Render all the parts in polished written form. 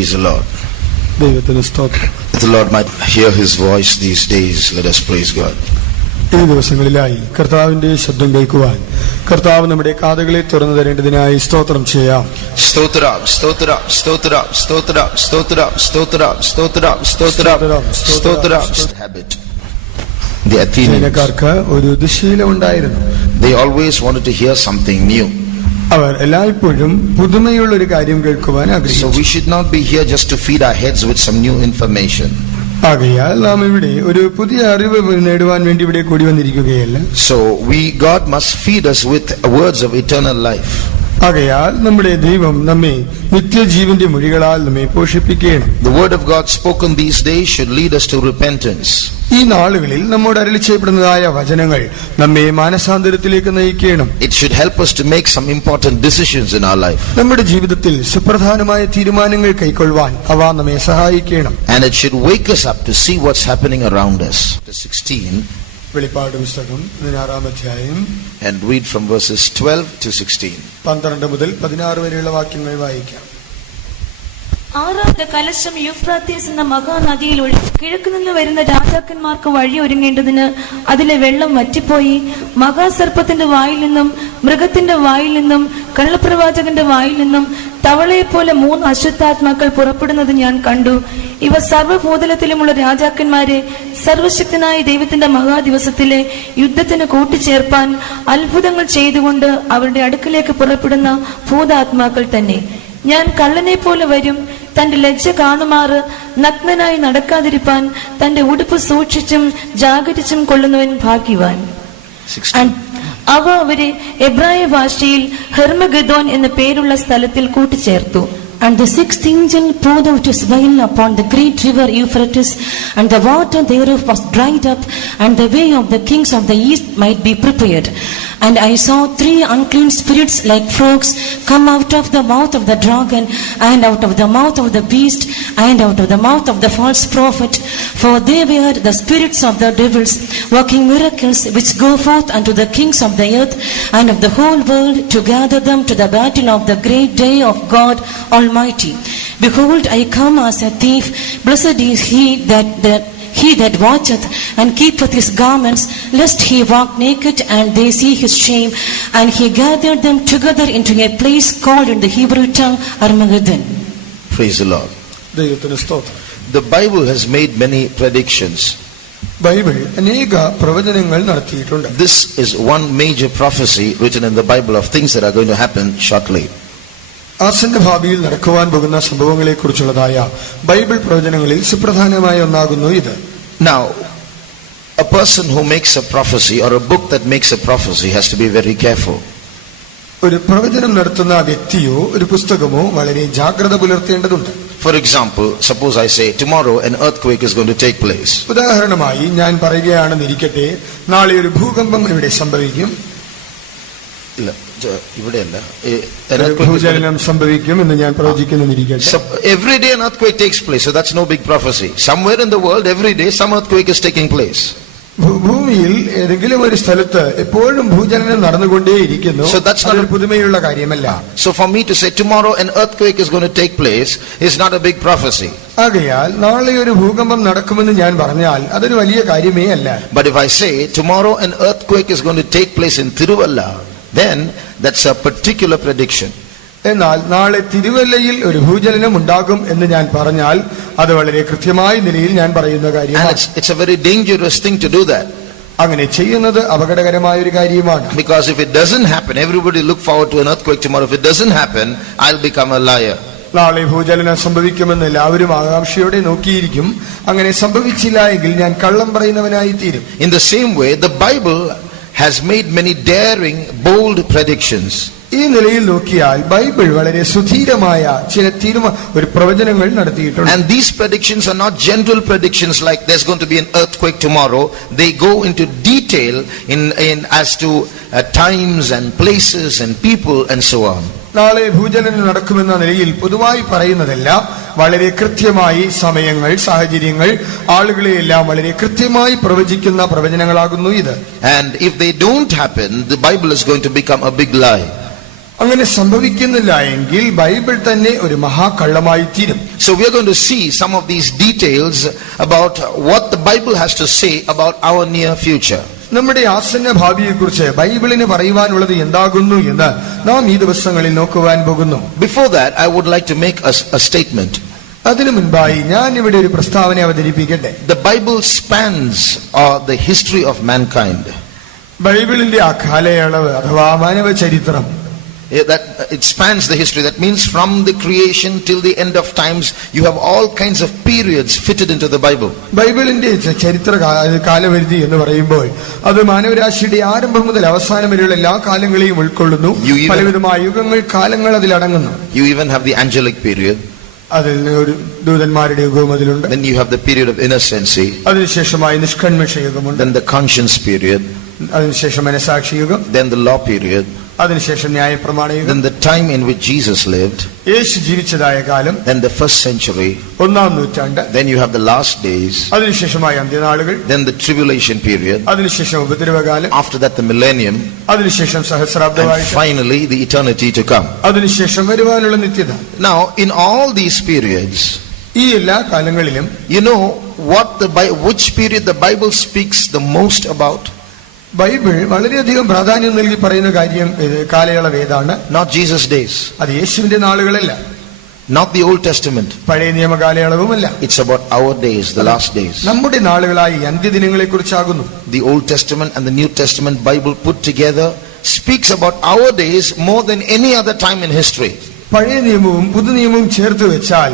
Praise the Lord. ദൈവത്തിന് സ്തോത്രം. That the Lord might hear His voice these days, let us praise God. ഈ ദിവസങ്ങളിലായി കർത്താവിന്റെ ശബ്ദം കേൾക്കുവാൻ കർത്താവ് നമ്മുടെ കാതുകളെ തുറന്നു തരേണ്ടതിനായി സ്തോത്രം ചെയ്യാം. സ്തോത്രം, സ്തോത്രം, സ്തോത്രം, സ്തോത്രം, സ്തോത്രം, സ്തോത്രം, സ്തോത്രം, സ്തോത്രം, സ്തോത്രം. Habit. The Athenians, ഒരു ദുശ്ശീലം ഉണ്ടായിരുന്നു. they always wanted to hear something new. അവർ എല്ലായ്പ്പോഴും പുതുമയുള്ള ഒരു കാര്യം കേൾക്കുവാൻ ആഗ്രഹിച്ചു. So we should not be here just to feed our heads with some new information. ആകയാൽ നാം ഇവിടെ ഒരു പുതിയ അറിവ് നേടുവാൻ വേണ്ടി ഇവിടെ കൂടി വന്നിരിക്കുകയല്ല. So God must feed us with words of eternal life. ആകയാൽ നമ്മുടെ ദൈവം നമ്മെ നിത്യജീവന്റെ മൊഴികളാൽ നമ്മെ പോഷിപ്പിക്കണം. The word of God spoken these days should lead us to repentance. ഈ നാളുകളിൽ നമ്മോട് അരുളി ചെയ്യപ്പെടുന്നതായ വചനങ്ങൾ നമ്മെ മാനസാന്തരത്തിലേക്ക് നയിക്കണം. It should help us to make some important decisions in our life. നമ്മുടെ ജീവിതത്തിൽ സുപ്രധാനമായ തീരുമാനങ്ങൾ കൈക്കൊള്ളുവാൻ അവ നമ്മെ സഹായിക്കണം. And it should wake us up to see what's happening around us. 16 വെളിപ്പാട് പുസ്തകം 16-ാം അധ്യായം and read from verses 12 to 16. 12 മുതൽ 16 വരെയുള്ള വാക്യങ്ങൾ വായിക്കാം. ആറാമത്തെ കലശം യൂഫ്രാത്തീസ് എന്ന മഹാനദിയിൽ ഒഴുകി കിഴക്കുനിന്ന് വരുന്ന രാജാക്കന്മാർക്ക് വഴി ഒരുങ്ങേണ്ടതിന് അതിലെ വെള്ളം വറ്റിപ്പോയി മഹാസർപ്പത്തിന്റെ വായിൽ നിന്നും മൃഗത്തിന്റെ വായിൽ നിന്നും കള്ളപ്രവാചകന്റെ വായിൽ നിന്നും തവളയെപ്പോലെ 3 അശുദ്ധാത്മാക്കൾ പുറപ്പെടുന്നത് ഞാൻ കണ്ടു. ഇവ സർവ്വഭൂതലത്തിലുമുള്ള രാജാക്കന്മാരെ സർവശക്തനായ ദൈവത്തിന്റെ മഹാദിവസത്തിലെ യുദ്ധത്തിന് കൂട്ടിച്ചേർപ്പാൻ അത്ഭുതങ്ങൾ ചെയ്തുകൊണ്ട് അവരുടെ അടുക്കലേക്ക് പുറപ്പെടുന്ന ഭൂതാത്മാക്കൾ തന്നെ. ഞാൻ കള്ളനെ പോലെ വരും. തന്റെ ലജ്ജ കാണുമാറ് നഗ്നനായി നടക്കാതിരിപ്പാൻ തന്റെ ഉടുപ്പ് സൂക്ഷിച്ചും ജാഗരിച്ചും കൊള്ളുന്നവൻ ഭാഗ്യവാൻ. അവ അവരെ എബ്രായ ഭാഷയിൽ ഹെർമഗദോൻ എന്ന പേരുള്ള സ്ഥലത്തിൽ കൂട്ടിച്ചേർത്തു. And the 6th angel poured out his vial upon the great river Euphrates, and the water thereof was dried up, and the way of the kings of the east might be prepared. And I saw 3 unclean spirits like frogs come out of the mouth of the dragon, and out of the mouth of the beast, and out of the mouth of the false prophet. For they were the spirits of the devils, working miracles, which go forth unto the kings of the earth and of the whole world, to gather them to the battle of the great day of God Almighty. Behold, I come as a thief. Blessed is he that watcheth and keepeth his garments, lest he walk naked and they see his shame. And he gathered them together into a place called in the Hebrew tongue Armageddon. Praise the Lord. ദൈവത്തിന് സ്തോത്രം. The Bible has made many predictions. Bible അനേക പ്രവചനങ്ങൾ നടത്തിയിട്ടുണ്ട്. This is one major prophecy written in the Bible of things that are going to happen shortly. ആസന്ന ഭാവിയിൽ നടക്കുവാൻ പോകുന്ന സംഭവങ്ങളെ കുറിച്ചുള്ളതായ Bible പ്രവചനങ്ങളിൽ സുപ്രധാനമായ ഒന്നാകുന്നു ഇത്. Now, a person who makes a prophecy or a book that makes a prophecy has to be very careful. ഒരു പ്രവചനം നടത്തുന്ന വ്യക്തിയോ ഒരു പുസ്തകമോ വളരെ ജാഗ്രത പുലർത്തേണ്ടതുണ്ട്. For example, suppose I say tomorrow an earthquake is going to take place. ഉദാഹരണമായി ഞാൻ പറയുകയാണെന്നിരിക്കട്ടെ, നാളെ ഒരു ഭൂകമ്പം ഇവിടെ സംഭവിക്കും. ഭൂചലനം സംഭവിക്കും എന്ന് ഞാൻ പ്രവചിക്കുന്നിരിക്കട്ടെ. Every day an earthquake takes place, so that's no big prophecy. Somewhere in the world every day some earthquake is taking place. ഭൂമിയിൽ ഏതെങ്കിലും ഒരു സ്ഥലത്ത് എപ്പോഴും ഭൂചലനം നടന്നുകൊണ്ടേയിരിക്കുന്നു. അതൊരു പുതുമയുള്ള കാര്യമല്ല. So for me to say tomorrow an earthquake is going to take place is not a big prophecy. ആകയാൽ നാളെ ഒരു ഭൂകമ്പം നടക്കുമെന്ന് ഞാൻ പറഞ്ഞാൽ അതൊരു വലിയ കാര്യമേ അല്ല. But if I say tomorrow an earthquake is going to take place in Tiruvalla, then that's a particular prediction. എന്നാൽ നാളെ തിരുവല്ലയിൽ ഒരു ഭൂചലനം ഉണ്ടാകും എന്ന് ഞാൻ പറഞ്ഞാൽ അത് വളരെ കൃത്യമായ നിലയിൽ ഞാൻ പറയുന്ന കാര്യമാണ്. It's a very dangerous thing to do that. അങ്ങനെ ചെയ്യുന്നത് അപകടകരമായ ഒരു കാര്യമാണ്. Because if it doesn't happen, everybody look forward to an earthquake tomorrow. If it doesn't happen, I'll become a liar. നാളെ ഭൂചലനം സംഭവിക്കുമെന്ന് എല്ലാവരും ആകാംക്ഷയോടെ നോക്കിയിരിക്കും. അങ്ങനെ സംഭവിച്ചില്ല എങ്കിൽ ഞാൻ കള്ളം പറയുന്നവനായി തീരും. In the same way, the Bible has made many daring, bold predictions. ഈ നിലയിൽ നോക്കിയാൽ ബൈബിൾ വളരെ സുധീരമായ ചില ഒരു പ്രവചനങ്ങൾ നടത്തിയിട്ടുണ്ട്. And these predictions are not general predictions like there's going to be an earthquake tomorrow. They go into detail in as to times and places and people and so on. നാളെ ഭൂചലനം നടക്കുമെന്ന നിലയിൽ പൊതുവായി പറയുന്നതല്ല, വളരെ കൃത്യമായി സമയങ്ങൾ, സാഹചര്യങ്ങൾ, ആളുകളെയെല്ലാം വളരെ കൃത്യമായി പ്രവചിക്കുന്ന പ്രവചനങ്ങളാകുന്നു ഇത്. And if they don't happen, the Bible is going to become a big lie. അങ്ങനെ സംഭവിക്കുന്നില്ല എങ്കിൽ ബൈബിൾ തന്നെ ഒരു മഹാകള്ളമായി തീരും. So we are going to see some of these details about what the Bible has to say about our near future. നമ്മുടെ ആസന്ന ഭാവിയെക്കുറിച്ച് ബൈബിളിന് പറയുവാനുള്ളത് എന്താകുന്നു എന്ന് നാം ഈ ദിവസങ്ങളിൽ നോക്കുവാൻ പോകുന്നു. Before that, I would like to make a statement. അതിനു മുൻപായി ഞാൻ ഇവിടെ ഒരു പ്രസ്താവന അവതരിപ്പിക്കട്ടെ. The Bible spans the history of mankind. ബൈബിളിന്റെ ആ കാലയളവ് അഥവാ മാനവ ചരിത്രം, that it spans the history. That means from the creation till the end of times, you have all kinds of periods fitted into the Bible. ബൈബിളിന്റെ ചരിത്ര കാലപരിധി എന്ന് പറയുമ്പോൾ അത് മാനവരാശിയുടെ ആരംഭം മുതൽ അവസാനം വരെയുള്ള എല്ലാ കാലങ്ങളെയും ഉൾക്കൊള്ളുന്നു. പലവിധമായ യുഗങ്ങൾ, കാലങ്ങൾ അതിൽ അടങ്ങുന്നു. You even have the angelic period. അതിൽ ഒരു ദൂതന്മാരുടെ യുഗവും അതിലുണ്ട്. Then you have the period of innocency. അതിനുശേഷമായി നിഷ്കന്മഷ യുഗമുണ്ട്. Then the conscience period. അതിനുശേഷം മനസാക്ഷി യുഗം. Then the law period. അതിനുശേഷം ന്യായപ്രമാണ യുഗം. Then the time in which Jesus lived. യേശു ജീവിച്ചതായ കാലം. Then the first century. ഒന്നാം നൂറ്റാണ്ട്. Then you have the last days. അതിനുശേഷമായി അന്ത്യനാളുകൾ. Then the tribulation period. അതിനുശേഷം ഉപദ്രവകാലം. After that the millennium. അതിനുശേഷം സഹസ്രാബ്ദവാഴ്ച. And finally the eternity to come. അതിനുശേഷം വരുവാനുള്ള നിത്യത. Now in all these periods, ഈ എല്ലാ കാലങ്ങളിലും you know which period the Bible speaks the most about? Bible വളരെയധികം പ്രാധാന്യം നൽകി പറയുന്ന കാലയളവ് ഏതാണ്? Not Jesus' days. അത് യേശുവിന്റെ നാളുകളല്ല. Not the Old Testament. പഴയ നിയമ കാലയളവുമല്ല. It's about our days, the last days. നമ്മുടെ നാളുകളായി അന്ത്യദിനങ്ങളെ കുറിച്ചാകുന്നു. The Old Testament and the New Testament Bible put together speaks about our days more than any other time in history. പഴയ നിയമവും പുതുനിയമവും ചേർത്ത് വെച്ചാൽ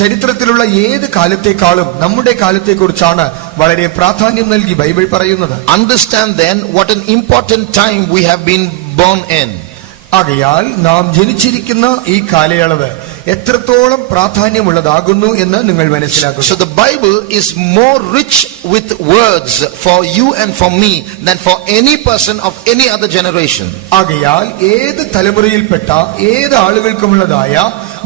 ചരിത്രത്തിലുള്ള ഏത് കാലത്തെക്കാളും നമ്മുടെ കാലത്തെക്കുറിച്ചാണ് വളരെ പ്രാധാന്യം നൽകി ബൈബിൾ പറയുന്നത്. Understand then what an important time we have been born in. ആകയാൽ നാം ജനിച്ചിരിക്കുന്ന ഈ കാലയളവ് എത്രത്തോളം പ്രാധാന്യമുള്ളതാകുന്നു എന്ന് നിങ്ങൾ മനസ്സിലാക്കുക. So the Bible is more rich with words for you and for me than for any person of any other generation. ആകയാൽ ഏത് തലമുറയിൽപ്പെട്ട ഏത് ആളുകൾക്കുമുള്ളതായ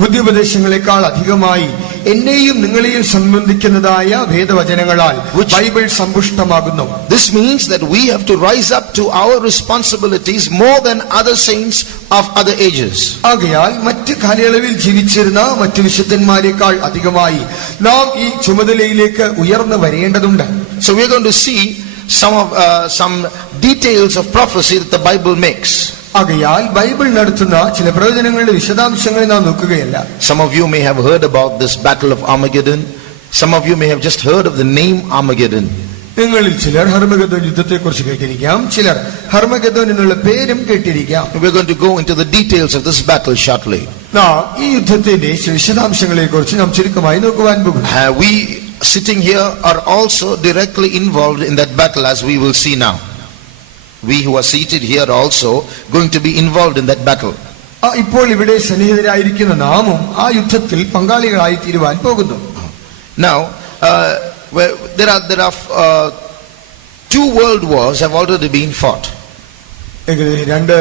ബുദ്ധിപദേശങ്ങളെക്കാൾ അധികമായി എന്നെയും നിങ്ങളെയും സംബന്ധിക്കുന്നതായ വേദവചനങ്ങളാൽ Bible സമ്പുഷ്ടമാകുന്നു. This means that we have to rise up to our responsibilities more than other saints of other ages. ആകയാൽ മറ്റ് കാലയളവിൽ ജീവിച്ചിരുന്ന മറ്റു വിശുദ്ധന്മാരെക്കാൾ അധികമായി നാം ഈ ചുമതലയിലേക്ക് ഉയർന്നു വരേണ്ടതുണ്ട്. So we are going to see some details of prophecy that the Bible makes. ആകയാൽ ബൈബിൾ നടത്തുന്ന ചില പ്രവചനങ്ങളുടെ വിശദാംശങ്ങൾ നാം നോക്കുകയല്ല. Some of you may have heard about this battle of Armageddon. Some of you may have just heard of the name Armageddon. നിങ്ങളിൽ ചിലർ ഹർമഗദ്ദോൻ യുദ്ധത്തെ കുറിച്ച് കേട്ടിരിക്കാം, ചിലർ ഹർമഗദ്ദോൻ എന്നുള്ള പേരും കേട്ടിരിക്കാം. We are going to go into the details of this battle shortly. ഈ യുദ്ധത്തിന്റെ വിശദാംശങ്ങളെ കുറിച്ച് നാം ചുരുക്കമായി നോക്കുവാൻ പോകുന്നു. We sitting here are also directly involved in that battle, as we will see now. We who are seated here are also going to be involved in that battle. ഇപ്പോൾ ഇവിടെ സന്നിഹിതരായിരിക്കുന്ന നാമും ആ യുദ്ധത്തിൽ പങ്കാളികളായി തീരുവാൻ പോകുന്നു. Now there are two world wars have already been fought. രണ്ട്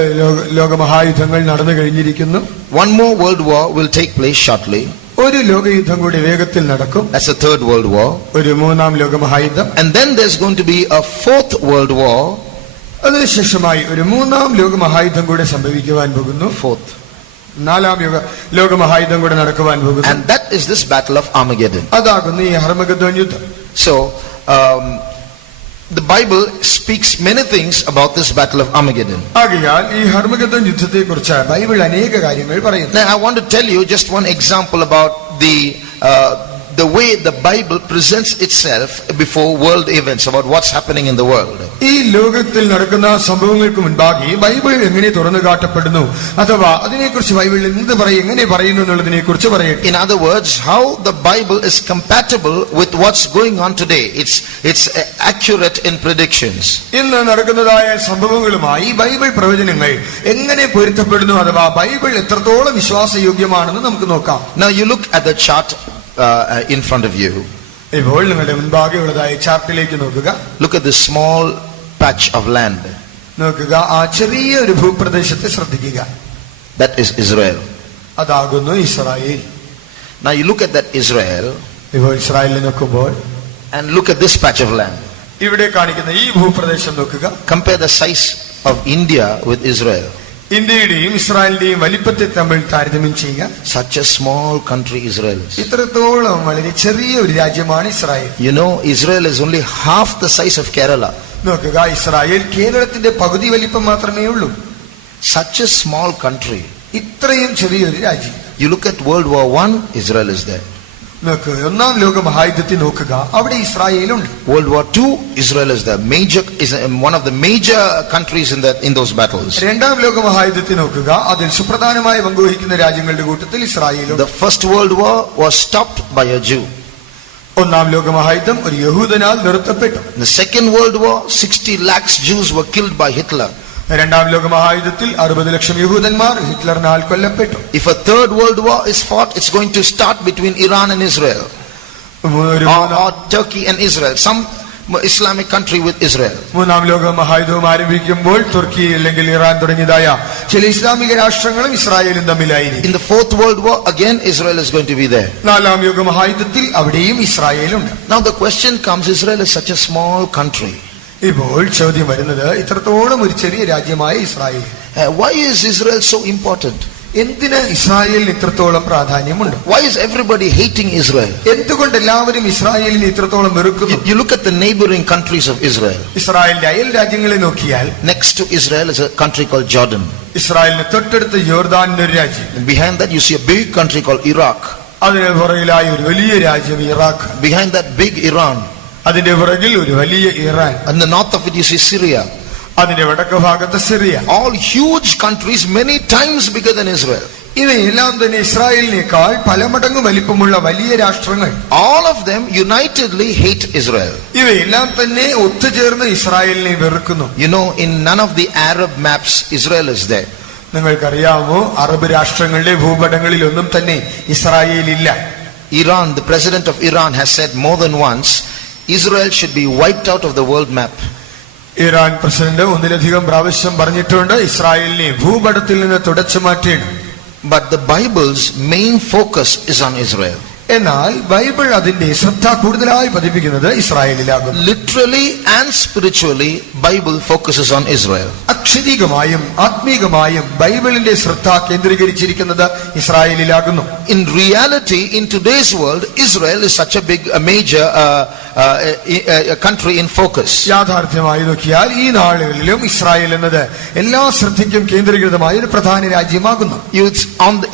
ലോകമഹായുദ്ധങ്ങൾ നടന്നു കഴിഞ്ഞിരിക്കുന്നു. One more world war will take place shortly. ഒരു ലോകയുദ്ധം കൂടി വേഗത്തിൽ നടക്കും. That's the third world war. ഒരു മൂന്നാം ലോകമഹായുദ്ധം. And then there's going to be a fourth world war. അതിനുശേഷമായി ഒരു മൂന്നാം ലോകമഹായുദ്ധം കൂടെ സംഭവിക്കുവാൻ പോകുന്നു. Fourth. നാലാം ലോകമഹായുദ്ധം കൂടെ നടക്കുവാൻ പോകുന്നു. And that is this battle of Armageddon. അതാകുന്നു ഈ ഹർമഗദ്ദോൻ യുദ്ധം. So the Bible speaks many things about this battle of Armageddon. ആകയാൽ ഈ ഹർമഗദ്ദോൻ യുദ്ധത്തെ കുറിച്ച് ബൈബിൾ അനേക കാര്യങ്ങൾ പറയുന്നു. Now I want to tell you just one example about the way the Bible presents itself before world events, about what's happening in the world. ഈ ലോകത്തിൽ നടക്കുന്ന സംഭവങ്ങൾക്ക് മുൻപാകെ ബൈബിൾ എങ്ങനെ തുറന്നു കാട്ടപ്പെടുന്നു അഥവാ അതിനെക്കുറിച്ച് ബൈബിളിൽ എങ്ങനെ പറയുന്നു എന്നുള്ളതിനെ കുറിച്ച് പറയട്ടെ. In other words, how the Bible is compatible with what's going on today. It's accurate in predictions. ഇന്ന് നടക്കുന്നതായ സംഭവങ്ങളുമായി ബൈബിൾ പ്രവചനങ്ങൾ എങ്ങനെ പൊരുത്തപ്പെടുന്നു അഥവാ ബൈബിൾ എത്രത്തോളം വിശ്വാസയോഗ്യമാണെന്ന് നമുക്ക് നോക്കാം. Now you look at the chart in front of you. ഇപ്പോൾ നിങ്ങളുടെ മുൻപാകെ ഉള്ളതായ ചാർട്ടിലേക്ക് നോക്കുക. Look at this small patch of land. നോക്കുക, ആ ചെറിയ ഒരു ഭൂപ്രദേശത്തെ ശ്രദ്ധിക്കുക. That is Israel. അതാകുന്നു Israel. Now you look at that Israel. ഇപ്പോൾ ഇസ്രായേലിനെ നോക്കുമ്പോൾ and look at this patch of land. ഇവിടെ കാണിക്കുന്ന ഈ ഭൂപ്രദേശം നോക്കുക. Compare the size of India with Israel. ഇന്ത്യയുടെയും ഇസ്രായേലിന്റെയും വലിപ്പത്തെ തമ്മിൽ താരതമ്യം ചെയ്യുക. Such a small country Israel is. ഇത്രത്തോളം വളരെ ചെറിയ ഒരു രാജ്യമാണ് Israel. You know, Israel is only half the size of Kerala. നോക്കുക, ഇസ്രായേൽ കേരളത്തിന്റെ പകുതി വലിപ്പം മാത്രമേ ഉള്ളൂ. Such a small country. ഇത്രയും ചെറിയൊരു രാജ്യം. You look at World War I, Israel is there. നോക്കുക, ഒന്നാം ലോക മഹായുദ്ധത്തിൽ നോക്കുക, അവിടെ ഇസ്രായേലുണ്ട്. World War II, Israel is there. Is one of the major countries in those battles. രണ്ടാം ലോക മഹായുദ്ധത്തിൽ നോക്കുക, അതിൽ സുപ്രധാനമായ പങ്കുവഹിക്കുന്ന രാജ്യങ്ങളുടെ കൂട്ടത്തിൽ ഇസ്രായേലുണ്ട്. The First World War was stopped by a Jew. ഒന്നാം ലോക മഹായുദ്ധം ഒരു യഹൂദനാൽ നിർത്തപ്പെട്ടു. In the Second World War, 60 lakhs Jews were killed by Hitler. രണ്ടാം ലോക മഹായുദ്ധത്തിൽ 60 ലക്ഷം യഹൂദന്മാർ ഹിറ്റ്ലറിനാൽ കൊല്ലപ്പെട്ടു. If a third world war is fought, it's going to start between Iran and Israel, or Turkey and Israel, some Islamic country with Israel. മൂന്നാം ലോക മഹായുദ്ധം ആരംഭിക്കുമ്പോൾ തുർക്കി അല്ലെങ്കിൽ Iran തുടങ്ങിയതായ ചില ഇസ്ലാമിക രാഷ്ട്രങ്ങളും ഇസ്രായേലും തമ്മിലായിരിക്കും. In the fourth world war, again Israel is going to be there. നാലാം യുഗ മഹായുദ്ധത്തിൽ അവിടെയും ഇസ്രായേലുണ്ട്. Now the question comes, Israel is such a small country. ഇപ്പോൾ ചോദ്യം വരുന്നത്, ഇത്രത്തോളം ഒരു ചെറിയ രാജ്യമായ Israel, Why is Israel so important? എന്തിന് ഇസ്രായേലിന് ഇത്രത്തോളം പ്രാധാന്യമുണ്ട്? Why is everybody hating Israel? എന്തുകൊണ്ട് എല്ലാവരും ഇസ്രായേലിനെ ഇത്രത്തോളം വെറുക്കുന്നു? You look at the neighboring countries of Israel. ഇസ്രായേലിന്റെ അയൽ രാജ്യങ്ങളെ നോക്കിയാൽ Next to Israel is a country called Jordan. ഇസ്രായേലിന് തൊട്ടടുത്ത് യോർദാൻ എന്നൊരു രാജ്യം. And behind that you see a big country called Iraq. അതിന് പുറകിലായി ഒരു വലിയ രാജ്യം Iraq. Behind that big Iran. അതിന്റെ പുറകിൽ ഒരു വലിയ Iran. And the north of it you see Syria. അതിന്റെ വടക്ക് ഭാഗത്ത് Syria. All huge countries, many times bigger than Israel. ഇവയെല്ലാം തന്നെ ഇസ്രായേലിനേക്കാൾ പല മടങ്ങ് വലിപ്പമുള്ള വലിയ രാഷ്ട്രങ്ങൾ. All of them unitedly hate Israel. ഇവയെല്ലാം തന്നെ ഒത്തുചേർന്ന് ഇസ്രായേലിനെ വെറുക്കുന്നു. You know, in none of the Arab maps Israel is there. നിങ്ങൾക്കറിയാമോ, അറബ് രാഷ്ട്രങ്ങളുടെ ഭൂപടങ്ങളിൽ ഒന്നും തന്നെ ഇസ്രായേൽ ഇല്ല. Iran, the president of Iran has said more than once, Israel should be wiped out of the world map. Iran president ഒന്നിലധികം പ്രാവശ്യം പറഞ്ഞിട്ടുണ്ട്, ഇസ്രായേലിനെ ഭൂപടത്തിൽ നിന്ന് തുടച്ചു മാറ്റണം. But the Bible's main focus is on Israel. എന്നാൽ ബൈബിൾ അതിന്റെ ശ്രദ്ധ കൂടുതലായി പതിപ്പിക്കുന്നത് ഇസ്രായേലിലാകും. Literally and spiritually, Bible focuses on Israel. അക്ഷരീകമായും ആത്മീകമായും ബൈബിളിന്റെ ശ്രദ്ധ കേന്ദ്രീകരിച്ചിരിക്കുന്നത് ഇസ്രായേലിലാകുന്നു. In reality, in today's world, Israel is such a major country in focus. യാഥാർത്ഥ്യമായി നോക്കിയാൽ ഈ നാളുകളിലും ഇസ്രായേൽ എന്നത് എല്ലാ ശ്രദ്ധയ്ക്കും കേന്ദ്രീകൃതമായ ഒരു പ്രധാന രാജ്യമാകുന്നു.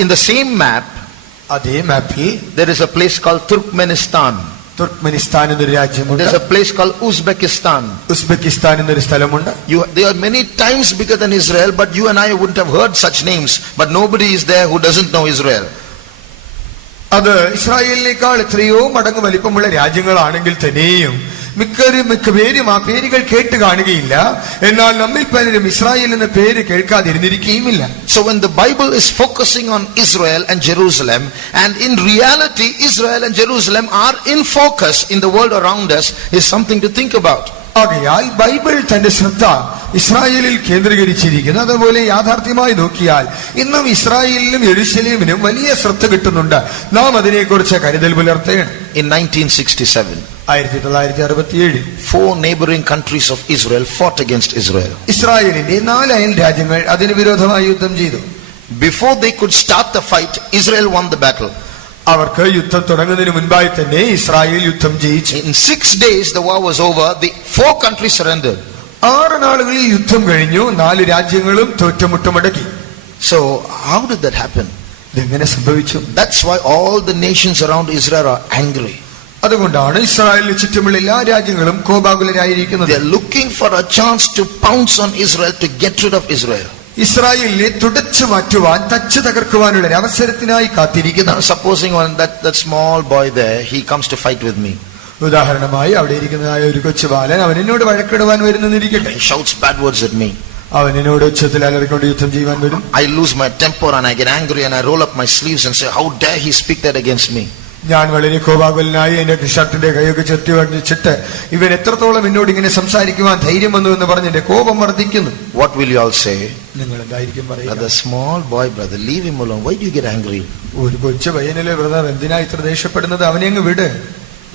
In the same map, അതേ മാപ്പിൽ there is a place called Turkmenistan. Turkmenistan എന്നൊരു രാജ്യമുണ്ട്. There's a place called Uzbekistan. Uzbekistan എന്നൊരു സ്ഥലമുണ്ട്. They are many times bigger than Israel, but you and I wouldn't have heard such names. But nobody is there who doesn't know Israel. അത് ഇസ്രായേലിനേക്കാൾ എത്രയോ മടങ്ങ് വലിപ്പമുള്ള രാജ്യങ്ങളാണെങ്കിൽ തന്നെയും മിക്ക പേരും ആ പേരുകൾ കേട്ട് കാണുകയില്ല. എന്നാൽ നമ്മിൽ പലരും ഇസ്രായേൽ എന്ന പേര് കേൾക്കാതിരുന്നിരിക്കുകയുമില്ല. So when the Bible is focusing on Israel and Jerusalem, and in reality Israel and Jerusalem are in focus in the world around us, is something to think about. ആകയാൽ ബൈബിൾ തന്റെ ശ്രദ്ധ ഇസ്രായേലിൽ കേന്ദ്രീകരിച്ചിരിക്കുന്നു. അതുപോലെ യാഥാർത്ഥ്യമായി നോക്കിയാൽ ഇന്നും ഇസ്രായേലിലും യെരൂശലേമിനും വലിയ ശ്രദ്ധ കിട്ടുന്നുണ്ട്. നാം അതിനെക്കുറിച്ച് കരുതൽ പുലർത്തേണം. In 1967, 1967 4 neighboring countries of Israel fought against Israel. ഇസ്രായേലിന്റെ 4 അയൽ രാജ്യങ്ങൾ അതിന് വിരോധമായി യുദ്ധം ചെയ്തു. Before they could start the fight, Israel won the battle. അവർക്ക് യുദ്ധം തുടങ്ങുന്നതിന് മുൻപായി തന്നെ ഇസ്രായേൽ യുദ്ധം ജയിച്ചു. In 6 days the war was over. The 4 countries surrendered. 6 നാളുകളിൽ യുദ്ധം കഴിഞ്ഞു. 4 രാജ്യങ്ങളും തോറ്റുമുട്ടുമടക്കി. So how did that happen? ഇതെങ്ങനെ സംഭവിച്ചു? That's why all the nations around Israel are angry. അതുകൊണ്ടാണ് ഇസ്രായേലിന് ചുറ്റുമുള്ള എല്ലാ രാജ്യങ്ങളും കോപാകുലരായിരിക്കുന്നത്. They are looking for a chance to pounce on Israel, to get rid of Israel. ഇസ്രായേലിനെ തുടച്ചു മാറ്റുവാൻ, തച്ചു തകർക്കുവാനുള്ള ഒരു അവസരത്തിനായി കാത്തിരിക്കുന്നു. Supposing that small boy there, he comes to fight with me. ഉദാഹരണമായി അവിടെ ഇരിക്കുന്നതായ ഒരു കൊച്ചുബാലൻ അവൻ എന്നോട് വഴക്കിടുവാൻ വരുന്നിരിക്കട്ടെ. He shouts bad words at me. അവൻ എന്നോട് ഉച്ചത്തിൽ അലറിക്കൊണ്ട് യുദ്ധം ചെയ്യുവാൻ വരും. I lose my temper and I get angry and I roll up my sleeves and say, how dare he speak that against me? ഞാൻ വളരെ കോപാകുലനായി എന്റെ ഷർട്ടിന്റെ കൈയൊക്കെ ചെത്തി വടിച്ചിട്ട് ഇവൻ എത്രത്തോളം എന്നോട് ഇങ്ങനെ സംസാരിക്കുവാൻ ധൈര്യം വന്നു എന്ന് പറഞ്ഞ് എന്റെ കോപം വർദ്ധിക്കുന്നു. What will you all say? നിങ്ങൾ എന്തായിരിക്കും പറയുക? The small boy, brother, leave him alone. Why do you get angry? ഒരു കൊച്ചു പയ്യനല്ലേ ബ്രദർ, എന്തിനാ ഇത്ര ദേഷ്യപ്പെടുന്നത്? അവനെ അങ്ങ് വിട്.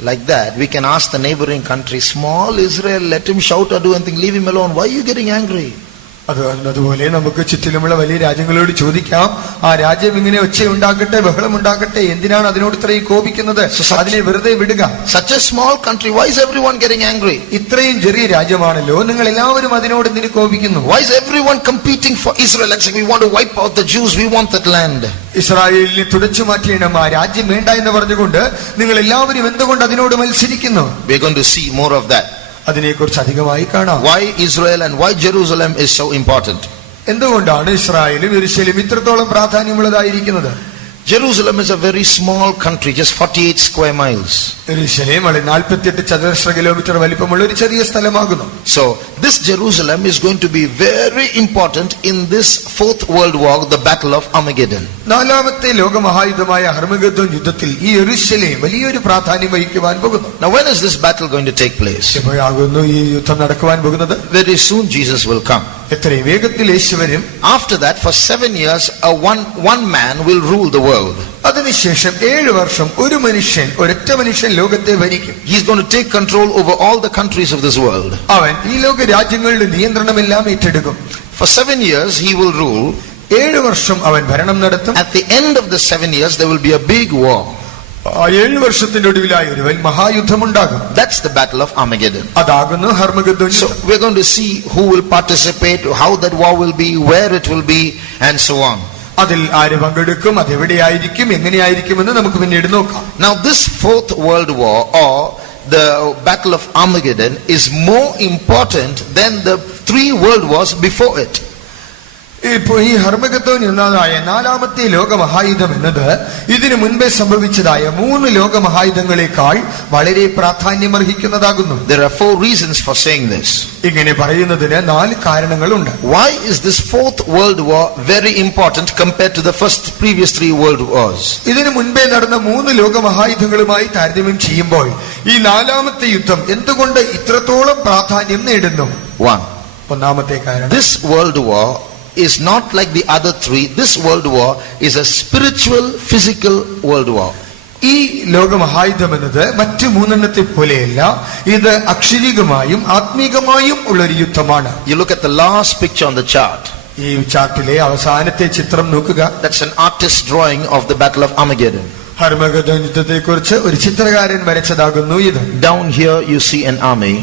Like that, we can ask the neighboring country, small Israel, let him shout or do anything, leave him alone. Why are you getting angry? അതുപോലെ നമുക്ക് ചുറ്റിലുമുള്ള വലിയ രാജ്യങ്ങളോട് ചോദിക്കാം, ആ രാജ്യം ഇങ്ങനെ ഒച്ചയുണ്ടാക്കട്ടെ, ബഹളമുണ്ടാക്കട്ടെ, എന്തിനാണ് അതിനോട് ഇത്രയും കോപിക്കുന്നത്? അതിനെ വെറുതെ വിടുക. Such a small country, why is everyone getting angry? ഇത്രയും ചെറിയ രാജ്യമാണല്ലോ, നിങ്ങൾ എല്ലാവരും അതിനോട് എന്തിനു കോപിക്കുന്നു? Why is everyone competing for Israel and saying we want to wipe out the Jews, we want that land? ഇസ്രായേലിനെ തുടച്ചു മാറ്റണം, ആ രാജ്യം വേണ്ട എന്ന് പറഞ്ഞുകൊണ്ട് നിങ്ങൾ എല്ലാവരും എന്തുകൊണ്ട് അതിനോട് മത്സരിക്കുന്നു? We are going to see more of that. അതിനെക്കുറിച്ച് അധികമായി കാണാം. Why Israel and why Jerusalem is so important? എന്തുകൊണ്ടാണ് ഇസ്രായേലും യെരൂശലേം ഇത്രത്തോളം പ്രാധാന്യമുള്ളതായിരിക്കുന്നത്? Jerusalem is a very small country, just 48 square miles. യെരൂശലേം 48 ചതുരശ്ര കിലോമീറ്റർ വലിപ്പമുള്ള ഒരു ചെറിയ സ്ഥലമാകുന്നു. So this Jerusalem is going to be very important in this fourth world war, the battle of Armageddon. നാലാമത്തെ ലോകമഹായുദ്ധമായ ഹർമഗദ്ദോൻ യുദ്ധത്തിൽ ഈ യെരൂശലേം വലിയൊരു പ്രാധാന്യം വഹിക്കുവാൻ പോകുന്നു. Now when is this battle going to take place? എപ്പോഴാകുന്നു ഈ യുദ്ധം നടക്കുവാൻ പോകുന്നത്? Very soon Jesus will come. എത്രയും വേഗത്തിൽ യേശു വരും. After that, for 7 years, one man will rule the world. അതിനുശേഷം 7 വർഷം ഒരു മനുഷ്യൻ, ഒരൊറ്റ മനുഷ്യൻ ലോകത്തെ ഭരിക്കും. He is going to take control over all the countries of this world. അവൻ ഈ ലോക രാജ്യങ്ങളുടെ നിയന്ത്രണമെല്ലാം ഏറ്റെടുക്കും. For 7 years he will rule. 7 വർഷം അവൻ ഭരണം നടത്തും. At the end of the 7 years there will be a big war. ആ 7 വർഷത്തിന്റെ ഒടുവിലായി ഒരു മഹായുദ്ധമുണ്ടാകും. That's the battle of Armageddon. അതാകുന്നു ഹർമഗദ്ദോൻ So യുദ്ധം. we're going to see who will participate, how that war will be, where it will be, and so on. അതിൽ ആര് പങ്കെടുക്കും, അതെവിടെയായിരിക്കും, എങ്ങനെയായിരിക്കുമെന്ന് നമുക്ക് പിന്നീട് നോക്കാം. Now this fourth world war or the battle of Armageddon is more important than the 3 world wars before it. ഇപ്പോൾ ഈ ഹർമഗദ്ദോൻ എന്നതായ നാലാമത്തെ ലോകമഹായുദ്ധം എന്നത് ഇതിനു മുൻപേ സംഭവിച്ചതായ 3 ലോകമഹായുദ്ധങ്ങളെക്കാൾ വളരെ പ്രാധാന്യമർഹിക്കുന്നതാകുന്നു. There are 4 reasons for saying this. ഇങ്ങനെ പറയുന്നതിന് 4 കാരണങ്ങളുണ്ട്. Why is this fourth world war very important compared to the previous 3 world wars? ഇതിനു മുൻപേ നടന്ന 3 ലോകമഹായുദ്ധങ്ങളുമായി താരതമ്യം ചെയ്യുമ്പോൾ ഈ നാലാമത്തെ യുദ്ധം എന്തുകൊണ്ട് ഇത്രത്തോളം പ്രാധാന്യം നേടുന്നു? ഒന്നാമത്തെ കാരണം, this world war is not like the other 3. This world war is a spiritual, physical world war. ഈ ലോകമഹായുദ്ധം എന്നത് മറ്റു 3 പോലെയല്ല, ഇത് അക്ഷരികമായും ആത്മീകമായും ഉള്ളൊരു യുദ്ധമാണ്. You look at the last picture on the chart. ഈ ചാർട്ടിലെ അവസാനത്തെ ചിത്രം നോക്കുക. That's an artist's drawing of the battle of Armageddon. ഹർമഗദ്ദോൻ യുദ്ധത്തെ കുറിച്ച് ഒരു ചിത്രകാരൻ വരച്ചതാകുന്നു ഇത്. Down here you see an army.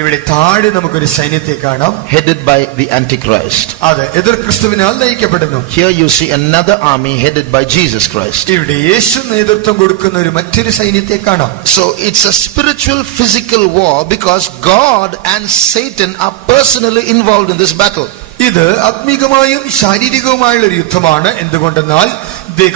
ഇവിടെ താഴെ നമുക്കൊരു സൈന്യത്തെ കാണാം, headed by the Antichrist. അത് എതിർ ക്രിസ്തുവിനാൽ നയിക്കപ്പെടുന്നു. Here you see another army headed by Jesus Christ. ഇവിടെ യേശു നേതൃത്വം കൊടുക്കുന്ന ഒരു മറ്റൊരു സൈന്യത്തെ കാണാം. So it's a spiritual, physical war because God and Satan are personally involved in this battle. ഇത് ആത്മീകമായും ശാരീരികവുമായുള്ള ഒരു യുദ്ധമാണ്. എന്തുകൊണ്ടെന്നാൽ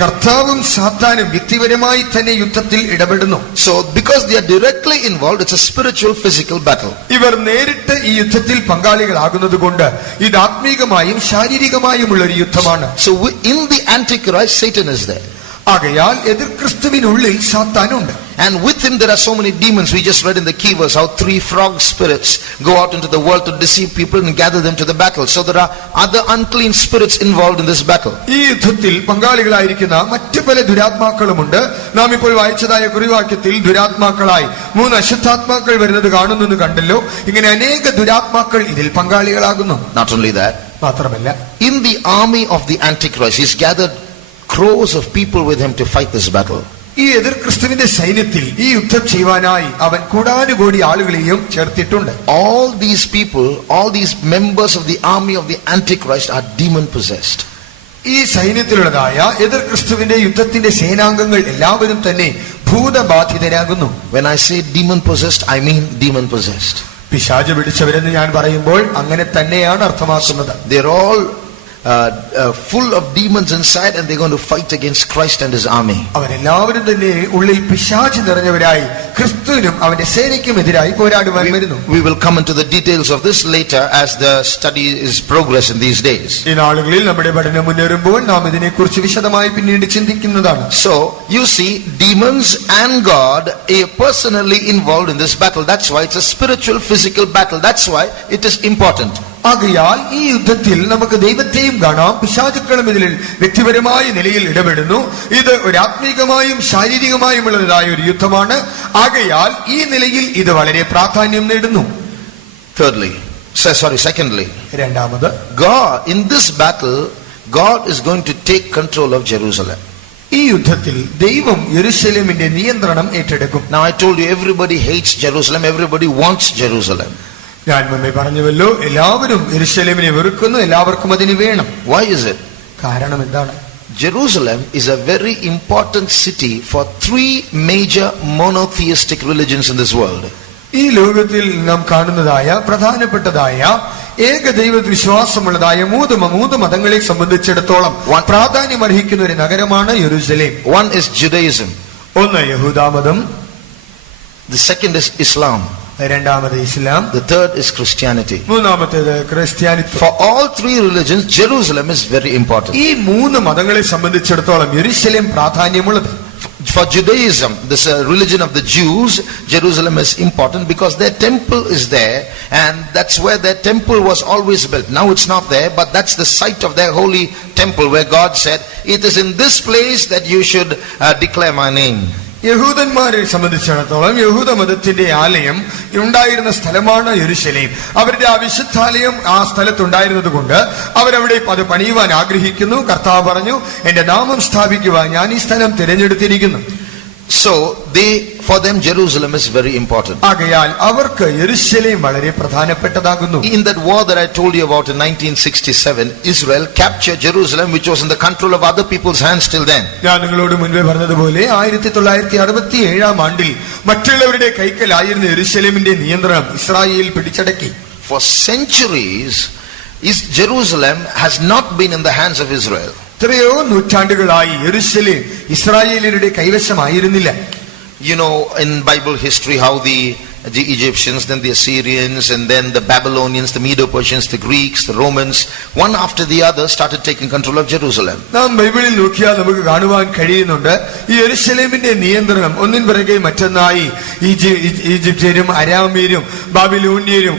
കർത്താവും സാത്താനും വ്യക്തിപരമായി തന്നെ യുദ്ധത്തിൽ ഇടപെടുന്നു. So because they are directly involved, it's a spiritual, physical battle. ഇവർ നേരിട്ട് ഈ യുദ്ധത്തിൽ പങ്കാളികളാകുന്നത് കൊണ്ട് ഇത് ആത്മീകമായും ശാരീരികമായുമുള്ള ഒരു യുദ്ധമാണ്. So in the Antichrist, Satan is there. ആകയാൽ എതിർ ക്രിസ്തുവിനുള്ളിൽ സാത്താനുണ്ട്. And with him there are so many demons. We just read in the key verse how 3 frog spirits go out into the world to deceive people and gather them to the battle. So there are other unclean spirits involved in this battle. ഈ യുദ്ധത്തിൽ പങ്കാളികളായിരിക്കുന്ന മറ്റു പല ദുരാത്മാക്കളുമുണ്ട്. നാം ഇപ്പോൾ വായിച്ചതായ കുറിവാക്യത്തിൽ ദുരാത്മാക്കളായി 3 അശുദ്ധാത്മാക്കൾ വരുന്നത് കാണുന്നു കണ്ടല്ലോ. ഇങ്ങനെ അനേക ദുരാത്മാക്കൾ ഇതിൽ പങ്കാളികളാകുന്നു. Not only that, മാത്രമല്ല in the army of the Antichrist, he's gathered crores of people with him to fight this battle. ഈ എതിർ ക്രിസ്തുവിന്റെ സൈന്യത്തിൽ ഈ യുദ്ധം ചെയ്യുവാനായി അവൻ കൂടാനുകൂടി ആളുകളെയും ചേർത്തിട്ടുണ്ട്. All these people, all these members of the army of the Antichrist are demon possessed. ഈ സൈന്യത്തിലുള്ളതായ എതിർ ക്രിസ്തുവിന്റെ യുദ്ധത്തിന്റെ സേനാംഗങ്ങൾ എല്ലാവരും തന്നെ ഭൂതബാധിതരാകുന്നു. When I say demon possessed, I mean demon possessed. പിശാച് പിടിച്ചവരെന്ന് ഞാൻ പറയുമ്പോൾ അങ്ങനെ തന്നെയാണ് അർത്ഥമാക്കുന്നത്. They're all full of demons inside and they're going to fight against Christ and his army. അവരെല്ലാവരും തന്നെ ഉള്ളിൽ പിശാച് നിറഞ്ഞവരായി ക്രിസ്തുവിനും അവന്റെ സേനയ്ക്കും എതിരായി പോരാടുവാൻ വരുന്നു. We will come into the details of this later as the study is progress in these days. ഈ നാളുകളിൽ നമ്മുടെ പഠനം മുന്നേറുമ്പോൾ നാം ഇതിനെക്കുറിച്ച് വിശദമായി പിന്നീട് ചിന്തിക്കുന്നതാണ്. So you see, demons and God are personally involved in this battle. That's why it's a spiritual, physical battle. That's why it is important. ആകയാൽ ഈ യുദ്ധത്തിൽ നമുക്ക് ദൈവത്തെയും കാണാം, പിശാചുക്കളും ഇതിൽ വ്യക്തിപരമായ നിലയിൽ ഇടപെടുന്നു. ഇത് ഒരു ആത്മീകമായും ശാരീരികമായുമുള്ളതായ ഒരു യുദ്ധമാണ്. ആകയാൽ ഈ നിലയിൽ ഇത് വളരെ പ്രാധാന്യം നേടുന്നു. Thirdly, Secondly, രണ്ടാമത്, God, in this battle, God is going to take control of Jerusalem. ഈ യുദ്ധത്തിൽ ദൈവം യെരൂശലേമിന്റെ നിയന്ത്രണം ഏറ്റെടുക്കും. Now I told you everybody hates Jerusalem, everybody wants Jerusalem. ഞാൻ മുമ്പേ പറഞ്ഞുവല്ലോ, എല്ലാവരും യെരൂശലേമിനെ വെറുക്കുന്നു, എല്ലാവർക്കും അതിന് വേണം. Why is it? കാരണം എന്താണ്? Jerusalem is a very important city for three major monotheistic religions in this world. ഈ ലോകത്തിൽ നാം കാണുന്നതായ പ്രധാനപ്പെട്ടതായ ഏകദൈവ വിശ്വാസമുള്ളതായ മൂന്ന് മതങ്ങളെ സംബന്ധിച്ചിടത്തോളം പ്രാധാന്യം അർഹിക്കുന്ന ഒരു നഗരമാണ് യെരൂശലേം. One is Judaism. ഒന്ന് യഹൂദമതം. The second is Islam. രണ്ടാമത് ഇസ്ലാം. The third is Christianity. മൂന്നാമത്തേത് ക്രിസ്ത്യാനിത്വം. For all three religions, Jerusalem is very important. ഈ മൂന്ന് മതങ്ങളെ സംബന്ധിച്ചിടത്തോളം യെരൂശലേം പ്രാധാന്യമുള്ളത്. For Judaism, this religion of the Jews, Jerusalem is important because their temple is there, and that's where their temple was always built. Now it's not there, but that's the site of their holy temple where God said, "It is in this place that you should declare my name." യഹൂദന്മാരെ സംബന്ധിച്ചിടത്തോളം യഹൂദ മതത്തിന്റെ ആലയം ഉണ്ടായിരുന്ന സ്ഥലമാണ് യെരൂശലേം. അവരുടെ ആ വിശുദ്ധാലയം ആ സ്ഥലത്തുണ്ടായിരുന്നത് കൊണ്ട് അവരവിടെ അത് പണിയുവാൻ ആഗ്രഹിക്കുന്നു. കർത്താവ് പറഞ്ഞു, എന്റെ നാമം സ്ഥാപിക്കുവാൻ ഞാൻ ഈ സ്ഥലം തിരഞ്ഞെടുത്തിരിക്കുന്നു. So for them Jerusalem is very important. ആകയാൽ അവർക്ക് യെരൂശലേം വളരെ പ്രധാനപ്പെട്ടതാകുന്നു. In that war that I told you about in 1967, Israel captured Jerusalem, which was in the control of other people's hands till then. ഞാൻ നിങ്ങളോട് മുൻപേ പറഞ്ഞതുപോലെ 1967 ആണ്ടിൽ മറ്റുള്ളവരുടെ കൈക്കലായിരുന്ന യെരൂശലേമിന്റെ നിയന്ത്രണം ഇസ്രായേൽ പിടിച്ചടക്കി. For centuries, Jerusalem has not been in the hands of Israel. എത്രയോ നൂറ്റാണ്ടുകളായി യെരൂശലേം ഇസ്രായേലിയരുടെ കൈവശമായിരുന്നില്ല. You know, in Bible history, how the Egyptians, then the Assyrians, and then the Babylonians, the Medo-Persians, the Greeks, the Romans, one after the other started taking control of Jerusalem. നാം ബൈബിളിൽ നോക്കിയാൽ നമുക്ക് കാണുവാൻ കഴിയുന്നുണ്ട്, ഈ യെരൂശലേമിന്റെ നിയന്ത്രണം ഒന്നിൻ പിറകെ മറ്റൊന്നായി ഈജിപ്ഷ്യരും അരാമ്യരും ബാബിലോന്യരും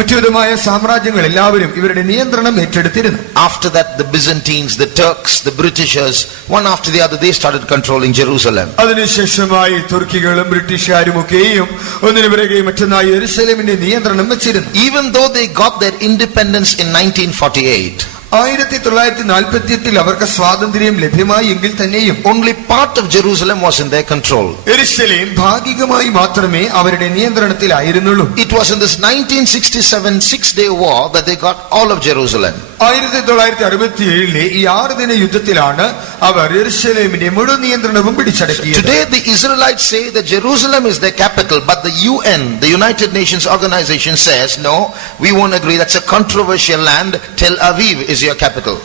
മറ്റുവിധമായ സാമ്രാജ്യങ്ങൾ എല്ലാവരും ഇവരുടെ നിയന്ത്രണം ഏറ്റെടുത്തിരുന്നു. After that, the Byzantines, the Turks, the Britishers, one after the other, they started controlling Jerusalem. അതിനുശേഷമായി തുർക്കികളും ബ്രിട്ടീഷുകാരും ഒക്കെയും even though they got their independence in 1948, 1948 അവർക്ക് സ്വാതന്ത്ര്യം ലഭ്യമായി എങ്കിൽ തന്നെയും only part of Jerusalem was in their control. യെരൂശലേം ഭാഗികമായി മാത്രമേ അവരുടെ നിയന്ത്രണത്തിലായിരുന്നുള്ളൂ. It was in this 1967 6-day war that they got all of Jerusalem. 1967 ഈ 6 ദിന യുദ്ധത്തിലാണ് അവർ യെരൂശലേമിന്റെ മുഴുവൻ നിയന്ത്രണവും പിടിച്ചടക്കിയത്. Today the Israelites say that Jerusalem is their capital, but the UN, the United Nations organization, says no, we won't agree. That's a controversial land. Tel Aviv is your capital.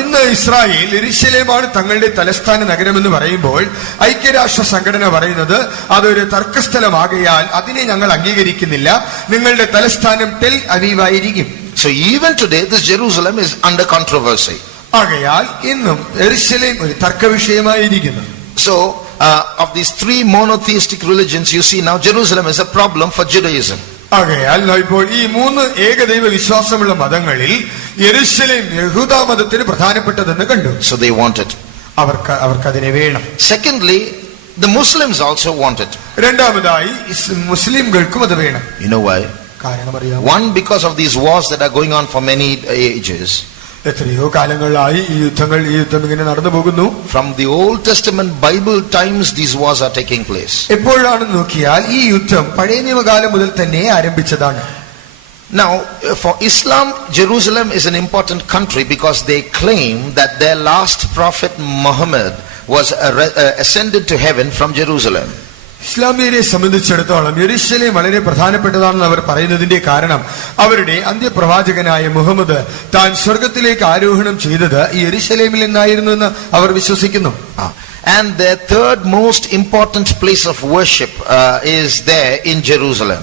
ഇന്ന് Israel യെരൂശലേമാണ് തങ്ങളുടെ തലസ്ഥാന നഗരമെന്ന് പറയുമ്പോൾ ഐക്യരാഷ്ട്ര സംഘടന പറയുന്നത് അതൊരു തർക്കസ്ഥലമാകയാൽ അതിനെ ഞങ്ങൾ അംഗീകരിക്കുന്നില്ല, നിങ്ങളുടെ തലസ്ഥാനം ടെൽ അവീവ് ആയിരിക്കും. So even today this Jerusalem is under controversy. ആകയാൽ ഇന്നും യെരൂശലേം ഒരു തർക്ക വിഷയമായിരിക്കുന്നു. So of these three monotheistic religions, you see now Jerusalem is a problem for Judaism. ആകയാൽ ഇപ്പോൾ ഈ 3 ഏകദൈവ വിശ്വാസമുള്ള മതങ്ങളിൽ യെരൂശലേം യഹൂദ മതത്തിന് പ്രധാനപ്പെട്ടതെന്ന് കണ്ടു. So they want it. അവർക്ക് അതിനെ വേണം. Secondly, the Muslims also want it. രണ്ടാമതായി മുസ്ലിംകൾക്കും അത് വേണം. You know why? കാരണം അറിയാമോ? One, because of these wars that are going on for many ages. എത്രയോ കാലങ്ങളായി ഈ യുദ്ധം ഇങ്ങനെ നടന്നു പോകുന്നു. From the Old Testament Bible times these wars are taking place. എപ്പോഴാണെന്ന് നോക്കിയാൽ ഈ യുദ്ധം പഴയ നിയമകാലം മുതൽ തന്നെ ആരംഭിച്ചതാണ്. Now, for Islam, Jerusalem is an important country because they claim that their last prophet Muhammad was ascended to heaven from Jerusalem. ഇസ്ലാമിയരെ സംബന്ധിച്ചിടത്തോളം യെരൂശലേം വളരെ പ്രധാനപ്പെട്ടതാണെന്ന് അവർ പറയുന്നതിന്റെ കാരണം അവരുടെ അന്ത്യപ്രവാചകനായ മുഹമ്മദ് താൻ സ്വർഗത്തിലേക്ക് ആരോഹണം ചെയ്തത് ഈ യെരൂശലേമിൽ നിന്നായിരുന്നു എന്ന് അവർ വിശ്വസിക്കുന്നു. And their third most important place of worship is there in Jerusalem.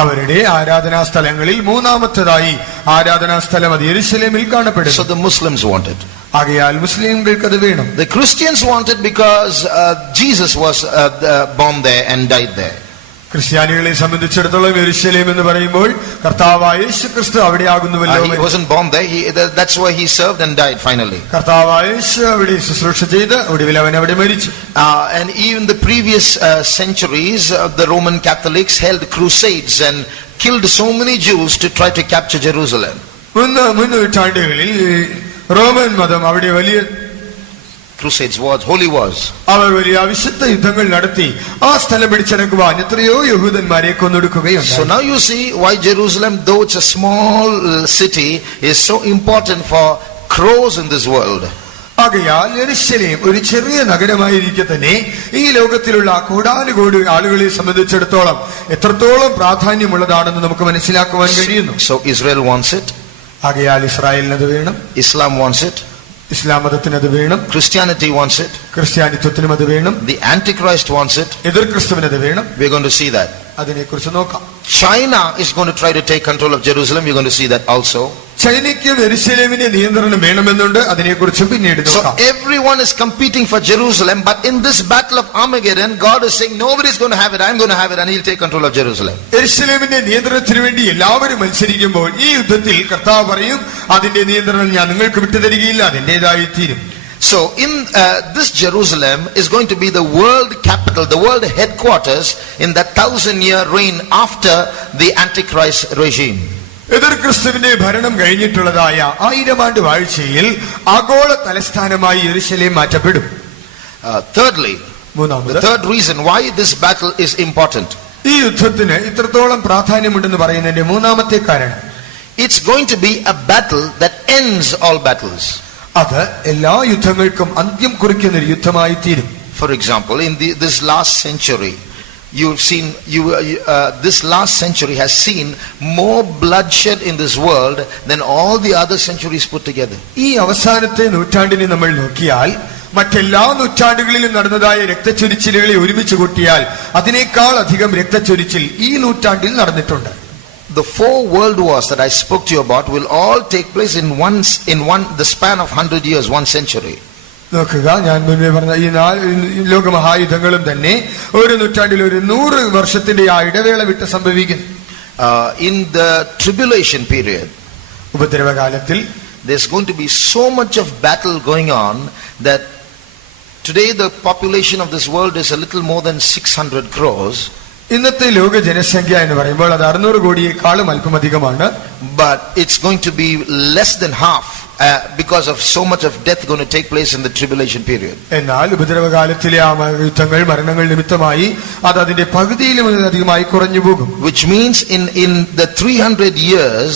അവരുടെ ആരാധനാ സ്ഥലങ്ങളിൽ മൂന്നാമത്തേതായി ആരാധനാ സ്ഥലം അത് യെരൂശലേമിൽ കാണപ്പെടുന്നു. So the Muslims want it. ആകയാൽ മുസ്ലിംകൾക്ക് അത് വേണം. The Christians want it because Jesus was born there and died there. ക്രിസ്ത്യാനികളെ സംബന്ധിച്ചിടത്തോളം യെരൂശലേം എന്ന് പറയുമ്പോൾ കർത്താവായ യേശുക്രിസ്തു അവിടെ ആകുന്നുവല്ലോ. He wasn't born there. That's why he served and died finally. കർത്താവായ യേശു അവിടെ ശുശ്രൂഷ ചെയ്ത് ഒടുവിൽ അവൻ അവിടെ മരിച്ചു. And even the previous centuries, the Roman Catholics held crusades and killed so many Jews to try to capture Jerusalem. മുന്നൂറ്റാണ്ടുകളിൽ Roman മതം അവിടെ വലിയ Crusades, wars, holy wars. അവർ വലിയ വിശുദ്ധ യുദ്ധങ്ങൾ നടത്തി ആ സ്ഥലം പിടിച്ചടക്കുവാൻ എത്രയോ യഹൂദന്മാരെ കൊന്നൊടുക്കുകയുണ്ട്. So now you see why Jerusalem, though it's a small city, is so important for crores in this world. ആകയാൽ യെരൂശലേം ഒരു ചെറിയ നഗരമായിരിക്കെ തന്നെ ഈ ലോകത്തിലുള്ള കോടാനുകോടി ആളുകളെ സംബന്ധിച്ചിടത്തോളം എത്രത്തോളം പ്രാധാന്യമുള്ളതാണെന്ന് നമുക്ക് മനസ്സിലാക്കുവാൻ കഴിയുന്നു. So Israel wants it. ആകയാൽ ഇസ്രായേലിനത് വേണം, Islam wants it. ഇസ്ലാം മതത്തിനത് വേണം, Christianity wants it. ക്രിസ്ത്യാനിത്വത്തിനും അത് വേണം, The Antichrist wants it. എതിർ ക്രിസ്തുവിനത് വേണം. We're going to see that. അതിനെക്കുറിച്ച് നോക്കാം. China is going to try to take control of Jerusalem. We're going to see that also. ചൈനയ്ക്കും യെരൂശലേമിന്റെ നിയന്ത്രണം വേണമെന്നുണ്ട്. അതിനെക്കുറിച്ച് പിന്നീട് So നോക്കാം. everyone is competing for Jerusalem, but in this battle of Armageddon, God is saying nobody is going to have it. I'm going to have it, and He'll take control of Jerusalem. യെരൂശലേമിന്റെ നിയന്ത്രണത്തിന് വേണ്ടി എല്ലാവരും മത്സരിക്കുമ്പോൾ ഈ യുദ്ധത്തിൽ കർത്താവ് പറയും, അതിന്റെ നിയന്ത്രണം ഞാൻ നിങ്ങൾക്ക് വിട്ടുതരികയില്ല, അതിന്റേതായി തീരും. So in this Jerusalem is going to be the world capital, the world headquarters in that 1,000-year reign after the Antichrist regime. എതിർ ക്രിസ്തുവിന്റെ ഭരണം കഴിഞ്ഞിട്ടുള്ളതായ 1000 ആണ്ട് വാഴ്ചയിൽ ആഗോള തലസ്ഥാനമായി യെരൂശലേം മാറ്റപ്പെടും. Thirdly, the മൂന്നാമത്, third reason why this battle is important. ഈ യുദ്ധത്തിന് ഇത്രത്തോളം പ്രാധാന്യമുണ്ടെന്ന് പറയുന്നതിന്റെ മൂന്നാമത്തെ കാരണം, It's going to be a battle that ends all battles. അത് എല്ലാ യുദ്ധങ്ങൾക്കും അന്ത്യം കുറിക്കുന്ന ഒരു യുദ്ധമായി തീരും. For example, in this last century, you've seen this last century has seen more bloodshed in this world than all the other centuries put together. ഈ അവസാനത്തെ നൂറ്റാണ്ടിനെ നമ്മൾ നോക്കിയാൽ മറ്റെല്ലാ നൂറ്റാണ്ടുകളിലും നടന്നതായ രക്തച്ചൊരിച്ചിലുകളെ ഒരുമിച്ച് കൂട്ടിയാൽ അതിനേക്കാൾ അധികം രക്തച്ചൊരിച്ചിൽ ഈ നൂറ്റാണ്ടിൽ നടന്നിട്ടുണ്ട്. The 4 world wars that I spoke to you about will all take place in the span of 100 years, 1 century. നോക്കുക, ഞാൻ മുന്നേ പറഞ്ഞ ഈ 4 ലോകമഹായുദ്ധങ്ങളും തന്നെ ഒരു നൂറ്റാണ്ടിൽ ഒരു 100 വർഷത്തിന്റെ ആ ഇടവേള വിട്ട് സംഭവിക്കുന്നു. In the tribulation period, ഉപദ്രവകാലത്തിൽ there's going to be so much of battle going on that today the population of this world is a little more than 600 crores. ഇന്നത്തെ ലോക ജനസംഖ്യ എന്ന് പറയുമ്പോൾ അത് 600 കോടിയേക്കാളും അല്പമധികമാണ്. But it's going to be less than half because of so much of death going to take place in the tribulation period. എന്നാൽ ഉപദ്രവകാലത്തിലെ ആ യുദ്ധങ്ങൾ, മരണങ്ങൾ നിമിത്തമായി അത് അതിന്റെ പകുതിയിലും അധികമായി കുറഞ്ഞു പോകും. Which means in the 300 years,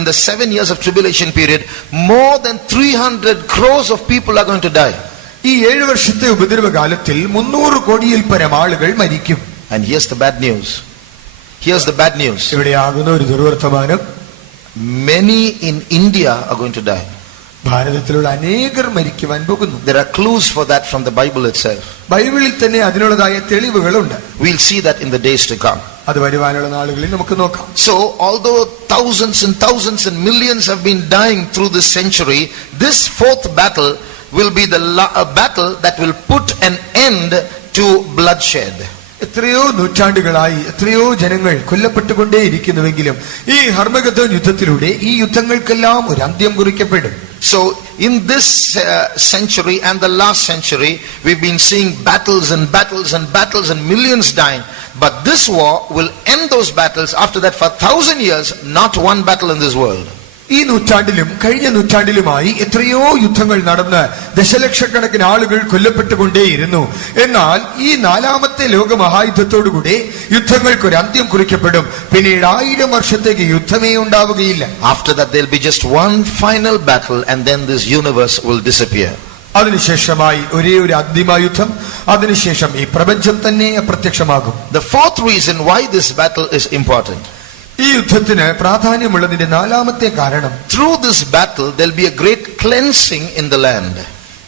in the 7 years of tribulation period, more than 300 crores of people are going to die. ഈ 7 വർഷത്തെ ഉപദ്രവകാലത്തിൽ 300 കോടിയിൽ പരം ആളുകൾ മരിക്കും. And here's the bad news. Here's the bad news. ഇവിടെയാകുന്ന ഒരു ദുർവർത്തമാനം, Many in India are going to die. ഭാരതത്തിലുള്ള അനേകർ മരിക്കുവാൻ പോകുന്നു. There are clues for that from the Bible itself. ബൈബിളിൽ തന്നെ അതിനുള്ളതായ തെളിവുകളുണ്ട്. We'll see that in the days to come. അത് വരുവാനുള്ള നാളുകളിൽ നമുക്ക് നോക്കാം. So although thousands and thousands and millions have been dying through this century, this 4th battle will be the battle that will put an end to bloodshed. എത്രയോ നൂറ്റാണ്ടുകളായി എത്രയോ ജനങ്ങൾ കൊല്ലപ്പെട്ടുകൊണ്ടേയിരിക്കുന്നുവെങ്കിലും ഈ ഹർമഗദോൻ യുദ്ധത്തിലൂടെ ഈ യുദ്ധങ്ങൾക്കെല്ലാം ഒരു അന്ത്യം കുറിക്കപ്പെടും. So in this century and the last century, we've been seeing battles and battles and battles and millions dying. But this war will end those battles. After that, for 1,000 years, not one battle in this world. ഈ നൂറ്റാണ്ടിലും കഴിഞ്ഞ നൂറ്റാണ്ടിലുമായി എത്രയോ യുദ്ധങ്ങൾ നടന്ന് ദശലക്ഷക്കണക്കിന് ആളുകൾ കൊല്ലപ്പെട്ടുകൊണ്ടേയിരുന്നു. എന്നാൽ ഈ 4ാമത്തെ ലോകമഹായുദ്ധത്തോടുകൂടി യുദ്ധങ്ങൾക്ക് ഒരു അന്ത്യം കുറിക്കപ്പെടും. പിന്നീട് 1000 വർഷത്തേക്ക് യുദ്ധമേ ഉണ്ടാവുകയില്ല. After that, there'll be just one final battle, and then this universe will disappear. അതിനുശേഷമായി ഒരേ ഒരു അന്തിമ യുദ്ധം, അതിനുശേഷം ഈ പ്രപഞ്ചം തന്നെ അപ്രത്യക്ഷമാകും. The 4th reason why this battle is important. ഈ യുദ്ധത്തിന് പ്രാധാന്യമുള്ളതിന്റെ 4ാമത്തെ കാരണം, through this battle there'll be a great cleansing in the land.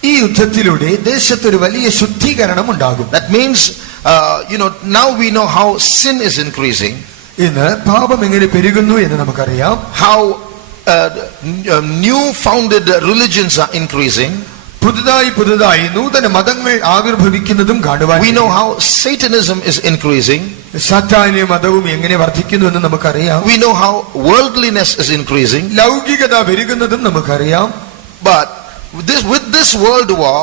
ഈ യുദ്ധത്തിലൂടെ ദേശത്തൊരു വലിയ ശുദ്ധീകരണം ഉണ്ടാകും. That means now we know how sin is increasing. ഇന്ന് പാപം എങ്ങനെ പെരുകുന്നു എന്ന് നമുക്കറിയാം. How new founded religions are increasing. പുതുതായി നൂതന മതങ്ങൾ ആവിർഭവിക്കുന്നതും കാണുവാൻ. We know how Satanism is increasing. സാത്താന്യ മതവും എങ്ങനെ വർദ്ധിക്കുന്നു എന്ന് നമുക്കറിയാം. We know how worldliness is increasing. ലൗകികത പെരുകുന്നതും നമുക്കറിയാം. But with this world war,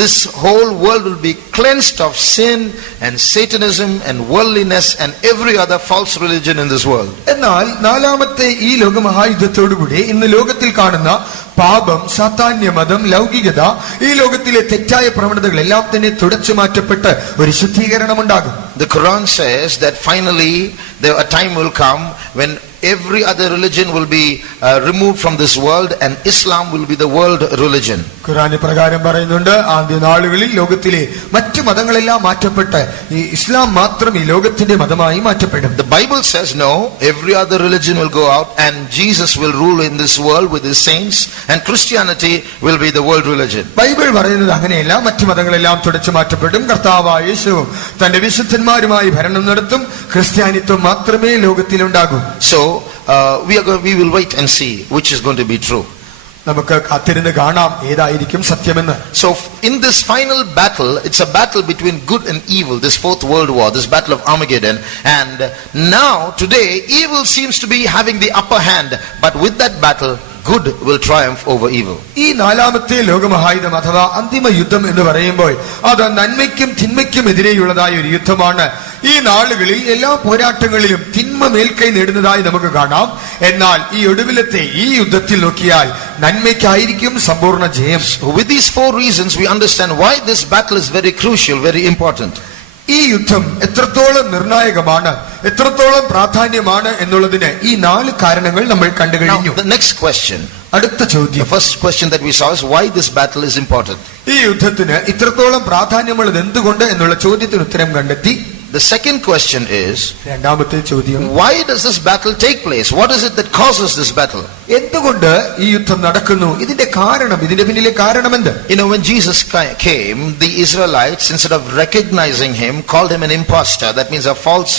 this whole world will be cleansed of sin and Satanism and worldliness and every other false religion in this world. എന്നാൽ നാലാമത്തെ ഈ ലോകമഹായുദ്ധത്തോടുകൂടി ഇന്ന് ലോകത്തിൽ കാണുന്ന പാപം, സാത്താന്യ മതം, ലൗകികത, ഈ ലോകത്തിലെ തെറ്റായ പ്രവണതകളെല്ലാം തന്നെ തുടച്ചു മാറ്റപ്പെട്ട് ഒരു ശുദ്ധീകരണം ഉണ്ടാകും. The Quran says that finally a time will come when every other religion will be removed from this world and Islam will be the world religion. ഖുർആൻ പ്രകാരം പറയുന്നുണ്ട്, ആദ്യ നാളുകളിൽ ലോകത്തിലെ മറ്റു മതങ്ങളെല്ലാം മാറ്റപ്പെട്ട് ഈ ഇസ്ലാം മാത്രം ഈ ലോകത്തിന്റെ മതമായി മാറ്റപ്പെടും. The Bible says no, every other religion will go out and Jesus will rule in this world with his saints and Christianity will be the world religion. Bible പറയുന്നത് അങ്ങനെയല്ല, മറ്റു മതങ്ങളെല്ലാം തുടച്ചു മാറ്റപ്പെടും, കർത്താവായ യേശുവും തന്റെ വിശുദ്ധന്മാരുമായി ഭരണം നടത്തും, ക്രിസ്ത്യാനിത്വം മാത്രമേ ലോകത്തിലുണ്ടാകൂ. So we will wait and see which is going to be true. നമുക്ക് കാത്തിരുന്ന് കാണാം ഏതായിരിക്കും സത്യമെന്ന്. So in this final battle, it's a battle between good and evil, this fourth world war, this battle of Armageddon, and now today evil seems to be having the upper hand, but with that battle good will triumph over evil. ഈ നാലാമത്തെ ലോകമഹായുദ്ധം അഥവാ അന്തിമ യുദ്ധം എന്ന് പറയുമ്പോൾ അത് നന്മയ്ക്കും തിന്മയ്ക്കും എതിരെയുള്ളതായ ഒരു യുദ്ധമാണ്. ഈ നാളുകളിൽ എല്ലാ പോരാട്ടങ്ങളിലും തിന്മ മേൽക്കൈ നേടുന്നതായി നമുക്ക് കാണാം. എന്നാൽ ഈ ഒടുവിലത്തെ ഈ യുദ്ധത്തിൽ നോക്കിയാൽ നന്മയ്ക്കായിരിക്കും സമ്പൂർണ്ണ ജയം. With these four reasons we understand why this battle is very crucial, very important. ഈ യുദ്ധം എത്രത്തോളം നിർണായകമാണ്, എത്രത്തോളം പ്രാധാന്യമാണ് എന്നുള്ളതിന് ഈ 4 കാരണങ്ങൾ നമ്മൾ കണ്ടു കഴിഞ്ഞു. The next question, അടുത്ത ചോദ്യം, the first question that we saw is why this battle is important. ഈ യുദ്ധത്തിന് ഇത്രത്തോളം പ്രാധാന്യമുള്ളത് എന്തുകൊണ്ട് എന്നുള്ള ചോദ്യത്തിന് ഉത്തരം കണ്ടെത്തി. The second question is, രണ്ടാമത്തെ ചോദ്യം, why does this battle take place? What is it that causes this battle? എന്തുകൊണ്ട് ഈ യുദ്ധം നടക്കുന്നു, ഇതിന്റെ കാരണം, ഇതിന്റെ പിന്നിലെ കാരണം എന്ത്? You know, when Jesus came, the Israelites, instead of recognizing him, called him an impostor, that means a false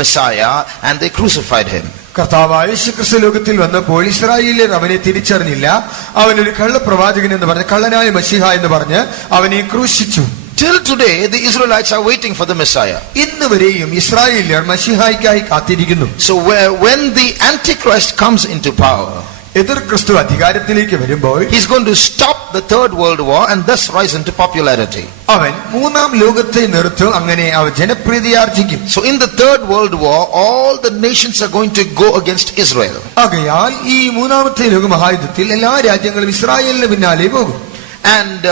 Messiah, and they crucified him. കർത്താവായ യേശുക്രിസ്തു ലോകത്തിൽ വന്നപ്പോൾ ഇസ്രായേലിയർ അവനെ തിരിച്ചറിഞ്ഞില്ല. അവനൊരു കള്ളപ്രവാചകൻ എന്ന് പറഞ്ഞ്, കള്ളനായ മശീഹ എന്ന് പറഞ്ഞ് അവനെ ക്രൂശിച്ചു. Till today the Israelites are waiting for the Messiah. ഇന്ന് വരെയും ഇസ്രായേലിയർ മശീഹായ്ക്കായി കാത്തിരിക്കുന്നു. So when the Antichrist comes into power, എതിർ ക്രിസ്തു അധികാരത്തിലേക്ക് വരുമ്പോൾ he's going to stop the third world war and thus rise into popularity. അവൻ മൂന്നാം ലോകത്തെ നിർത്തും, അങ്ങനെ അവൻ ജനപ്രീതിയാർജിക്കും. So in the third world war all the nations are going to go against Israel. ആകയാൽ ഈ മൂന്നാമത്തെ ലോകമഹായുദ്ധത്തിൽ എല്ലാ രാജ്യങ്ങളും ഇസ്രായേലിന് പിന്നാലെ പോകും. And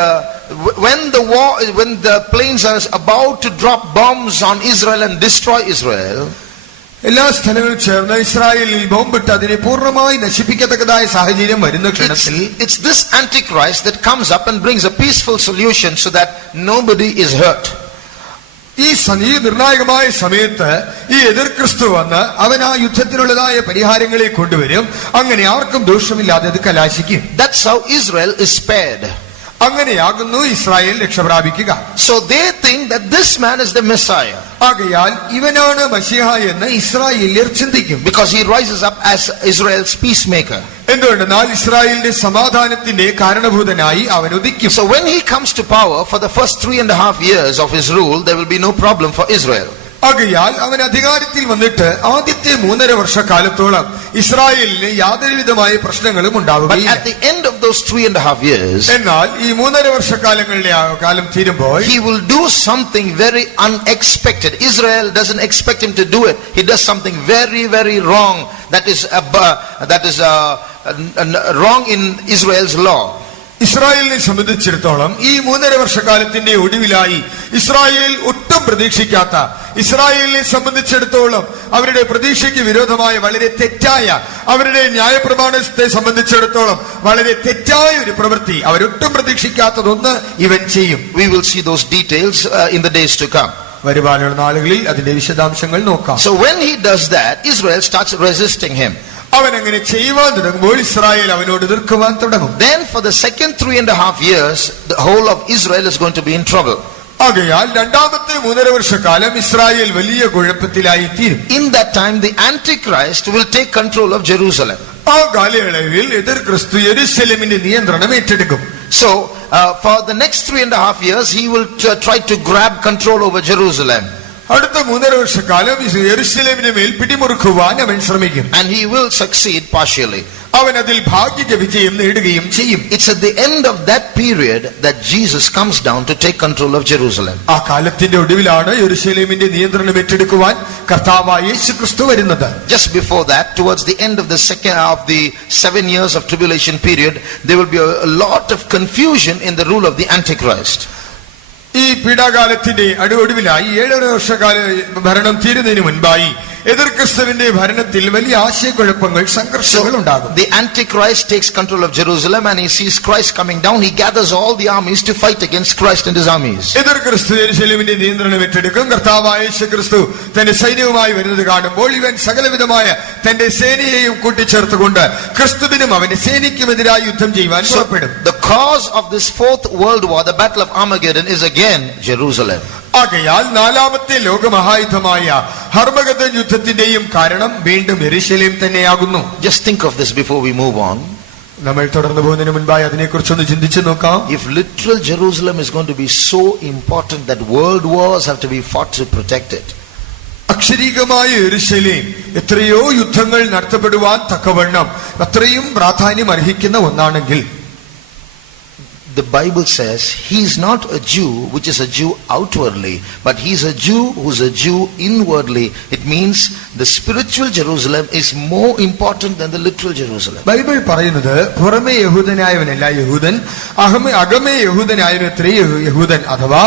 when the planes are about to drop bombs on Israel and destroy Israel, എല്ലാ സ്ഥലങ്ങളും ചേർന്ന് ഇസ്രായേലിൽ ബോംബിട്ട് അതിനെ പൂർണ്ണമായി നശിപ്പിക്കത്തക്കതായ സാഹചര്യം വരുന്ന ക്ഷണത്തിൽ it's this Antichrist that comes up and brings a peaceful solution so that nobody is hurt. ഈ നിർണായകമായ സമയത്ത് ഈ എതിർ ക്രിസ്തു വന്ന് അവൻ ആ യുദ്ധത്തിനുള്ളതായ പരിഹാരങ്ങളെ കൊണ്ടുവരും. അങ്ങനെ ആർക്കും ദോഷമില്ലാതെ അത് കലാശിക്കും. That's how Israel is spared. അങ്ങനെയാകുന്നു ഇസ്രായേൽ രക്ഷപ്രാപിക്കുക. So they think that this man is the Messiah. ആകയാൽ ഇവനാണ് മശീഹ എന്ന് ഇസ്രായേല്യർ ചിന്തിക്കും. Because he rises up as Israel's peacemaker. എന്തുകൊണ്ടെന്നാൽ ഇസ്രായേലിന്റെ സമാധാനത്തിന്റെ കാരണഭൂതനായി അവൻ ഉദിക്കും. So when he comes to power, for the first 3.5 years of his rule, there will be no problem for Israel. ആകയാൽ അവൻ അധികാരത്തിൽ വന്നിട്ട് ആദ്യത്തെ 3.5 വർഷക്കാലത്തോളം ഇസ്രായേലിന് യാതൊരുവിധമായ പ്രശ്നങ്ങളും ഉണ്ടാവുകയില്ല. But at the end of those 3.5 years, എന്നാൽ ഈ 3.5 വർഷക്കാലങ്ങളുടെ കാലം തീരുമ്പോൾ he will do something very unexpected. Israel doesn't expect him to do it. He does something very, very wrong. That is wrong in Israel's law. ഇസ്രായേലിനെ സംബന്ധിച്ചിടത്തോളം ഈ 3.5 വർഷക്കാലത്തിന്റെ ഒടുവിലായി Israel ഒട്ടും പ്രതീക്ഷിക്കാത്ത, ഇസ്രായേലിനെ സംബന്ധിച്ചിടത്തോളം അവരുടെ പ്രതീക്ഷയ്ക്ക് വിരോധമായ വളരെ തെറ്റായ, അവരുടെ ന്യായപ്രമാണത്തെ സംബന്ധിച്ചിടത്തോളം വളരെ തെറ്റായ ഒരു പ്രവൃത്തി, അവരൊട്ടും പ്രതീക്ഷിക്കാത്തതൊന്ന് ഇവൻ ചെയ്യും. We will see those details in the days to come. വരുവാനുള്ള നാളുകളിൽ അതിന്റെ വിശദാംശങ്ങൾ നോക്കാം. So when he does that, Israel starts resisting him. അവൻ അങ്ങനെ ചെയ്യുവാൻ തുടങ്ങുമ്പോൾ ഇസ്രായേൽ അവനോട് എതിർക്കുവാൻ തുടങ്ങും. Then for the second 3.5 years, the whole of Israel is going to be in trouble. ആകയാൽ രണ്ടാമത്തെ 3.5 വർഷക്കാലം ഇസ്രായേൽ വലിയ കുഴപ്പത്തിലായി തീരും. In that time the Antichrist will take control of Jerusalem. ആ കാലയളവിൽ എതിർ ക്രിസ്തു യെരൂശലേമിന്റെ നിയന്ത്രണം ഏറ്റെടുക്കും. So for the next 3.5 years he will try to grab control over Jerusalem. അടുത്ത 3.5 വർഷക്കാലം യെരൂശലേമിനെ മേൽ പിടിമുറുക്കുവാൻ അവൻ ശ്രമിക്കും. And he will succeed partially. അവൻ അതിൽ ഭാഗിക വിജയം നേടുകയും ചെയ്യും. It's at the end of that period that Jesus comes down to take control of Jerusalem. ആ കാലത്തിന്റെ ഒടുവിലാണ് യെരൂശലേമിന്റെ നിയന്ത്രണം ഏറ്റെടുക്കുവാൻ കർത്താവായ യേശുക്രിസ്തു വരുന്നത്. Just before that, towards the end of the 7 years of tribulation period, there will be a lot of confusion in the rule of the Antichrist. ഈ പീഡാകാലത്തിന്റെ ഒടുവിലായി 7.5 വർഷക്കാല ഭരണം തീരുന്നതിന് മുൻപായി എതിർക്രിസ്തുവിന്റെ ഭരണത്തിൽ വലിയ ആശയക്കുഴപ്പങ്ങൾ, സംഘർഷങ്ങൾ ഉണ്ടാകും. The Antichrist takes control of Jerusalem and he sees Christ coming down. He gathers all the armies to fight against Christ and his armies. എതിർക്രിസ്തു യെരൂശലേമിന്റെ നിയന്ത്രണം ഏറ്റെടുക്കും. കർത്താവായ യേശുക്രിസ്തു തന്റെ സൈന്യവുമായി വരുന്നത് കാണുമ്പോൾ ഇവൻ സകലവിധമായ തന്റെ സേനയെയും കൂട്ടിച്ചേർത്തുകൊണ്ട് ക്രിസ്തുവിനും അവന്റെ സേനയ്ക്കുമെതിരായി യുദ്ധം ചെയ്യുവാൻ പുറപ്പെടും. The cause of this fourth world war, the battle of Armageddon, is again Jerusalem. ആകയാൽ 4ാമത്തെ ലോകമഹായുദ്ധമായ ഹർമഗദോൻ യുദ്ധത്തിന്റെയും കാരണം വീണ്ടും യെരൂശലേം തന്നെയാകുന്നു. Just think of this before we move on. നമ്മൾ തുടർന്നു പോകുന്നതിന് മുൻപായി അതിനെക്കുറിച്ചൊന്ന് ചിന്തിച്ചു നോക്കാം. If literal Jerusalem is going to be so important that world wars have to be fought to protect it, അക്ഷരീകമായ യെരൂശലേം എത്രയോ യുദ്ധങ്ങൾ നടത്തപ്പെടുവാൻ തക്കവണ്ണം അത്രയും പ്രാധാന്യം അർഹിക്കുന്ന ഒന്നാണെങ്കിൽ, the Bible says he is not a Jew which is a Jew outwardly, but he is a Jew who is a Jew inwardly. It means the spiritual Jerusalem is more important than the literal Jerusalem. Bible പറയുന്നത് പുറമേ യഹൂദനായവനല്ല യഹൂദൻ, അകമേ യഹൂദനായവനത്രേ യഹൂദൻ. അഥവാ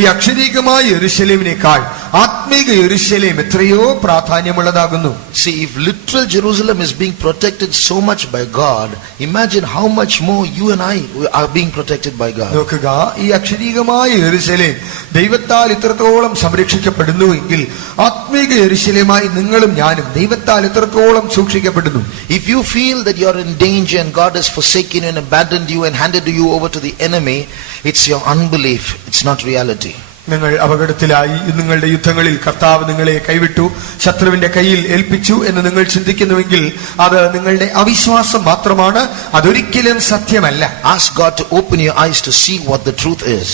ഈ അക്ഷരീകമായ യെരൂശലേമിനേക്കാൾ ആത്മീക യെരൂശലേം എത്രയോ പ്രാധാന്യമുള്ളതാകുന്നു. See, if literal Jerusalem is being protected so much by God, imagine how much more you and I are being protected by God. നോക്കുക, ഈ അക്ഷരീകമായ യെരൂശലേം ദൈവത്താൽ ഇത്രത്തോളം സംരക്ഷിക്കപ്പെടുന്നുവെങ്കിൽ ആത്മീക യെരൂശലേമായി നിങ്ങളും ഞാനും ദൈവത്താൽ ഇത്രത്തോളം സൂക്ഷിക്കപ്പെടുന്നു. If you feel that you are in danger and God has forsaken you and abandoned you and handed you over to the enemy, it's your unbelief, it's not reality. നിങ്ങൾ അപകടത്തിലായി, നിങ്ങളുടെ യുദ്ധങ്ങളിൽ കർത്താവ് നിങ്ങളെ കൈവിട്ടു, ശത്രുവിന്റെ കയ്യിൽ ഏൽപ്പിച്ചു എന്ന് നിങ്ങൾ ചിന്തിക്കുന്നുവെങ്കിൽ അത് നിങ്ങളുടെ അവിശ്വാസം മാത്രമാണ്, അതൊരിക്കലും സത്യമല്ല. Ask God to open your eyes to see what the truth is.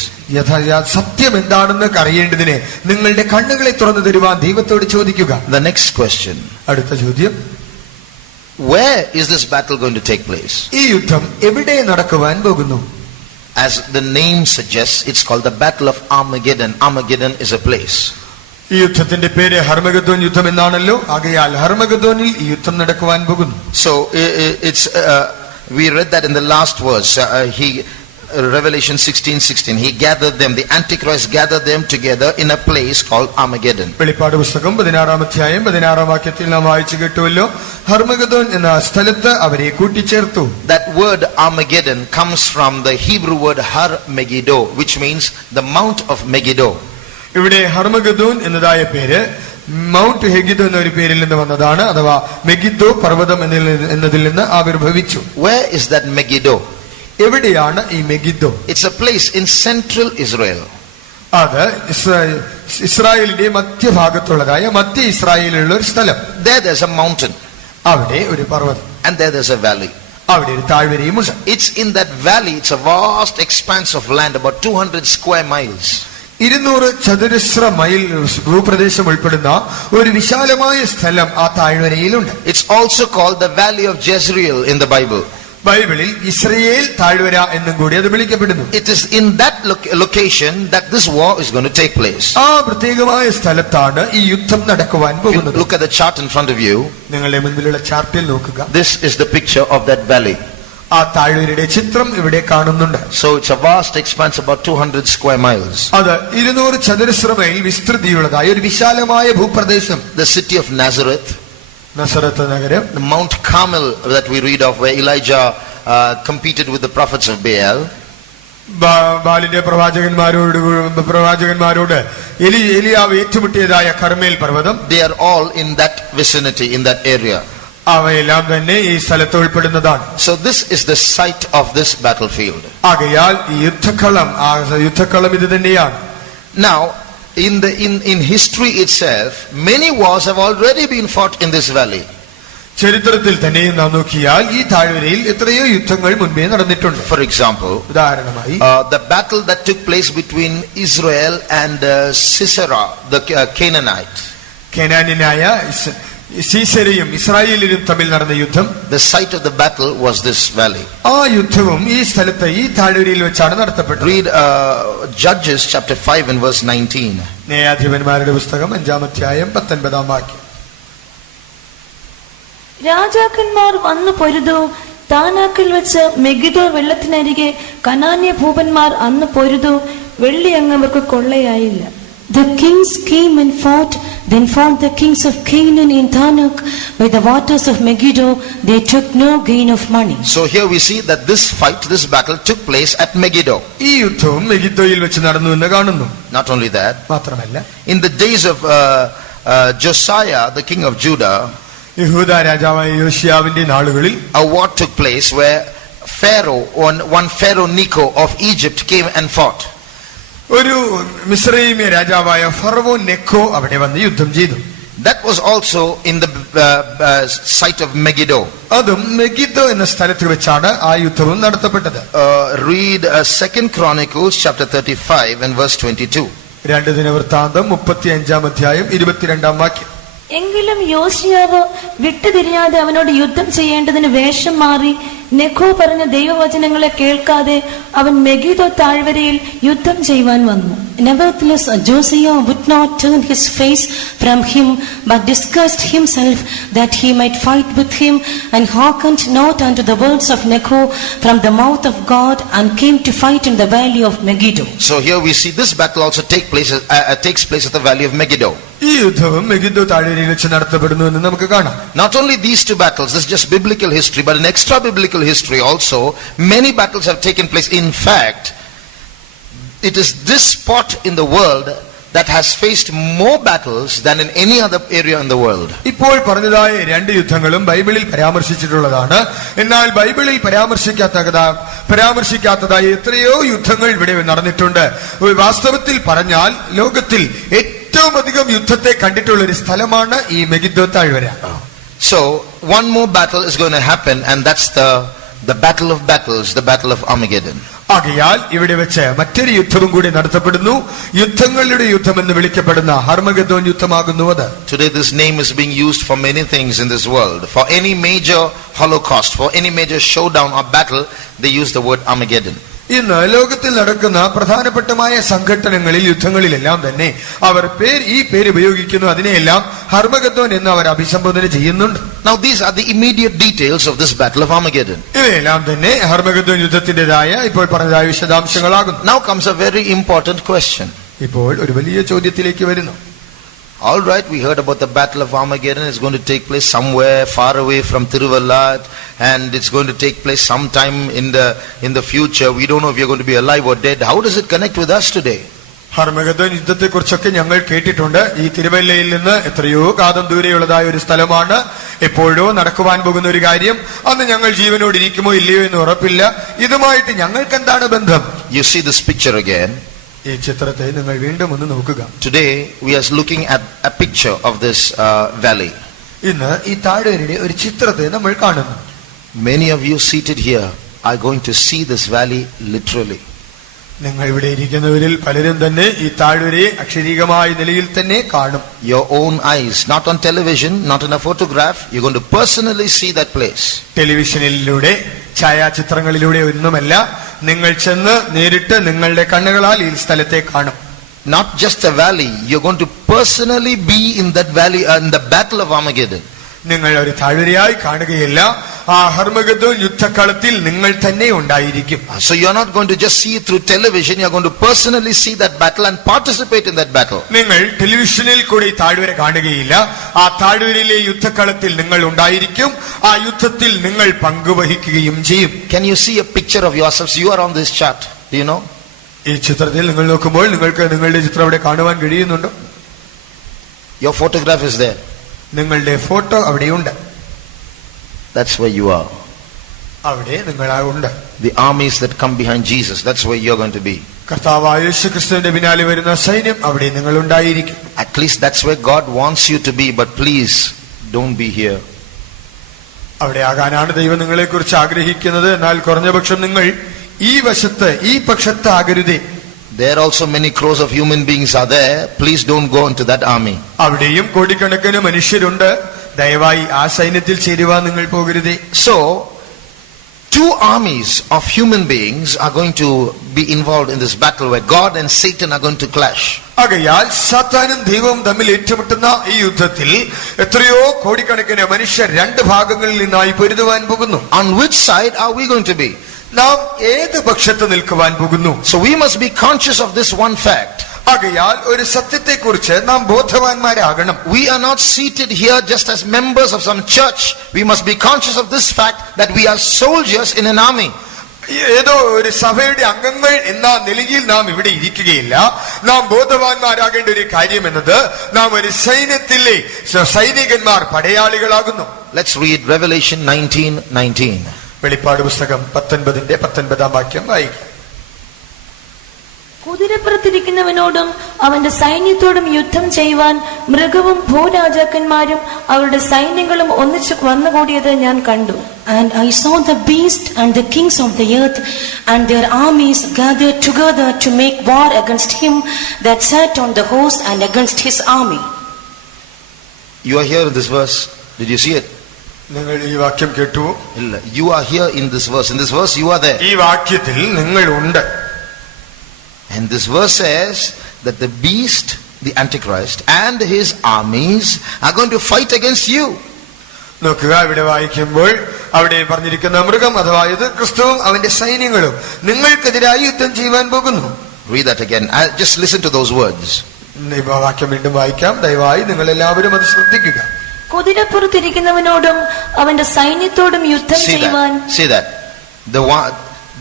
സത്യം എന്താണെന്ന് അറിയേണ്ടതിന് നിങ്ങളുടെ കണ്ണുകളെ തുറന്നു തരുവാൻ ദൈവത്തോട് ചോദിക്കുക. The next question, അടുത്ത ചോദ്യം, where is this battle going to take place? ഈ യുദ്ധം എവിടെ നടക്കുവാൻ പോകുന്നു? As the name suggests, it's called the Battle of Armageddon. Armageddon is a place. ഈ യുദ്ധത്തിന്റെ പേര് ഹർമഗദോൻ യുദ്ധം എന്നാണല്ലോ. ആകയാൽ ഹർമഗദോനിൽ ഈ യുദ്ധം നടക്കുവാൻ പോകുന്നു. So we read that in the last verse. Revelation 16:16. He gathered them. The Antichrist gathered them together in a place called Armageddon. വെളിപ്പാട് പുസ്തകം 16-ാം അധ്യായം 16-ാം വാക്യത്തിൽ നാം വായിച്ചു കേട്ടുവല്ലോ, ഹർമഗദോൻ എന്ന സ്ഥലത്ത് അവരെ കൂട്ടിച്ചേർത്തു. That word Armageddon comes from the Hebrew word Har Megiddo, which means the Mount of Megiddo. ഇവിടെ ഹർമഗദോൻ എന്നതായ പേര് മൗണ്ട് ഹെഗിദോ എന്നൊരു പേരിൽ നിന്ന് വന്നതാണ്, അഥവാ മെഗിദ്ദോ പർവ്വതം എന്നതിൽ നിന്ന് ആവിർഭവിച്ചു. Where is that Megiddo? എവിടെയാണ് ഈ Megiddo? It's a place in central Israel. അത് ഇസ്രായേലിന്റെ മധ്യഭാഗത്തുള്ളതായ മധ്യ ഇസ്രായേലിലുള്ള ഒരു സ്ഥലം. There's a mountain. അവിടെ ഒരു പർവ്വതം. And there's a valley. അവിടെ ഒരു താഴ്വരയുമുണ്ട്. It's in that valley, it's a vast expanse of land, about 200 square miles. 200 ചതുരശ്ര മൈൽ ഭൂപ്രദേശം ഉൾപ്പെടുന്ന ഒരു വിശാലമായ സ്ഥലം ആ താഴ്വരയിലുണ്ട്. It's also called the Valley of Jezreel in the Bible. ബൈബിളിൽ ഇസ്രയേൽ താഴ്വര എന്നും കൂടി അത് വിളിക്കപ്പെടുന്നു. It is in that location that this war is going to take place. ആ പ്രത്യേകമായ സ്ഥലത്താണ് ഈ യുദ്ധം നടക്കുവാൻ പോകുന്നത്. Look at the chart in front of you. നിങ്ങളുടെ മുൻപിലുള്ള ചാർട്ടിൽ നോക്കുക. This is the picture of that valley. ആ താഴ്വരയുടെ ചിത്രം ഇവിടെ കാണുന്നുണ്ട്. So it's a vast expanse, about 200 square miles. അത് 200 ചതുരശ്ര മൈൽ വിസ്തൃതിയുള്ളതായ ഒരു വിശാലമായ ഭൂപ്രദേശം. The city of Nazareth, നസറത്ത് നഗരം, the Mount Carmel that we read of, where Elijah competed with the prophets of Baal. ബാലിന്റെ പ്രവാചകന്മാരോട് എലിയാവ് ഏറ്റുമുട്ടിയതായ കർമേൽ പർവ്വതം. They are all in that vicinity, in that area. അവയെല്ലാം തന്നെ ഈ സ്ഥലത്ത് ഉൾപ്പെടുന്നതാണ്. So this is the site of this battlefield. ആകയാൽ ഈ യുദ്ധക്കളം ഇത് തന്നെയാണ്. Now in history itself, many wars have already been fought in this valley. ചരിത്രത്തിൽ തന്നെയും നാം നോക്കിയാൽ ഈ താഴ്വരയിൽ എത്രയോ യുദ്ധങ്ങൾ മുൻപേ നടന്നിട്ടുണ്ട്. For example, ഉദാഹരണമായി the battle that took place between Israel and Sisera, the Canaanite. കനാന്യനായ സീസെരയും ഇസ്രായേലിലും തമ്മിൽ നടന്ന യുദ്ധം, The site of the battle was this valley. ആ യുദ്ധവും ഈ സ്ഥലത്ത് ഈ താഴ്വരയിൽ വെച്ചാണ് നടത്തപ്പെട്ടത്. Read Judges chapter 5 and verse 19. ന്യായാധിപന്മാരുടെ പുസ്തകം 5-ാം അധ്യായം 19-ാം വാക്യം. രാജാക്കന്മാർ വന്നു പൊരുതു. താനാക്കിൽ വെച്ച് മെഗിദോ വെള്ളത്തിനരികെ കനാന്യ ഭൂപന്മാർ അന്ന് പൊരുതു. വെള്ളി അങ്ങവർക്ക് കൊള്ളയായില്ല. The kings came and fought, then fought the kings of Canaan in Tanakh by the waters of Megiddo. They took no gain of money. So here we see that this fight, this battle took place at Megiddo. ഈ യുദ്ധവും മെഗിദ്ദോയിൽ വെച്ച് നടന്നു എന്ന് കാണുന്നു. Not only that, മാത്രമല്ല in the days of Josiah, the king of Judah, യഹൂദ രാജാവായ യോശിയാവിന്റെ നാളുകളിൽ a war took place where one Pharaoh Necho of Egypt came and fought. ഒരു മിസ്രൈമ്യ രാജാവായ ഫറവോൻ നെക്കോ അവിടെ വന്ന് യുദ്ധം ചെയ്തു. That was also in the site of Megiddo. അതും മെഗിദ്ദോ എന്ന സ്ഥലത്ത് വെച്ചാണ് ആ യുദ്ധവും നടത്തപ്പെട്ടത്. Read 2 Chronicles chapter 35 and verse 22. 2 ദിനവൃത്താന്തം 35-ാം അധ്യായം 22-ാം വാക്യം. എങ്കിലും യോശിയാവ് വിട്ടുതിരിയാതെ അവനോട് യുദ്ധം ചെയ്യേണ്ടതിന് വേഷം മാറി നെഖോ പറഞ്ഞ ദൈവവചനങ്ങളെ കേൾക്കാതെ അവൻ മെഗിദോ താഴ്വരയിൽ യുദ്ധം ചെയ്യുവാൻ വന്നു. Nevertheless, Josiah would not turn his face from him, but disguised himself that he might fight with him, and hearkened not unto the words of Necho from the mouth of God, and came to fight in the valley of Megiddo. So here we see this battle also takes place at the valley of Megiddo. ഈ യുദ്ധവും Megiddo താഴ്വരയിൽ വെച്ച് നടത്തപ്പെടുന്നു എന്ന് നമുക്ക് കാണാം. Not only these two battles, this is just biblical history, but in extra biblical history also, many battles have taken place. In fact, it is this spot in the world that has faced more battles than in any other area in the world. ഇപ്പോൾ പറഞ്ഞതായ രണ്ട് യുദ്ധങ്ങളും ബൈബിളിൽ പരാമർശിച്ചിട്ടുള്ളതാണ്. എന്നാൽ ബൈബിളിൽ പരാമർശിക്കാത്തതായ എത്രയോ യുദ്ധങ്ങൾ ഇവിടെ നടന്നിട്ടുണ്ട്. വാസ്തവത്തിൽ പറഞ്ഞാൽ ലോകത്തിൽ ഏറ്റവും അധികം യുദ്ധത്തെ കണ്ടിട്ടുള്ള ഒരു സ്ഥലമാണ് ഈ മെഗിദ്ദോ താഴ്വര. So one more battle is going to happen, and that's the battle of battles, the battle of Armageddon. ആകയാൽ ഇവിടെ വെച്ച് മറ്റൊരു യുദ്ധവും കൂടി നടത്തപ്പെടുന്നു. യുദ്ധങ്ങളുടെ യുദ്ധം എന്ന് വിളിക്കപ്പെടുന്ന ഹർമഗദ്ദോൻ യുദ്ധമാകുന്നു അത്. Today this name is being used for many things in this world. For any major holocaust, for any major showdown or battle, they use the word Armageddon. ഇന്ന് ലോകത്തിൽ നടക്കുന്ന പ്രധാനപ്പെട്ടമായ സംഘട്ടനങ്ങളിൽ യുദ്ധങ്ങളിലെല്ലാം തന്നെ അവർ ഈ പേര് ഉപയോഗിക്കുന്നു. അതിനെയെല്ലാം ഹർമഗദ്ദോൻ എന്ന് അവർ അഭിസംബോധന ചെയ്യുന്നുണ്ട്. Now these are the immediate details of this battle of Armageddon. ഇവയെല്ലാം തന്നെ ഹർമഗദ്ദോൻ യുദ്ധത്തിന്റേതായ ഇപ്പോൾ പറഞ്ഞതായ വിശദാംശങ്ങളാകുന്നു. Now comes a very important question. ഇപ്പോൾ ഒരു വലിയ ചോദ്യത്തിലേക്ക് വരുന്നു. All right, we heard about the battle of Armageddon. It's going to take place somewhere far away from Tiruvallat, and it's going to take place sometime in the future. We don't know if you're going to be alive or dead. How does it connect with us today? ഹർമഗദ്ദോൻ യുദ്ധത്തെ കുറിച്ചൊക്കെ ഞങ്ങൾ കേട്ടിട്ടുണ്ട്. ഈ തിരുവല്ലയിൽ നിന്ന് എത്രയോ കാതം ദൂരെയുള്ളതായ ഒരു സ്ഥലമാണ്. എപ്പോഴോ നടക്കുവാൻ പോകുന്ന ഒരു കാര്യം. അന്ന് ഞങ്ങൾ ജീവനോട് ഇരിക്കുമോ ഇല്ലയോ എന്ന് ഉറപ്പില്ല. ഇതുമായിട്ട് ഞങ്ങൾക്ക് എന്താണ് ബന്ധം? You see this picture again. ഈ ചിത്രത്തെ നിങ്ങൾ വീണ്ടും ഒന്ന് നോക്കുക. Today we are looking at a picture of this valley. ഇന്ന് ഈ താഴ്വരയുടെ ഒരു ചിത്രത്തെ നമ്മൾ കാണുന്നു. Many of you seated here are going to see this valley literally. നിങ്ങൾ ഇവിടെ ഇരിക്കുന്നവരിൽ പലരും തന്നെ ഈ താഴ്വരയെ അക്ഷരീകമായ നിലയിൽ തന്നെ കാണും. Your own eyes, not on television, not in a photograph. You're going to personally see that place. ടെലിവിഷനിലൂടെ ഛായാചിത്രങ്ങളിലൂടെ ഒന്നുമല്ല, നിങ്ങൾ ചെന്ന് നേരിട്ട് നിങ്ങളുടെ കണ്ണുകളാൽ ഈ സ്ഥലത്തെ കാണും. Not just a valley, you're going to personally be in that valley, in the battle of Armageddon. നിങ്ങൾ ഒരു താഴ്വരയായി കാണുകയില്ല, ആ ഹർമഗദ്ദോൻ യുദ്ധക്കളത്തിൽ നിങ്ങൾ തന്നെ ഉണ്ടായിരിക്കും. So you're not going to just see it through television, you're going to personally see that battle and participate in that battle. നിങ്ങൾ ടെലിവിഷനിൽ കൂടി താഴ്വര കാണുകയില്ല, ആ താഴ്വരയിലെ യുദ്ധക്കളത്തിൽ നിങ്ങൾ ഉണ്ടായിരിക്കും, ആ യുദ്ധത്തിൽ നിങ്ങൾ പങ്കുവഹിക്കുകയും ചെയ്യും. Can you see a picture of yourselves? You are on this chart. Do you know? ഈ ചിത്രത്തിൽ നിങ്ങൾ നോക്കുമ്പോൾ നിങ്ങൾക്ക് നിങ്ങളുടെ ചിത്രം അവിടെ കാണുവാൻ കഴിയുന്നുണ്ടോ? Your photograph is there. നിങ്ങളുടെ ഫോട്ടോ അവിടെയുണ്ട്. That's where you are. അവിടെ നിങ്ങൾ ഉണ്ട്. The armies that come behind Jesus, that's where you're going to be. കർത്താവായ യേശുക്രിസ്തുവിന്റെ പിന്നാലെ വരുന്ന സൈന്യം അവിടെ നിങ്ങൾ ഉണ്ടായിരിക്കും. At least that's where God wants you to be, but please don't be here. അവിടെ ആകാനാണ് ദൈവം നിങ്ങളെ കുറിച്ച് ആഗ്രഹിക്കുന്നത്. എന്നാൽ കുറഞ്ഞപക്ഷം നിങ്ങൾ ഈ വശത്ത് ഈ പക്ഷത്ത് ആകരുതേ. There also many crores of human beings are there. Please don't go into that army. അവിടെയും കോടിക്കണക്കിന് മനുഷ്യരുണ്ട്. ദയവായി ആ സൈന്യത്തിൽ ചേരുവാൻ നിങ്ങൾ പോകരുതേ. So, two armies of human beings are going to be involved in this battle where God and Satan are going to clash. ആകയാൽ സാത്താനും ദൈവവും തമ്മിൽ ഏറ്റുമുട്ടുന്ന ഈ യുദ്ധത്തിൽ എത്രയോ കോടിക്കണക്കിന് മനുഷ്യർ രണ്ട് ഭാഗങ്ങളിൽ നിന്നായി പൊരുതുവാൻ പോകുന്നു. On which side are we going to be? നാം ഏത് പക്ഷത്ത് നിൽക്കുവാൻ പോകുന്നു? So we must be conscious of this one fact. ആകയാൽ ഒരു സത്യത്തെക്കുറിച്ച് നാം ബോധവാന്മാരാകണം. We are not seated here just as members of some church. We must be conscious of this fact that we are soldiers in an army. ഏതോ ഒരു സഭയുടെ അംഗങ്ങൾ എന്ന നിലയിൽ നാം ഇവിടെ ഇരിക്കുകയില്ല. നാം ബോധവാന്മാരാകേണ്ട ഒരു കാര്യം എന്നത് നാം ഒരു സൈന്യത്തിലെ സൈനികന്മാർ, പടയാളികളാകുന്നു. Let's read Revelation 19:19. വെളിപ്പാട് പുസ്തകം 19-19 വാക്യം വായിക്കാം. കുതിരപ്പുറത്തിരിക്കുന്നവനോടും അവന്റെ സൈന്യത്തോടും യുദ്ധം ചെയ്യുവാൻ മൃഗവും ഭൂരാജാക്കന്മാരും അവരുടെ സൈന്യങ്ങളും ഒന്നിച്ചു വന്നുകൂടിയത് ഞാൻ കണ്ടു. And I saw the beast and the kings of the earth and their armies gathered together to make war against him that sat on the horse and against his army. You are here in this verse. Did you see it? നിങ്ങൾ ഈ വാക്യം കേട്ടു? ഇല്ല. You are here in this verse. In this verse you are there. ഈ വാക്യത്തിൽ നിങ്ങൾ ഉണ്ട്. And this verse says that the beast, the Antichrist, and his armies are going to fight against you. നോക്കുക, ഇവിടെ വായിക്കുമ്പോൾ അവിടെ പറഞ്ഞിരിക്കുന്ന മൃഗം അഥവാ ഇത് ക്രിസ്തുവും അവന്റെ സൈന്യങ്ങളും നിങ്ങൾക്കെതിരായി യുദ്ധം ചെയ്യുവാൻ പോകുന്നു. Read that again. Just listen to those words. ഈ വാക്യം വീണ്ടും വായിക്കാം. ദയവായി നിങ്ങൾ എല്ലാവരും അത് ശ്രദ്ധിക്കുക. കുതിരപ്പുറത്തിരിക്കുന്നവനോടും അവന്റെ സൈന്യത്തോടും യുദ്ധം ചെയ്യുവാൻ. See that.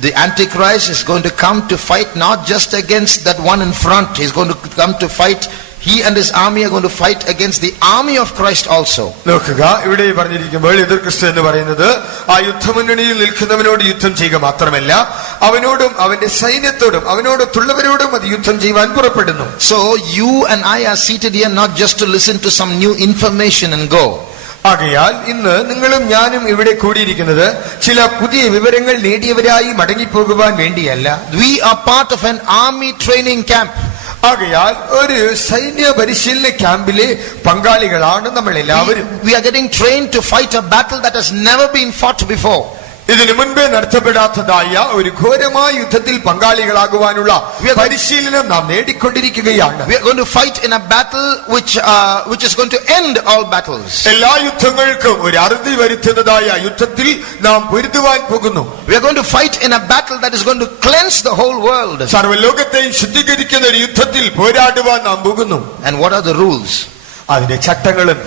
The Antichrist is going to come to fight not just against that one in front. He's going to come to fight. He and his army are going to fight against the army of Christ also. നോക്കുക, ഇവിടെ പറഞ്ഞിരിക്കുമ്പോൾ എതിർ ക്രിസ്തു എന്ന് പറയുന്നത് ആ യുദ്ധമുന്നണിയിൽ നിൽക്കുന്നവനോട് യുദ്ധം ചെയ്യുക മാത്രമല്ല, അവനോടും അവന്റെ സൈന്യത്തോടും അവനോടൊത്തുള്ളവരോടും അത് യുദ്ധം ചെയ്യുവാൻ പുറപ്പെടുന്നു. So you and I are seated here not just to listen to some new information and go. ആകയാൽ ഇന്ന് നിങ്ങളും ഞാനും ഇവിടെ കൂടിയിരിക്കുന്നത് ചില പുതിയ വിവരങ്ങൾ നേടിയവരായി മടങ്ങിപ്പോകുവാൻ വേണ്ടിയല്ല. We are part of an army training camp. ആകയാൽ ഒരു സൈന്യ പരിശീലന ക്യാമ്പിലെ പങ്കാളികളാണ് നമ്മൾ എല്ലാവരും. We are getting trained to fight a battle that has never been fought before. ഇതിനു മുൻപേ നടത്തപ്പെടാത്തതായ ഒരു ഘോരമായ യുദ്ധത്തിൽ പങ്കാളികളാകുവാനുള്ള പരിശീലനം നാം നേടിക്കൊണ്ടിരിക്കുകയാണ്. We are going to fight in a battle which is going to end all battles. എല്ലാ യുദ്ധങ്ങൾക്കും ഒരു അറുതി വരുത്തുന്നതായ യുദ്ധത്തിൽ നാം പൊരുതുവാൻ പോകുന്നു. We are going to fight in a battle that is going to cleanse the whole world. സർവ്വലോകത്തെയും ശുദ്ധീകരിക്കുന്ന ഒരു യുദ്ധത്തിൽ പോരാടുവാൻ നാം പോകുന്നു. And what are the rules? അതിന്റെ ചട്ടങ്ങളും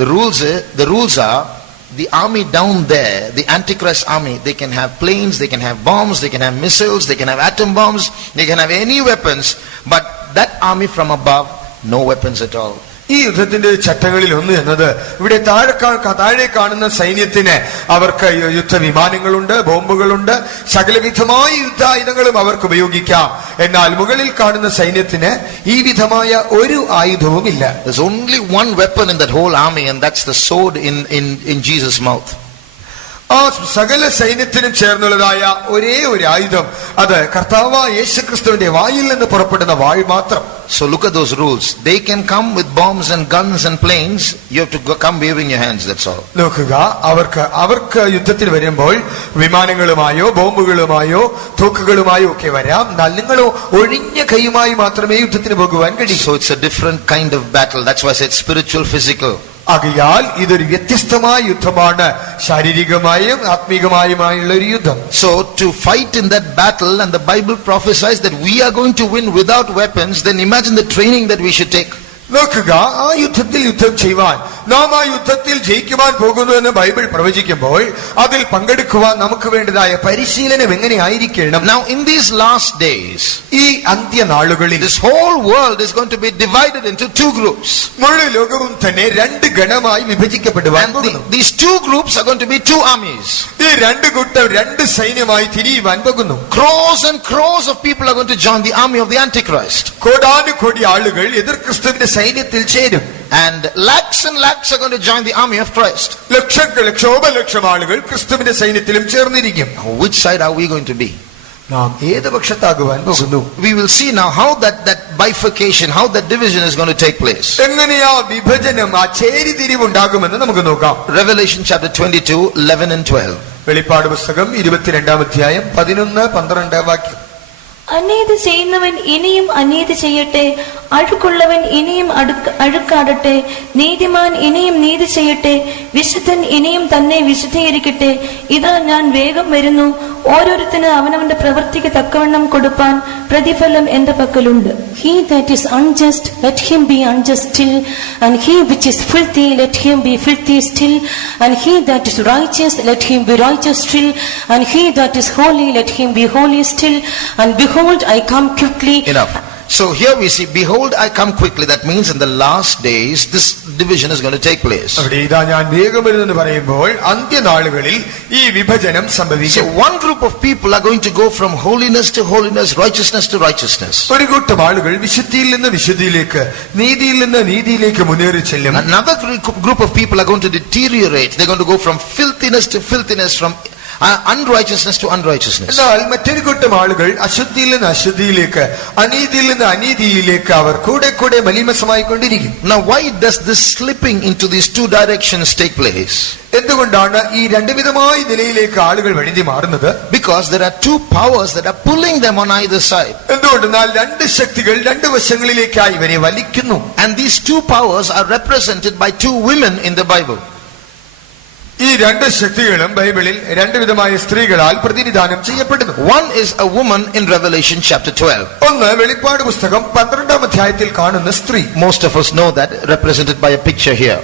the rules are the army down there, the Antichrist army, they can have planes, they can have bombs, they can have missiles, they can have atom bombs, they can have any weapons, but that army from above, no weapons at all. ഈ യുദ്ധത്തിന്റെ ചട്ടങ്ങളിൽ ഒന്ന് എന്നത് ഇവിടെ താഴെ കാണുന്ന സൈന്യത്തിന് അവർക്ക് യുദ്ധവിമാനങ്ങളുണ്ട്, ബോംബുകളുണ്ട്, സകലവിധമായ യുദ്ധായുധങ്ങളും അവർക്ക് ഉപയോഗിക്കാം. എന്നാൽ മുകളിൽ കാണുന്ന സൈന്യത്തിന് ഈ വിധമായ ഒരു ആയുധവും ഇല്ല. There's only one weapon in that whole army, and that's the sword in Jesus' mouth. ആ സകല സൈന്യത്തിനും ചേർന്നുള്ളതായ ഒരേ ഒരു ആയുധം, അത് കർത്താവായ യേശുക്രിസ്തുവിന്റെ വായിൽ നിന്ന് പുറപ്പെടുന്ന വാൾ മാത്രം. So look at those rules. They can come with bombs and guns and planes. You have to come waving your hands, that's all. നോക്കുക, അവർക്ക് യുദ്ധത്തിൽ വരുമ്പോൾ വിമാനങ്ങളുമായോ ബോംബുകളുമായോ തോക്കുകളുമായോ ഒക്കെ വരാം. എന്നാൽ നിങ്ങൾ ഒഴിഞ്ഞ കൈയുമായി മാത്രമേ യുദ്ധത്തിന് പോകുവാൻ കഴിയൂ. So it's a different kind of battle. That's why I said spiritual, physical. ആകയാൽ ഇതൊരു വ്യത്യസ്തമായ യുദ്ധമാണ്, ശാരീരികമായും ആത്മീകമായുമായുള്ള ഒരു യുദ്ധം. So to fight in that battle, and the Bible prophesies that we are going to win without weapons, then imagine the training that we should take. നോക്കുക, ആ യുദ്ധത്തിൽ യുദ്ധം ചെയ്യുവാൻ നാം ആ യുദ്ധത്തിൽ ജയിക്കുവാൻ പോകുന്നു എന്ന് ബൈബിൾ പ്രവചിക്കുമ്പോൾ അതിൽ പങ്കെടുക്കുവാൻ നമുക്ക് വേണ്ടതായ പരിശീലനം എങ്ങനെ ആയിരിക്കണം? Now in these last days, ഈ അന്ത്യനാളുകളിൽ this whole world is going to be divided into two groups. മുഴുവൻ ലോകവും തന്നെ രണ്ട് ഗണമായി വിഭജിക്കപ്പെടുവാൻ പോകുന്നു. These two groups are going to be two armies. ഈ രണ്ട് കൂട്ടം രണ്ട് സൈന്യമായി തിരിയുവാൻ പോകുന്നു. Crores and crores of people are going to join the army of the Antichrist. കോടാനുകോടി ആളുകൾ എതിർ ക്രിസ്തുവിന്റെ സൈന്യത്തിൽ ചേരും. And lakhs are going to join the army of Christ. ലക്ഷോപലക്ഷം ആളുകൾ ക്രിസ്തുവിന്റെ സൈന്യത്തിലും ചേർന്നിരിക്കും. Which side are we going to be? നാം ഏത് പക്ഷത്താകുവാൻ പോകുന്നു? We will see now how that bifurcation, how that division is going to take place. എങ്ങനെയാ വിഭജനം, ആ ചേരിതിരിവുണ്ടാകുമെന്ന് നമുക്ക് നോക്കാം. Revelation chapter 22, 11 and 12. വെളിപ്പാട് പുസ്തകം 22-ാം അധ്യായം 11-12 വാക്യം. അനീതി ചെയ്യുന്നവൻ ഇനിയും അനീതി ചെയ്യട്ടെ, അഴുക്കുള്ളവൻ ഇനിയും അഴുക്കാടട്ടെ, നീതിമാൻ ഇനിയും നീതി ചെയ്യട്ടെ, വിശുദ്ധൻ ഇനിയും തന്നെ വിശുദ്ധീകരിക്കട്ടെ. ഇതാ ഞാൻ വേഗം വരുന്നു, ഓരോരുത്തന് അവനവന്റെ പ്രവൃത്തിക്ക് തക്കവണ്ണം കൊടുപ്പാൻ പ്രതിഫലം എന്റെ പക്കലുണ്ട്. He that is unjust, let him be unjust still, and he which is filthy, let him be filthy still, and he that is righteous, let him be righteous still, and he that is holy, let him be holy still. And behold, I come quickly. Enough. So here we see, behold, I come quickly. That means in the last days, this division is going to take place. അവിടെ ഇതാ ഞാൻ വേഗം വരുമെന്ന് പറയുമ്പോൾ അന്ത്യനാളുകളിൽ ഈ വിഭജനം സംഭവിക്കും. So one group of people are going to go from holiness to holiness, righteousness to righteousness. ഒരു കൂട്ടം ആളുകൾ വിശുദ്ധിയിൽ നിന്ന് വിശുദ്ധിയിലേക്ക്, നീതിയിൽ നിന്ന് നീതിയിലേക്ക് മുന്നേറി ചെല്ലും. Another group of people are going to deteriorate. They're going to go from filthiness to filthiness, from unrighteousness to unrighteousness. എന്നാൽ മറ്റൊരു കൂട്ടം ആളുകൾ അശുദ്ധിയിൽ നിന്ന് അശുദ്ധിയിലേക്ക്, അനീതിയിൽ നിന്ന് അനീതിയിലേക്ക് അവർ കൂടെ കൂടെ മലീമസമായിക്കൊണ്ടിരിക്കും. Now why does this slipping into these two directions take place? എന്തുകൊണ്ടാണ് ഈ രണ്ട് വിധമായ നിലയിലേക്ക് ആളുകൾ വഴുതി മാറുന്നത്? Because there are two powers that are pulling them on either side. എന്തുകൊണ്ടെന്നാൽ രണ്ട് ശക്തികൾ രണ്ട് വശങ്ങളിലേക്കായി ഇവരെ വലിക്കുന്നു. And these two powers are represented by two women in the Bible. ഈ രണ്ട് ശക്തികളും ബൈബിളിൽ രണ്ട് വിധമായ സ്ത്രീകളാൽ പ്രതിനിധാനം ചെയ്യപ്പെടുന്നു. One is a woman in Revelation chapter 12. ഒന്ന് വെളിപ്പാട് പുസ്തകം 12-ാം അധ്യായത്തിൽ കാണുന്ന സ്ത്രീ. Most of us know that, represented by a picture here.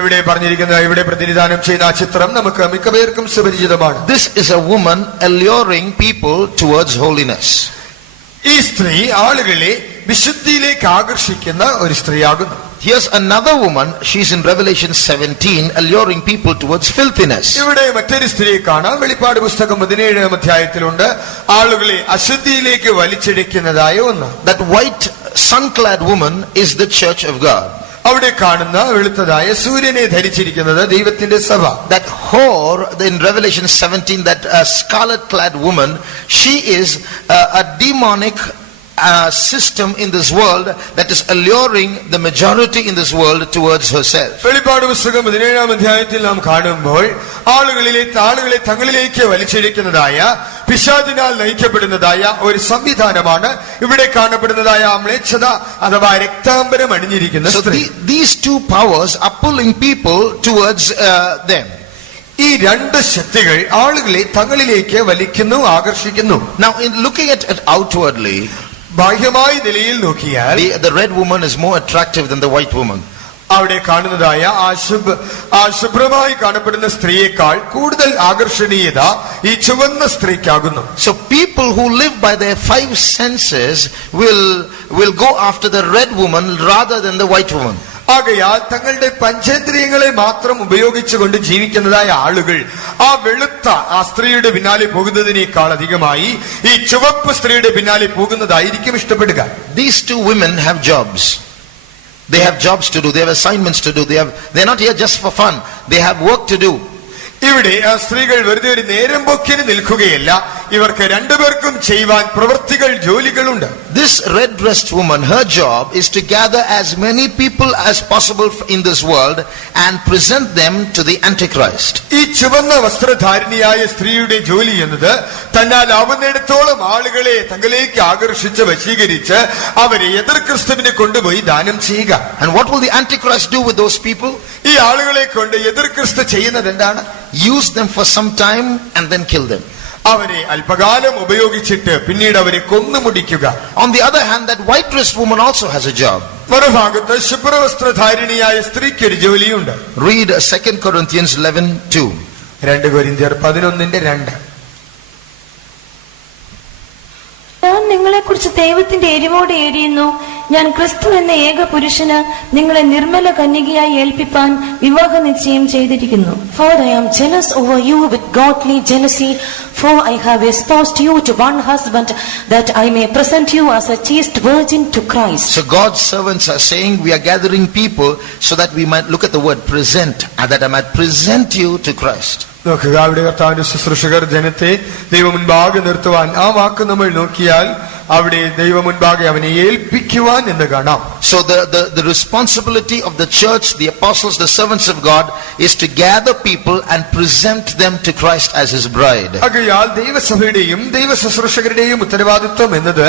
ഇവിടെ പറഞ്ഞിരിക്കുന്ന, ഇവിടെ പ്രതിനിധാനം ചെയ്യുന്ന ആ ചിത്രം നമുക്ക് മിക്കപേർക്കും സുപരിചിതമാണ്. This is a woman alluring people towards holiness. ഈ സ്ത്രീ ആളുകളെ വിശുദ്ധിയിലേക്ക് ആകർഷിക്കുന്ന ഒരു സ്ത്രീയാകുന്നു. Here's another woman, she's in Revelation 17, alluring people towards filthiness. ഇവിടെ മറ്റൊരു സ്ത്രീയെ കാണാം. വെളിപ്പാട് പുസ്തകം 17-ാം അധ്യായത്തിലുണ്ട്, ആളുകളെ അശുദ്ധിയിലേക്ക് വലിച്ചിഴക്കുന്നതായ ഒന്ന്. That white sun-clad woman is the church of God. അവിടെ കാണുന്ന വെളുത്തതായ സൂര്യനെ ധരിച്ചിരിക്കുന്നത് ദൈവത്തിന്റെ സഭ. That whore in Revelation 17, that scarlet-clad woman, she is a demonic system in this world that is alluring the majority in this world towards herself. വെളിപ്പാട് പുസ്തകം 17-ാം അധ്യായത്തിൽ നാം കാണുമ്പോൾ ആളുകളെ തങ്ങളിലേക്ക് വലിച്ചിഴക്കുന്നതായ, പിശാചിനാൽ നയിക്കപ്പെടുന്നതായ ഒരു സംവിധാനമാണ് ഇവിടെ കാണപ്പെടുന്നതായ മ്ലേച്ഛത അഥവാ രക്താംബരം അണിഞ്ഞിരിക്കുന്ന സ്ത്രീ. These two powers are pulling people towards them. ഈ രണ്ട് ശക്തികൾ ആളുകളെ തങ്ങളിലേക്ക് വലിക്കുന്നു, ആകർഷിക്കുന്നു. Now in looking at it outwardly, ബാഹ്യമായ നിലയിൽ നോക്കിയാൽ the red woman is more attractive than the white woman. അവിടെ കാണുന്നതായ ആ ശുഭ്രമായി കാണപ്പെടുന്ന സ്ത്രീയേക്കാൾ കൂടുതൽ ആകർഷണീയത ഈ ചുവന്ന സ്ത്രീക്കാകുന്നു. So people who live by their five senses will go after the red woman rather than the white woman. ആകയാൽ തങ്ങളുടെ പഞ്ചേന്ദ്രിയങ്ങളെ മാത്രം ഉപയോഗിച്ചുകൊണ്ട് ജീവിക്കുന്നതായ ആളുകൾ ആ വെളുത്ത ആ സ്ത്രീയുടെ പിന്നാലെ പോകുന്നതിനേക്കാൾ അധികമായി ഈ ചുവപ്പ് സ്ത്രീയുടെ പിന്നാലെ പോകുന്നതായിരിക്കും ഇഷ്ടപ്പെടുക. These two women have jobs. They have jobs to do. They have assignments to do. They're not here just for fun. They have work to do. ഇവിടെ ആ സ്ത്രീകൾ വെറുതെ ഒരു നേരം പോക്കിന് നിൽക്കുകയല്ല, ഇവർക്ക് രണ്ടുപേർക്കും ചെയ്യുവാൻ പ്രവൃത്തികൾ, ജോലികളുണ്ട്. This red dressed woman, her job is to gather as many people as possible in this world and present them to the Antichrist. ഈ ചുവന്ന വസ്ത്രധാരിണിയായ സ്ത്രീയുടെ ജോലി എന്നത് തന്നാൽ ആവുന്നിടത്തോളം ആളുകളെ തങ്ങളിലേക്ക് ആകർഷിച്ച് വശീകരിച്ച് അവരെ എതിർ ക്രിസ്തുവിനെ കൊണ്ടുപോയി ദാനം ചെയ്യുക. And what will the Antichrist do with those people? ഈ ആളുകളെ കൊണ്ട് എതിർ ക്രിസ്തു ചെയ്യുന്നത് എന്താണ്? Use them for some time and then kill them. അവരെ അല്പകാലം ഉപയോഗിച്ചിട്ട് പിന്നീട് അവരെ കൊന്നുമുടിക്കുക. On the other hand, that white dressed woman also has a job. മറുഭാഗത്ത് ശുഭ്രവസ്ത്രധാരിണിയായ സ്ത്രീക്ക് ഒരു ജോലിയുണ്ട്. Read 2 Corinthians 11:2. 2 കൊരിന്ത്യർ 11:2. ഞാൻ നിങ്ങളെ നിങ്ങളെക്കുറിച്ച് ദൈവത്തിന്റെ എരിവോടെ എരിയുന്നു. ഞാൻ ക്രിസ്തു എന്ന ഏക പുരുഷന് നിങ്ങളെ നിർമ്മല കന്യകയായി ഏൽപ്പിപ്പാൻ വിവാഹ നിശ്ചയം ചെയ്തിരിക്കുന്നു. For I am jealous over you with godly jealousy, for I have espoused you to one husband, that I may present you as a chaste virgin to Christ. So God's servants are saying we are gathering people so that we might look at the word present, and that I might present you to Christ. നോക്കുക, അവിടെ കർത്താവിന്റെ ശുശ്രൂഷകർ ജനത്തെ ദൈവം മുൻപാകെ നിർത്തുവാൻ, ആ വാക്ക് നമ്മൾ നോക്കിയാൽ അവിടെ ദൈവം മുൻപാകെ അവനെ ഏൽപ്പിക്കുവാൻ എന്ന് കാണാം. So the responsibility of the church, the apostles, the servants of God, is to gather people and present them to Christ as his bride. ആകയാൽ ദൈവസഭയുടെയും ദൈവ ശുശ്രൂഷകരുടെയും ഉത്തരവാദിത്വം എന്നത്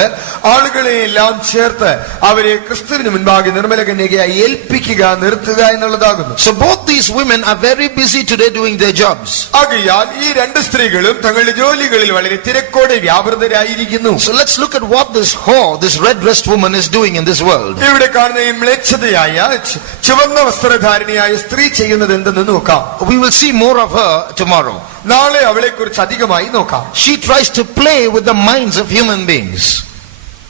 ആളുകളെ എല്ലാം ചേർത്ത് അവരെ ക്രിസ്തുവിന് മുൻപാകെ നിർമ്മല കന്യകയായി ഏൽപ്പിക്കുക, നിർത്തുക എന്നുള്ളതാകുന്നു. So both these women are very busy today doing their jobs. ആകയാൽ ഈ രണ്ട് സ്ത്രീകളും തങ്ങളുടെ ജോലികളിൽ വളരെ തിരക്കോടെ വ്യാപൃതരായിരിക്കുന്നു. So let's look at what this whore, this red-dressed woman is doing in this world. ഇവിടെ കാണുന്ന ഈ മ്ലേച്ഛതയായ ചുവന്ന വസ്ത്രധാരിണിയായ സ്ത്രീ ചെയ്യുന്നത് എന്തെന്ന് നോക്കാം. We will see more of her tomorrow. നാളെ അവളെ കുറിച്ച് അധികമായി നോക്കാം. She tries to play with the minds of human beings.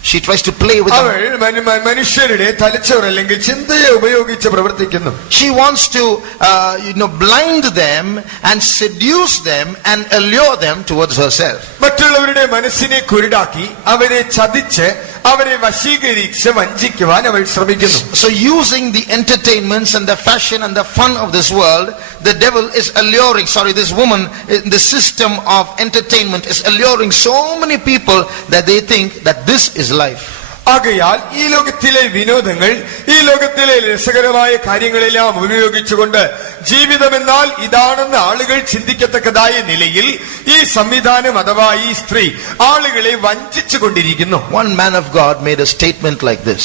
She tries to play with അവൾ മനുഷ്യരുടെ തലച്ചോറ് അല്ലെങ്കിൽ ചിന്തയെ ഉപയോഗിച്ച് പ്രവർത്തിക്കുന്നു. She wants to blind them and seduce them and allure them towards herself. മറ്റുള്ളവരുടെ മനസ്സിനെ കുരുടാക്കി അവരെ ചതിച്ച് അവരെ വശീകരിച്ച് വഞ്ചിക്കുവാൻ അവൾ ശ്രമിക്കുന്നു. So using the entertainments and the fashion and the fun of this world, the devil is alluring, this woman in the system of entertainment is alluring so many people that they think that this is life. ആകയാൽ ഈ ലോകത്തിലെ വിനോദങ്ങൾ, ഈ ലോകത്തിലെ രസകരമായ കാര്യങ്ങളെല്ലാം ഉപയോഗിച്ചുകൊണ്ട് ജീവിതമെന്നാൽ ഇതാണെന്ന് ആളുകൾ ചിന്തിക്കത്തക്കതായ നിലയിൽ ഈ സംവിധാനം അഥവാ ഈ സ്ത്രീ ആളുകളെ വഞ്ചിച്ചു കൊണ്ടിരിക്കുന്നു. One man of God made a statement like this.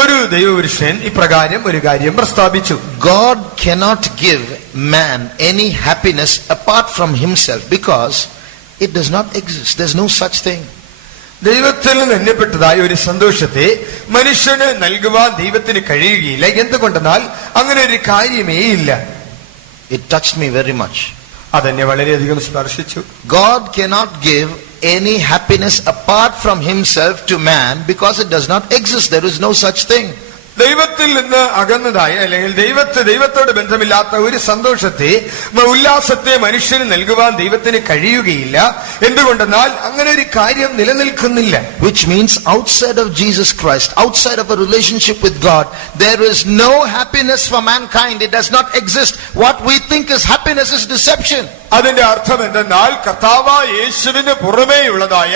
ഒരു ദൈവപുരുഷൻ ഇപ്രകാരം ഒരു കാര്യം പ്രസ്താവിച്ചു. God cannot give man any happiness apart from himself because it does not exist. There's no such thing. ദൈവത്തിൽ നിന്ന് എണ്ണപ്പെട്ടതായ ഒരു സന്തോഷത്തെ മനുഷ്യന് നൽകുവാൻ ദൈവത്തിന് കഴിയുകയില്ല. എന്തുകൊണ്ടെന്നാൽ അങ്ങനെ ഒരു കാര്യമേ ഇല്ല. It touched me very much. അതെന്നെ വളരെയധികം സ്പർശിച്ചു. God cannot give any happiness apart from himself to man because it does not exist. There is no such thing. ദൈവത്തിൽ നിന്ന് അകന്നതായ അല്ലെങ്കിൽ ദൈവത്തോട് ബന്ധമില്ലാത്ത ഒരു സന്തോഷത്തെ, ഉല്ലാസത്തെ മനുഷ്യന് നൽകുവാൻ ദൈവത്തിന് കഴിയുകയില്ല. എന്തുകൊണ്ടെന്നാൽ അങ്ങനെ ഒരു കാര്യം നിലനിൽക്കുന്നില്ല. Which means outside of Jesus Christ, outside of a relationship with God, there is no happiness for mankind. It does not exist. What we think is happiness is deception. അതിന്റെ അർത്ഥം എന്തെന്നാൽ കർത്താവായ യേശുവിന് പുറമേയുള്ളതായ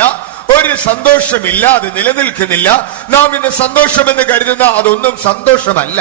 ഒരു സന്തോഷമില്ല, അത് നിലനിൽക്കുന്നില്ല. നാം ഇന്ന് സന്തോഷമെന്ന് കരുതുന്ന അതൊന്നും സന്തോഷമല്ല.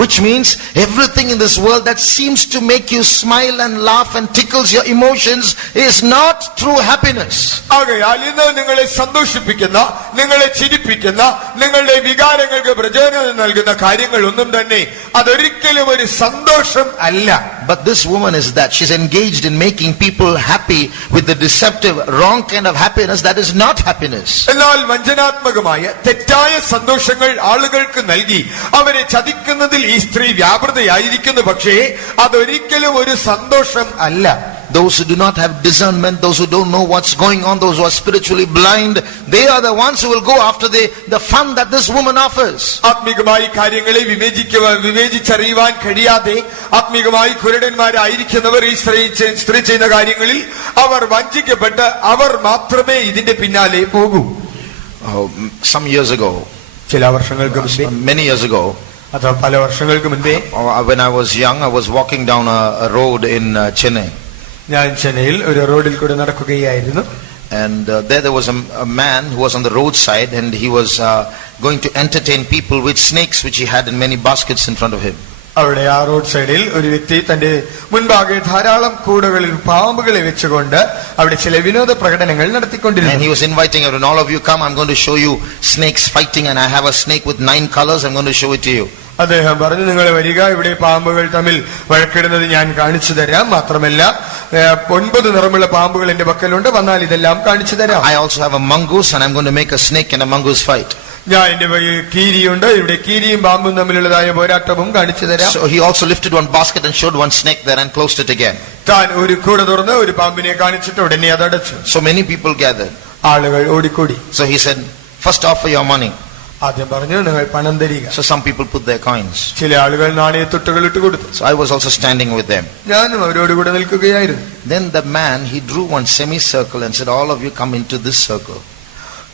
Which means everything in this world that seems to make you smile and laugh and tickles your emotions is not true happiness. ആകയാൽ ഇന്ന് നിങ്ങളെ സന്തോഷിപ്പിക്കുന്ന, നിങ്ങളെ ചിരിപ്പിക്കുന്ന, നിങ്ങളുടെ വികാരങ്ങൾക്ക് പ്രചോദനം നൽകുന്ന കാര്യങ്ങൾ ഒന്നും തന്നെ അതൊരിക്കലും ഒരു സന്തോഷം അല്ല. But this woman is that. She's engaged in making people happy with the deceptive, wrong kind of happiness that is not happiness. എന്നാൽ വഞ്ചനാത്മകമായ തെറ്റായ സന്തോഷങ്ങൾ ആളുകൾക്ക് നൽകി അവരെ ചതിക്കുന്നതിൽ ഈ സ്ത്രീ വ്യാപൃതയായിരിക്കുന്നു. പക്ഷേ അതൊരിക്കലും ഒരു സന്തോഷം അല്ല. Those who do not have discernment, those who don't know what's going on, those who are spiritually blind, they are the ones who will go after the fun that this woman offers. ആത്മീകമായി കാര്യങ്ങളെ വിവേചിച്ചറിയുവാൻ കഴിയാതെ ആത്മീകമായി കുരുടന്മാരായിരിക്കുന്നവർ ഈ സ്ത്രീ ചെയ്യുന്ന കാര്യങ്ങളിൽ അവർ വഞ്ചിക്കപ്പെട്ട് അവർ മാത്രമേ ഇതിന്റെ പിന്നാലെ പോകൂ. Some years ago, ചില വർഷങ്ങൾക്ക് മുമ്പേ, many years ago, അഥവാ പല വർഷങ്ങൾക്ക് മുമ്പേ, when I was young, I was walking down a road in Chennai. ഞാൻ ചെന്നൈയിൽ ഒരു റോഡിൽ കൂടെ നടക്കുകയായിരുന്നു. And there was a man who was on the roadside, and he was going to entertain people with snakes which he had in many baskets in front of him. അവിടെ ആ road സൈഡിൽ ഒരു വ്യക്തി തന്റെ മുൻപാകെ ധാരാളം കൂടുകളിൽ പാമ്പുകളെ വെച്ചുകൊണ്ട് അവിടെ ചില വിനോദ പ്രകടനങ്ങൾ നടത്തിക്കൊണ്ടിരുന്നു. And he was inviting everyone, all of you come, I'm going to show you snakes fighting, and I have a snake with 9 colors, I'm going to show it to you. അദ്ദേഹം പറഞ്ഞു, നിങ്ങൾ വരിക, ഇവിടെ പാമ്പുകൾ തമ്മിൽ വഴക്കിടുന്നത് ഞാൻ കാണിച്ചു തരാം. മാത്രമല്ല 9 നിറമുള്ള പാമ്പുകൾ എന്റെ പക്കലുണ്ട്, വന്നാൽ ഇതെല്ലാം കാണിച്ചു തരാം. I also have a mongoose, and I'm going to make a snake and a mongoose fight. ഞാൻ എന്റെ കീരിയുണ്ട്, ഇവിടെ കീരിയും പാമ്പും തമ്മിലുള്ളതായ പോരാട്ടവും കാണിച്ചു തരാം. So he also lifted one basket and showed one snake there and closed it again. താൻ ഒരു കൂട തുറന്ന് ഒരു പാമ്പിനെ കാണിച്ചിട്ട് ഉടനെ അത് അടച്ചു. So many people gathered. ആളുകൾ ഓടിക്കൂടി. So he said, First offer your money. ആദ്യം പറഞ്ഞു നിങ്ങൾ പണം തരിക. So some people put their coins. ചില ആളുകൾ നാണയത്തുട്ടുകൾ ഇട്ട് കൊടുത്തു. So I was also standing with them. ഞാനും അവരോട് കൂടെ നിൽക്കുകയായിരുന്നു. Then the man, he drew one semicircle and said, all of you come into this circle.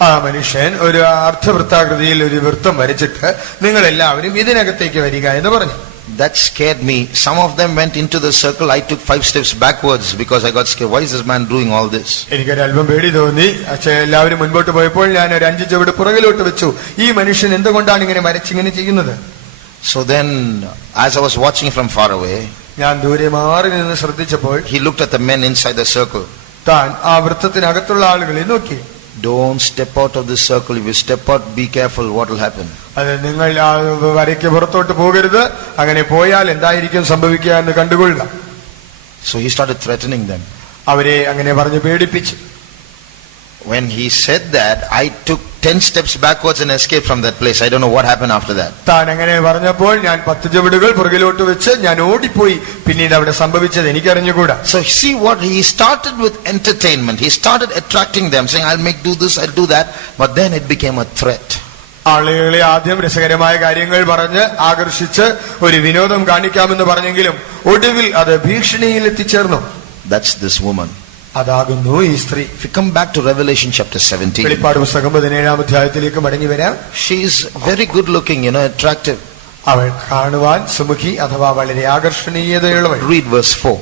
ആ മനുഷ്യൻ ഒരു അർദ്ധവൃത്താകൃതിയിൽ ഒരു വൃത്തം വരച്ചിട്ട് നിങ്ങൾ എല്ലാവരും ഇതിനകത്തേക്ക് വരിക എന്ന് പറഞ്ഞു. That scared me. Some of them went into the circle. I took 5 steps backwards because I got scared. Why is this man doing all this? എനിക്കൊരു അല്പം പേടി തോന്നി. പക്ഷേ എല്ലാവരും മുൻപോട്ട് പോയപ്പോൾ ഞാൻ ഒരു 5 ചുവട് പുറകിലോട്ട് വെച്ചു. ഈ മനുഷ്യൻ എന്തുകൊണ്ടാണ് ഇങ്ങനെ വരച്ചിങ്ങനെ ചെയ്യുന്നത്? So then, as I was watching from far away, ഞാൻ ദൂരെ മാറി നിന്ന് ശ്രദ്ധിച്ചപ്പോൾ he looked at the men inside the circle. താൻ ആ വൃത്തത്തിനകത്തുള്ള ആളുകളെ നോക്കി. Don't step out of this circle. If you step out, be careful what will happen. അത് നിങ്ങൾ ആ വരയ്ക്ക് പുറത്തോട്ട് പോകരുത്. അങ്ങനെ പോയാൽ എന്തായിരിക്കും സംഭവിക്കുക എന്ന് കണ്ടുകൊള്ളുക. So he started threatening them. അവരെ അങ്ങനെ പറഞ്ഞ് പേടിപ്പിച്ചു. When he said that, I took 10 steps backwards and escaped from that place. I don't know what happened after that. താൻ അങ്ങനെ പറഞ്ഞപ്പോൾ ഞാൻ 10 ചുവടുകൾ പുറകിലോട്ട് വെച്ച് ഞാൻ ഓടിപ്പോയി. പിന്നീട് അവിടെ സംഭവിച്ചത് എനിക്കറിഞ്ഞുകൂടാ. So see what he started with entertainment. He started attracting them, saying, I'll make do this, I'll do that. But then it became a threat. ആളുകളെ ആദ്യം രസകരമായ കാര്യങ്ങൾ പറഞ്ഞ് ആകർഷിച്ച് ഒരു വിനോദം കാണിക്കാമെന്ന് പറഞ്ഞെങ്കിലും ഒടുവിൽ അത് ഭീഷണിയിൽ എത്തിച്ചേർന്നു. That's this woman. അതാകുന്നു ഈ സ്ത്രീ. If you come back to Revelation chapter 17, വെളിപ്പാട് പുസ്തകം 17-ാം അധ്യായത്തിലേക്ക് മടങ്ങി വരാം. she is very good looking, attractive. അവൾ കാണുവാൻ സുമുഖി അഥവാ വളരെ ആകർഷണീയതയുള്ളവൾ. Read verse 4.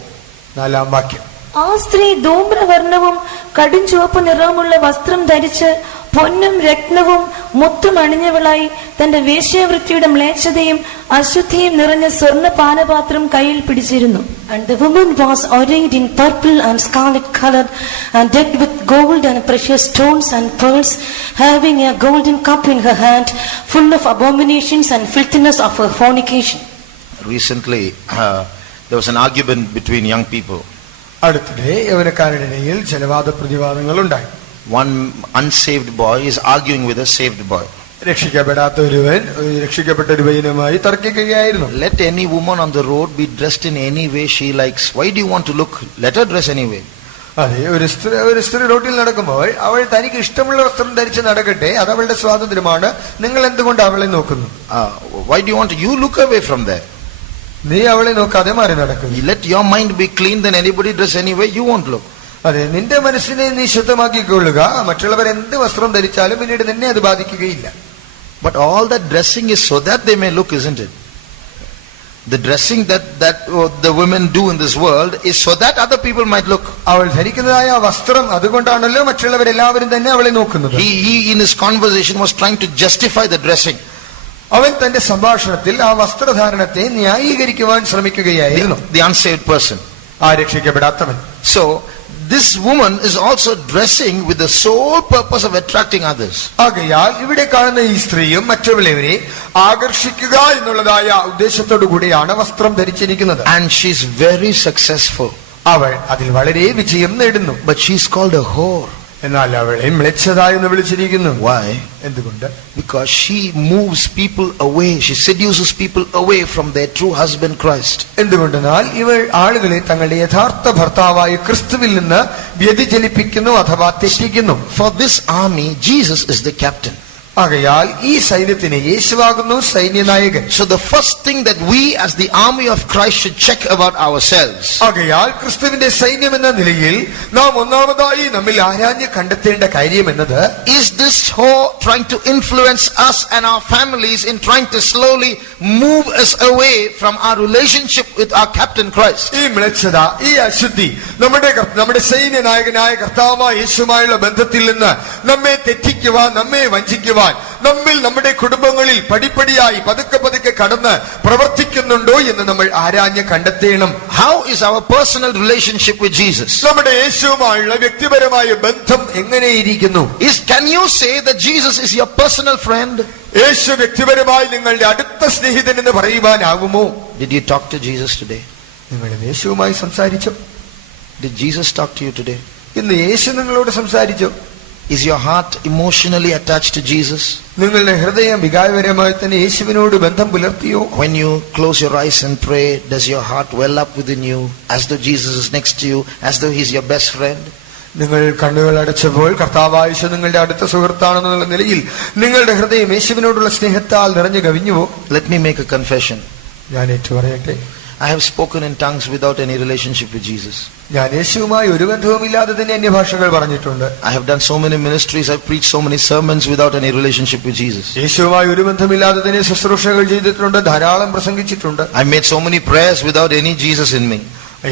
4-ാം വാക്യം. ആ സ്ത്രീ ധൂമ്രവർണ്ണവും കടും ചുവപ്പ് നിറവുമുള്ള വസ്ത്രം ധരിച്ച് പൊന്നും രത്നവും മുത്തും അണിഞ്ഞവളായി തന്റെ വേശ്യാവൃത്തിയുടെ മ്ലേച്ഛതയും അശുദ്ധിയും നിറഞ്ഞ സ്വർണ്ണ പാനപാത്രം കയ്യിൽ പിടിച്ചിരുന്നു. And the woman was arrayed in purple and scarlet colored and decked with gold and precious stones and pearls, having a golden cup in her hand, full of abominations and filthiness of her fornication. Recently, there was an argument between young people. അടുത്തിടെ യൗവനക്കാരുടെ ഇടയിൽ ചില വാദപ്രതിവാദങ്ങൾ ഉണ്ടായി. One unsaved boy is arguing with a saved boy. രക്ഷിക്കപ്പെടാത്ത ഒരുവൻ രക്ഷിക്കപ്പെട്ട ഒരു പയ്യനുമായി തർക്കിക്കുകയായിരുന്നു. Let any woman on the road be dressed in any way she likes. Why do you want to look? Let her dress anyway. അതെ, ഒരു സ്ത്രീ റോഡിൽ നടക്കുമ്പോൾ അവൾ തനിക്ക് ഇഷ്ടമുള്ള വസ്ത്രം ധരിച്ച് നടക്കട്ടെ, അത് അവളുടെ സ്വാതന്ത്ര്യമാണ്. നിങ്ങൾ എന്തുകൊണ്ട് അവളെ നോക്കുന്നു? Why do you want to? You look away from there. നീ അവളെ നോക്കാതെ മാറി നടക്കുന്നു. Let your mind be clean, then anybody dress anyway, you won't look. അതെ, നിന്റെ മനസ്സിനെ നീ ശുദ്ധമാക്കിക്കൊള്ളുക. മറ്റുള്ളവർ എന്ത് വസ്ത്രം ധരിച്ചാലും പിന്നീട് നിന്നെ അത് ബാധിക്കുകയില്ല. But all that dressing is so that they may look, isn't it? The dressing that the women do in this world is so that other people might look. അവൾ ധരിക്കുന്നതായ വസ്ത്രം അതുകൊണ്ടാണല്ലോ മറ്റുള്ളവരെല്ലാവരും തന്നെ അവളെ നോക്കുന്നത്. He in his conversation was trying to justify the dressing. അവൻ തന്റെ സംഭാഷണത്തിൽ ആ വസ്ത്രധാരണത്തെ ന്യായീകരിക്കുവാൻ ശ്രമിക്കുകയായിരുന്നു. The unsaved person. ആ രക്ഷിക്കപ്പെടാത്തവൻ. So this woman is also dressing with the sole purpose of attracting others. ആകയാൽ ഇവിടെ കാണുന്ന ഈ സ്ത്രീയും മറ്റുള്ളവരെ ആകർഷിക്കുക എന്നുള്ളതായ ഉദ്ദേശത്തോടു കൂടിയാണ് വസ്ത്രം ധരിച്ചിരിക്കുന്നത്. And she's very successful. അവൾ അതിൽ വളരെ വിജയം നേടുന്നു. But she's called a whore. എന്നാൽ അവളെ മ്ലേച്ഛത എന്ന് വിളിച്ചിരിക്കുന്നു. Why? എന്തുകൊണ്ട്? Because she moves people away. She seduces people away from their true husband Christ. എന്തുകൊണ്ടെന്നാൽ ഇവൾ ആളുകളെ തങ്ങളുടെ യഥാർത്ഥ ഭർത്താവായ ക്രിസ്തുവിൽ നിന്ന് വ്യതിചലിപ്പിക്കുന്നു അഥവാ തെറ്റിക്കുന്നു. For this army, Jesus is the captain. ആകയാൽ ഈ സൈന്യത്തിന് യേശുവാകുന്നു സൈന്യനായകൻ. So the first thing that we as the army of Christ should check about ourselves. ആകയാൽ ക്രിസ്തുവിന്റെ സൈന്യം എന്ന നിലയിൽ നാം ഒന്നാമതായി നമ്മിൽ ആരാഞ്ഞ് കണ്ടെത്തേണ്ട കാര്യം എന്നത്, is this whore trying to influence us and our families in trying to slowly move us away from our relationship with our captain Christ? ഈ മ്ലേച്ഛത, ഈ അശുദ്ധി നമ്മുടെ സൈന്യനായകനായ കർത്താവായ യേശുവുമായുള്ള ബന്ധത്തിൽ നിന്ന് നമ്മെ തെറ്റിക്കുവാൻ, നമ്മെ വഞ്ചിക്കുവാൻ, നമ്മിൽ നമ്മുടെ കുടുംബങ്ങളിൽ പടിപ്പടിയായി പതുക്കെ കടന്ന് പ്രവർത്തിക്കുന്നുണ്ടോ എന്ന് നമ്മൾ ആരാഞ്ഞ് കണ്ടെത്തണം. How is our personal relationship with Jesus? നമ്മുടെ യേശുവുമായുള്ള വ്യക്തിപരമായ ബന്ധം എങ്ങനെയിരിക്കുന്നു? Can you say that Jesus is your personal friend? യേശു വ്യക്തിപരമായി നിങ്ങളുടെ അടുത്ത സ്നേഹിതൻ എന്ന് പറയുവാനാകുമോ? Did you talk to Jesus today? നിങ്ങൾ യേശുവുമായി സംസാരിച്ചോ? Did Jesus talk to you today? ഇന്ന് യേശു നിങ്ങളോട് സംസാരിച്ചോ? Is your heart emotionally attached to Jesus? നിങ്ങളുടെ ഹൃദയം വികാരപരമായി തന്നെ യേശുവിനോട് ബന്ധം പുലർത്തിയോ? When you close your eyes and pray, does your heart well up within you as though Jesus is next to you, as though he's your best friend? നിങ്ങൾ കണ്ണുകൾ അടച്ചപ്പോൾ കർത്താവായ യേശു നിങ്ങളുടെ അടുത്ത സുഹൃത്താണെന്നുള്ള നിലയിൽ നിങ്ങളുടെ ഹൃദയം യേശുവിനോടുള്ള സ്നേഹത്താൽ നിറഞ്ഞു കവിഞ്ഞുവോ? Let me make a confession. ഞാൻ ഏറ്റു പറയട്ടെ, I have spoken in tongues without any relationship with Jesus. ഞാൻ യേശുവുമായി ഒരു ബന്ധവുമില്ലാതെ തന്നെ അന്യഭാഷകൾ പറഞ്ഞിട്ടുണ്ട്. I have done so many ministries, I've preached so many sermons without any relationship with Jesus. യേശുവുമായി ഒരു ബന്ധമില്ലാതെ തന്നെ ശുശ്രൂഷകൾ ചെയ്തിട്ടുണ്ട്, ധാരാളം പ്രസംഗിച്ചിട്ടുണ്ട്. I made so many prayers without any Jesus in me.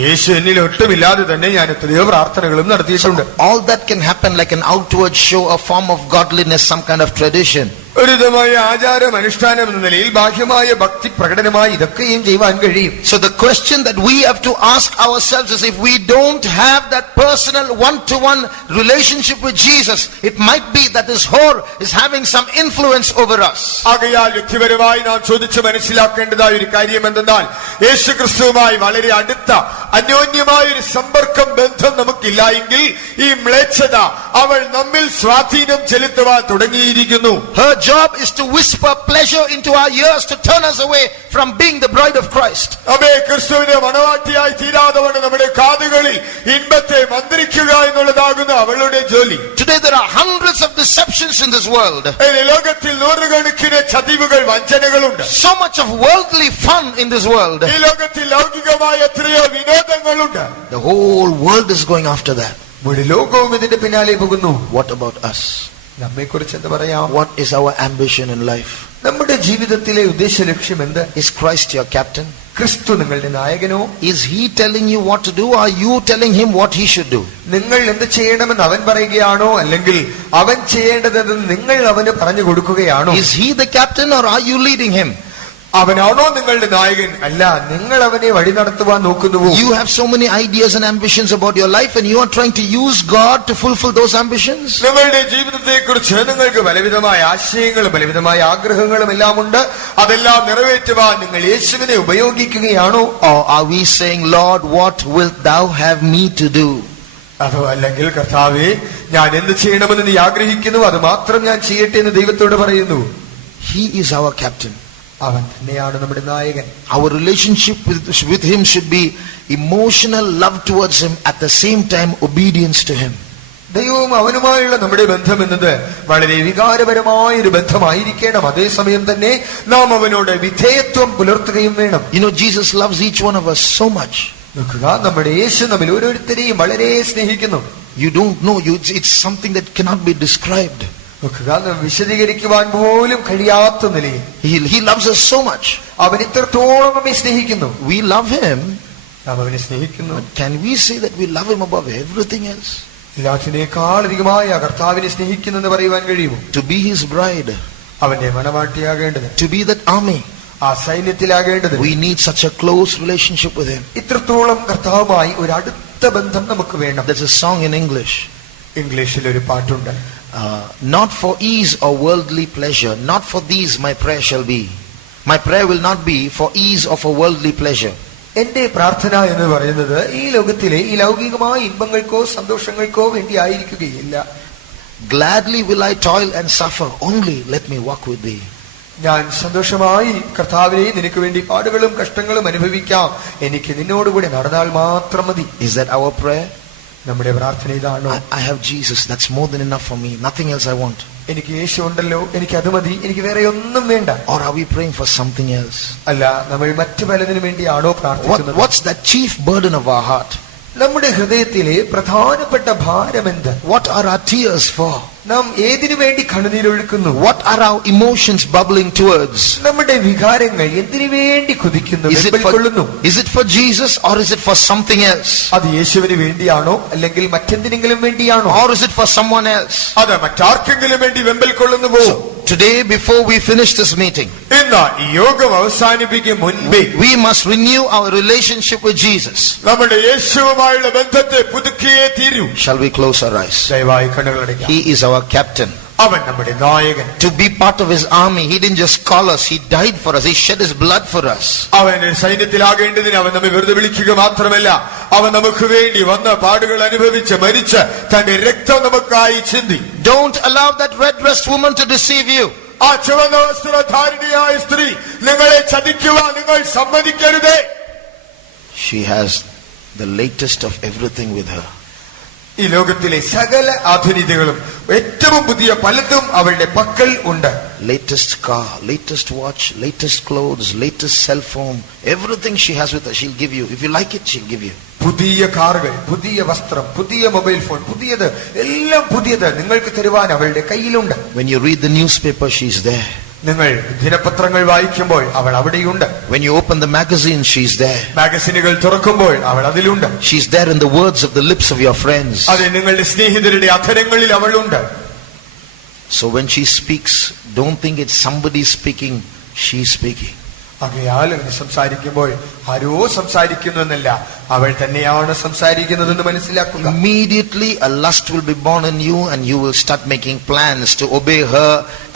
യേശു എന്നിൽ ഒട്ടുമില്ലാതെ തന്നെ ഞാൻ എത്രയോ പ്രാർത്ഥനകളും നടത്തിയിട്ടുണ്ട്. All that can happen like an outward show, a form of godliness, some kind of tradition. ഒരു വിധമായ ആചാരം അനുഷ്ഠാനം എന്ന നിലയിൽ ബാഹ്യമായ ഭക്തി പ്രകടനമായി ഇതൊക്കെയും ചെയ്യുവാൻ കഴിയും. So the question that we have to ask ourselves is, if we don't have that personal one-to-one relationship with Jesus, it might be that this whore is having some influence over us. ആകയാൽ വ്യക്തിപരമായി നാം ചോദിച്ച് മനസ്സിലാക്കേണ്ടതായ ഒരു കാര്യം എന്തെന്നാൽ, യേശു ക്രിസ്തുവുമായി വളരെ അടുത്ത അന്യോന്യമായ ഒരു സമ്പർക്കം, ബന്ധം നമുക്കില്ല എങ്കിൽ ഈ മ്ലേച്ഛത അവൾ നമ്മിൽ സ്വാധീനം ചെലുത്തുവാൻ തുടങ്ങിയിരിക്കുന്നു. Her job is to whisper pleasure into our ears to turn us away from being the bride of Christ. നമ്മെ ക്രിസ്തുവിന്റെ മണവാട്ടിയായി തീരാതവണ്ണം നമ്മുടെ കാതുകളിൽ ഇൻപത്തെ മന്ത്രിക്കുക എന്നുള്ളതാകുന്നു അവളുടെ ജോലി. Today there are hundreds of deceptions in this world. ലോകത്തിൽ നൂറുകണക്കിന് ചതിവുകൾ, വഞ്ചനകളുണ്ട്. So much of worldly fun in this world. ഈ ലോകത്തിൽ ലൗകികമായ എത്രയോ വിനോദങ്ങളുണ്ട്. The whole world is going after that. മുഴു ലോകവും ഇതിന്റെ പിന്നാലെ പോകുന്നു. What about us? നമ്മെ കുറിച്ച് എന്ത് പറയാം? What is our ambition in life? നമ്മുടെ ജീവിതത്തിലെ ഉദ്ദേശ ലക്ഷ്യം എന്ത്? Is Christ your captain? ക്രിസ്തു നിങ്ങളുടെ നായകനോ? Is he telling you what to do, or are you telling him what he should do? നിങ്ങൾ എന്ത് ചെയ്യണമെന്ന് അവൻ പറയുകയാണോ, അല്ലെങ്കിൽ അവൻ ചെയ്യേണ്ടതെന്ന് നിങ്ങൾ അവന് പറഞ്ഞു കൊടുക്കുകയാണോ? Is he the captain, or are you leading him? അവനാണോ നിങ്ങളുടെ നായകൻ? അല്ല, നിങ്ങൾ അവനെ വഴി നടത്തുവാൻ നോക്കുന്നുവോ? You have so many ideas and ambitions about your life, and you are trying to use God to fulfill those ambitions. നിങ്ങളുടെ ജീവിതത്തെ കുറിച്ച് നിങ്ങൾക്ക് പലവിധമായ ആശയങ്ങളും പലവിധമായ ആഗ്രഹങ്ങളും എല്ലാം ഉണ്ട്. അതെല്ലാം നിറവേറ്റുവാൻ നിങ്ങൾ യേശുവിനെ ഉപയോഗിക്കുകയാണോ? Or are we saying, Lord, what wilt thou have me to do? അതോ അല്ലെങ്കിൽ, കർത്താവേ, ഞാൻ എന്ത് ചെയ്യണമെന്ന് നീ ആഗ്രഹിക്കുന്നു അത് മാത്രം ഞാൻ ചെയ്യട്ടെ എന്ന് ദൈവത്തോട് പറയുന്നു. He is our captain. അവൻ തന്നെയാണ് നമ്മുടെ നായകൻ. Our relationship with him should be emotional love towards him, at the same time obedience to him. ദൈവവും അവനുമായുള്ള നമ്മുടെ ബന്ധം എന്നത് വളരെ വികാരപരമായ ഒരു ബന്ധമായിരിക്കണം. അതേസമയം തന്നെ നാം അവനോട് വിധേയത്വം പുലർത്തുകയും വേണം. You know, Jesus loves each one of us so much. നോക്കുക, നമ്മുടെ യേശു നമ്മിൽ ഓരോരുത്തരെയും വളരെ സ്നേഹിക്കുന്നു. You don't know, it's something that cannot be described. നോക്കുക, വിശദീകരിക്കുവാൻ പോലും കഴിയാത്ത നിലയിൽ He loves us so much. അവൻ ഇത്രത്തോളം നമ്മെ സ്നേഹിക്കുന്നു. We love him. നാം അവനെ സ്നേഹിക്കുന്നു. Can we say that we love him above everything else? എല്ലാത്തിനേക്കാൾ അധികമായ കർത്താവിനെ സ്നേഹിക്കുന്നെന്ന് പറയുവാൻ കഴിയുമോ? To be his bride, അവന്റെ മണവാട്ടിയാകേണ്ടത്, to be that army, ആ സൈന്യത്തിലാകേണ്ടത്, we need such a close relationship with him. ഇത്രത്തോളം കർത്താവുമായി ഒരു അടുത്ത ബന്ധം നമുക്ക് വേണം. There's a song in English. ഇംഗ്ലീഷിൽ ഒരു പാട്ടുണ്ട്. Not for ease or worldly pleasure, not for these my prayer shall be. My prayer will not be for ease or for worldly pleasure. എന്റെ പ്രാർത്ഥന എന്ന് പറയുന്നത് ഈ ലോകത്തിലെ ഈ ലൗകികമായ ഇമ്പങ്ങൾക്കോ സന്തോഷങ്ങൾക്കോ വേണ്ടി ആയിരിക്കുകയില്ല. Gladly will I toil and suffer, only let me walk with thee. ഞാൻ സന്തോഷമായി കർത്താവിനെ നിനക്ക് വേണ്ടി പാടുകളും കഷ്ടങ്ങളും അനുഭവിക്കാം, എനിക്ക് നിന്നോടുകൂടി നടന്നാൽ മാത്രം മതി. Is that our prayer? നമ്മുടെ പ്രാർത്ഥന ഇതാണോ? I have Jesus, that's more than enough for me, nothing else I want. എനിക്ക് യേശു ഉണ്ടല്ലോ, എനിക്ക് അത് മതി, എനിക്ക് വേറെ ഒന്നും വേണ്ട. Or are we praying for something else? അല്ല, നമ്മൾ മറ്റു പലതിനു വേണ്ടിയാണോ പ്രാർത്ഥിക്കുന്നത്? What's that chief burden of our heart? നമ്മുടെ ഹൃദയത്തിലെ പ്രധാനപ്പെട്ട ഭാരം എന്ത്? What are our tears for? നാം ഏതിനു വേണ്ടി കണ്ണുനീരൊഴുക്കുന്നു? What are our emotions bubbling towards? നമ്മുടെ വികാരങ്ങൾ എന്തിനു വേണ്ടി കുതിക്കുന്നു, വെമ്പൽക്കൊള്ളുന്നു? Is it for Jesus or is it for something else? അത് യേശുവിന് വേണ്ടിയാണോ അല്ലെങ്കിൽ മറ്റെന്തിനെങ്കിലും വേണ്ടിയാണോ? Or is it for someone else? അത് മറ്റാർക്കെങ്കിലും വേണ്ടി വെമ്പൽക്കൊള്ളുന്നുവോ? Today, before we finish this meeting, ഇന്ന് ഈ യോഗം അവസാനിപ്പിക്കും മുൻപേ we must renew our relationship with Jesus. നമ്മുടെ യേശുവുമായുള്ള ബന്ധത്തെ പുതുക്കിയേ തീരൂ. Shall we close our eyes? ദയവായി കണ്ണുകളടയ്ക്കാം. He is our captain. അവൻ നമ്മുടെ നായകൻ. To be part of his army, he didn't just call us, he died for us, he shed his blood for us. അവൻ സൈന്യത്തിലാകേണ്ടതിന് അവൻ നമ്മെ വെറുതെ വിളിക്കുക മാത്രമല്ല, അവൻ നമുക്ക് വേണ്ടി വന്ന പാടുകൾ അനുഭവിച്ച് മരിച്ച് തന്റെ രക്തം നമുക്കായി ചിന്തി. Don't allow that red-dressed woman to deceive you. ആ ചുവന്ന വസ്ത്രധാരിണിയായ സ്ത്രീ നിങ്ങളെ ചതിക്കുവാൻ നിങ്ങൾ സമ്മതിക്കരുതേ. She has the latest of everything with her. ഈ ലോകത്തിലെ സകല ആധുനികതകളും ഏറ്റവും പുതിയ പലതും അവളുടെ പക്കൽ ഉണ്ട്. Latest car, latest watch, latest clothes, latest cell phone, everything she has with her, she'll give you. If you like it, she'll give you. പുതിയ കാറുകൾ, പുതിയ വസ്ത്രം, പുതിയ മൊബൈൽ ഫോൺ, പുതിയത് എല്ലാം പുതിയത് നിങ്ങൾക്ക് തരുവാൻ അവളുടെ കയ്യിലുണ്ട്. When you read the newspaper, she's there. നിങ്ങൾ ദിനപത്രങ്ങൾ വായിക്കുമ്പോൾ അവൾ അവിടെയുണ്ട്. When you open the magazine, she's there. മാഗസിനുകൾ തുറക്കുമ്പോൾ അവൾ അതിലുണ്ട്. She's there in the words of the lips of your friends. അതെ, നിങ്ങളുടെ സ്നേഹിതരുടെ അധരങ്ങളിൽ അവളുണ്ട്. So when she speaks, don't think it's somebody speaking, she's speaking. ആകയാൽ സംസാരിക്കുമ്പോൾ ആരോ സംസാരിക്കുന്നു എന്നല്ല, അവൾ തന്നെയാണ് സംസാരിക്കുന്നതെന്ന് മനസ്സിലാക്കുക. Immediately a lust will be born in you and you will start making plans to obey her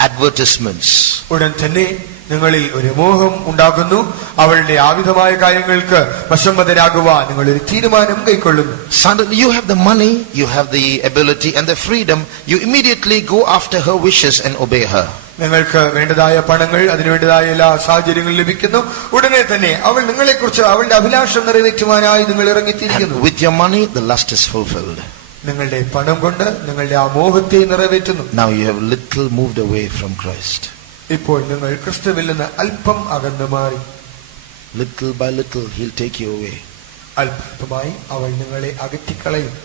advertisements. ഉടൻ തന്നെ നിങ്ങളിൽ ഒരു മോഹം ഉണ്ടാകുന്നു. അവളുടെ ആവിധമായ കാര്യങ്ങൾക്ക് വശംവദരാകുവാൻ നിങ്ങൾ ഒരു തീരുമാനം കൈക്കൊള്ളുന്നു. Suddenly you have the money, you have the ability and the freedom, you immediately go after her wishes and obey her. നിങ്ങൾക്ക് വേണ്ടതായ പണങ്ങൾ, അതിനുവേണ്ടതായ എല്ലാ സാഹചര്യങ്ങളും ലഭിക്കുന്നു. ഉടനെ തന്നെ അവൾ നിങ്ങളെക്കുറിച്ച് അവളുടെ അഭിലാഷം നിറവേറ്റുവാനായി നിങ്ങൾ ഇറങ്ങിത്തിരിക്കുന്നു. With your money the lust is fulfilled. നിങ്ങളുടെ പണം കൊണ്ട് നിങ്ങളുടെ ആ മോഹത്തെ നിറവേറ്റുന്നു. Now you have little moved away from Christ. ഇപ്പോൾ നിങ്ങൾ ക്രിസ്തുവിൽ നിന്ന് അല്പം അകന്നു മാറി. Little by little he'll take you away. അല്പമായി അവൾ നിങ്ങളെ അകറ്റിക്കളയും.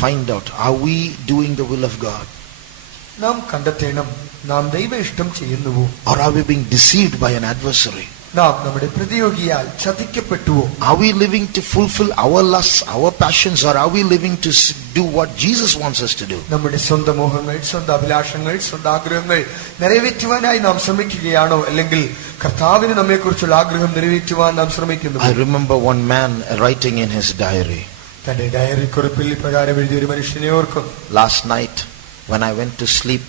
Find out, are we doing the will of God? നാം കണ്ടെത്തണം, നാം ദൈവ ഇഷ്ടം ചെയ്യുന്നുവോ? Or are we being deceived by an adversary? നാം നമ്മുടെ പ്രതിയോഗിയാൽ ചതിക്കപ്പെട്ടുവോ? Are we living to fulfill our lusts, our passions, or are we living to do what Jesus wants us to do? നമ്മുടെ സ്വന്തം മോഹങ്ങൾ, സ്വന്തം അഭിലാഷങ്ങൾ, സ്വന്തം ആഗ്രഹങ്ങൾ നിറവേറ്റുവാനായി നാം ശ്രമിക്കുകയാണോ, അല്ലെങ്കിൽ കർത്താവിന് നമ്മെക്കുറിച്ചുള്ള ആഗ്രഹം നിറവേറ്റുവാൻ നാം ശ്രമിക്കുന്നു? I remember one man writing in his diary. തന്റെ ഡയറി കുറിപ്പിൽ ഇപ്രകാരം എഴുതിയ ഒരു മനുഷ്യനെ ഓർക്കുന്നു. Last night when I went to sleep,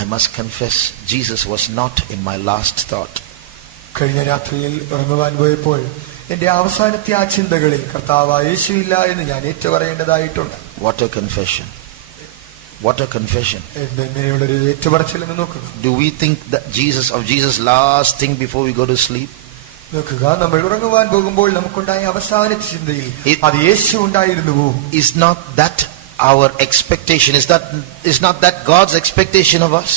I must confess Jesus was not in my last thought. കഴിഞ്ഞ രാത്രിയിൽ ഉറങ്ങുവാൻ പോയപ്പോൾ എന്റെ അവസാനത്തെ ആ ചിന്തകളിൽ കർത്താവായ യേശുവില്ല എന്ന് ഞാൻ ഏറ്റുപറയേണ്ടതായിട്ടുണ്ട്. What a confession. What a confession. എങ്ങനെയുള്ളൊരു ഏറ്റുപറച്ചിലെന്ന് നോക്കുക. Do we think that Jesus last thing before we go to sleep? നോക്കുക, നമ്മൾ ഉറങ്ങുവാൻ പോകുമ്പോൾ നമുക്കുണ്ടായ അവസാന ചിന്തയിൽ അത് യേശു ഉണ്ടായിരുന്നുവോ? Is not that our expectation? Is not that God's expectation of us?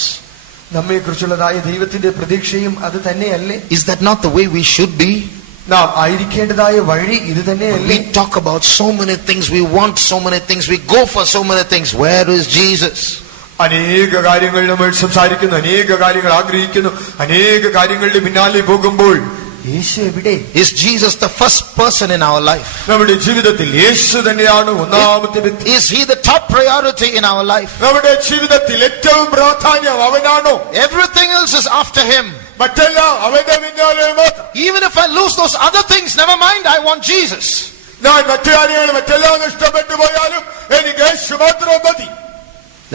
നമ്മെ കുറിച്ചുള്ളതായ ദൈവത്തിന്റെ പ്രതീക്ഷയും അത് തന്നെയല്ലേ? Is that not the way we should be? നാം ആയിരിക്കേണ്ടതായ വഴി ഇത് തന്നെയല്ലേ? We talk about so many things, we want so many things, we go for so many things. Where is Jesus? അനേക കാര്യങ്ങൾ നമ്മൾ സംസാരിക്കുന്നു, അനേക കാര്യങ്ങൾ ആഗ്രഹിക്കുന്നു, അനേക കാര്യങ്ങളുടെ പിന്നാലെ പോകുമ്പോൾ യേശു എവിടെ? Is Jesus the first person in our life? നമ്മുടെ ജീവിതത്തിൽ യേശു തന്നെയാണ് ഒന്നാമത്തെ വ്യക്തി. Is he the top priority in our life? നമ്മുടെ ജീവിതത്തിൽ ഏറ്റവും പ്രാധാന്യം അവനാണോ? Everything else is after him. മറ്റെല്ലാം അവന്റെ പിന്നാലെ മാത്രം. Even if I lose those other things, never mind, I want Jesus. ഞാൻ മറ്റു കാര്യങ്ങൾ മറ്റെല്ലാം നഷ്ടപ്പെട്ടു പോയാലും എനിക്ക് യേശു മാത്രം മതി.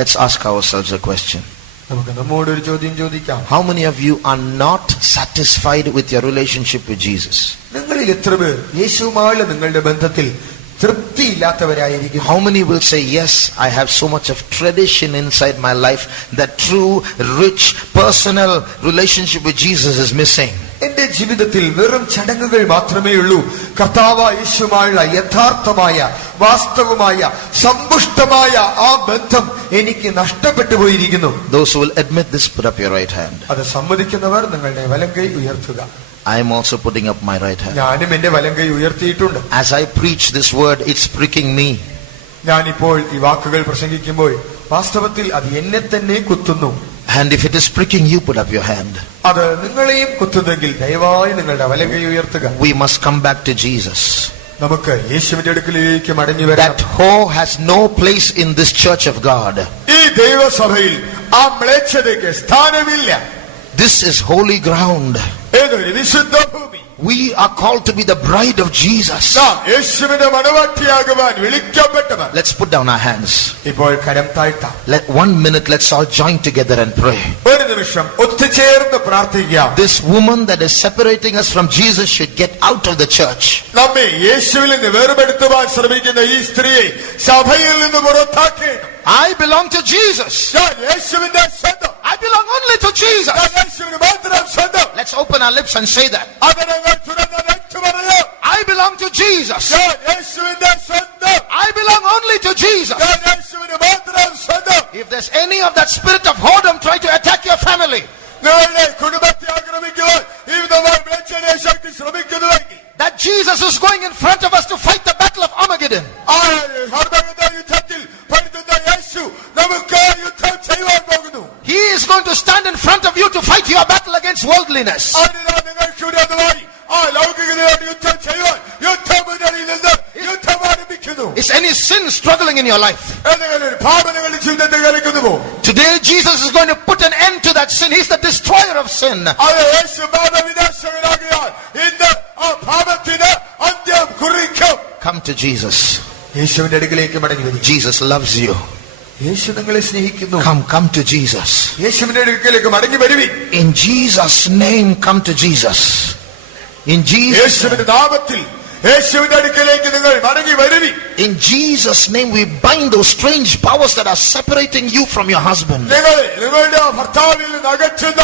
Let's ask ourselves a question. നമുക്ക് നമ്മോടൊരു ചോദ്യം ചോദിക്കാം. How many of you are not satisfied with your relationship with Jesus? നിങ്ങളിൽ എത്ര പേർ യേശുവുമായുള്ള നിങ്ങളുടെ ബന്ധത്തിൽ തൃപ്തിയില്ലാത്തവരായിരിക്കും? How many will say, yes, I have so much of tradition inside my life that true, rich, personal relationship with Jesus is missing? എന്റെ ജീവിതത്തിൽ വെറും ചടങ്ങുകൾ മാത്രമേ ഉള്ളൂ, കർത്താവായ യേശുവുമായുള്ള യഥാർത്ഥമായ വാസ്തവമായ സമ്പുഷ്ടമായ ആ ബന്ധം എനിക്ക് നഷ്ടപ്പെട്ടു പോയിരിക്കുന്നു. Those who will admit this, put up your right hand. അത് സമ്മതിക്കുന്നവർ നിങ്ങളുടെ വലങ്കൈ ഉയർത്തുക. I am also putting up my right hand. ഞാനും എന്റെ വലങ്കൈ ഉയർത്തിയിട്ടുണ്ട്. As I preach this word, it's pricking me. ഞാനിപ്പോൾ ഈ വാക്കുകൾ പ്രസംഗിക്കുമ്പോൾ വാസ്തവത്തിൽ അത് എന്നെ തന്നെ കുത്തുന്നു. And if it is pricking you, put up your hand. അത് നിങ്ങളെയും കുത്തുന്നെങ്കിൽ ദയവായി നിങ്ങളുടെ വലങ്കൈ ഉയർത്തുക. We must come back to Jesus. നമുക്ക് യേശുവിന്റെ അടുക്കലേക്ക് മടങ്ങി വരാം. That whore has no place in this church of God. ഈ ദൈവസഭയിൽ ആ മ്ലേച്ഛതയ്ക്ക് സ്ഥാനമില്ല. This is holy ground. ഏതൊരു വിശുദ്ധ ഭൂമി. We are called to be the bride of Jesus. നാം യേശുവിന്റെ മണവാട്ടിയാകുവാൻ വിളിക്കപ്പെട്ടവർ. Let's put down our hands. ഇപ്പോൾ കരം താഴ്ത്താം. 1 minute, let's all join together and pray. ഒരു നിമിഷം ഒത്തുചേർന്ന് പ്രാർത്ഥിക്കാം. This woman that is separating us from Jesus should get out of the church. നമ്മെ യേശുവിൽ നിന്ന് വേർപെടുത്തുവാൻ ശ്രമിക്കുന്ന ഈ സ്ത്രീയെ സഭയിൽ നിന്ന് പുറത്താക്കണം. I belong to Jesus. ഞാൻ യേശുവിന്റെ സ്വന്തം. I belong only to Jesus. ഞാൻ യേശുവിന് മാത്രം സ്വന്തം. Let's open our lips and say that. അതിനങ്ങൾ തുറന്ന് പറയാം. I belong to Jesus. ഞാൻ യേശുവിന്റെ സ്വന്തം. I belong only of that spirit of whoredom try to attack your family, നിങ്ങളുടെ കുടുംബത്തെ ആക്രമിക്കുവാൻ ഈ വിധമായ മ്ലേച്ഛതയെ ശക്തി ശ്രമിക്കുന്നുവെങ്കിൽ, that Jesus is going in front of us to fight the battle of Armageddon. ആ ഹർമഗദോൻ യുദ്ധത്തിൽ പടുത്തുന്ന യേശു നമുക്ക് യുദ്ധം ചെയ്യുവാൻ പോകുന്നു. He is going to stand in front of you to fight your battle against worldliness. അതിനാൽ നിങ്ങൾക്ക് വിരോധമായി ആ ലൗകികതയോട് യുദ്ധം ചെയ്യുവാൻ യുദ്ധമുന്നണിയിൽ നിന്ന് യുദ്ധം ആരംഭിക്കുന്നു. Is any sin struggling in your life? എന്തെങ്കിലും പാപങ്ങളുടെ ജീവിതത്തിൽ കളിക്കുന്നുവോ? Today Jesus is going to put an end to that sin. He's the destroyer of sin. അത് യേശു പാപവിനാശകനാകിയാൽ ഇന്ന് ആ പാപത്തിന് അന്ത്യം കുറിക്കും. Come to Jesus. യേശുവിന്റെ അടുക്കലേക്ക് മടങ്ങി വരിക. Jesus loves you. യേശു നിങ്ങളെ സ്നേഹിക്കുന്നു. Come to Jesus. യേശുവിന്റെ അടുക്കലേക്ക് മടങ്ങി വരുവിൻ. In Jesus' name, come to Jesus. In Jesus' യേശുവിന്റെ നാമത്തിൽ യേശുവിന്റെ അടുക്കലേക്ക് നിങ്ങൾ മടങ്ങി വരുവിൻ. In Jesus' name, we bind those strange powers that are separating you from your husband. നിങ്ങളുടെ ഭർത്താവിൽ നിന്ന് അകറ്റുന്ന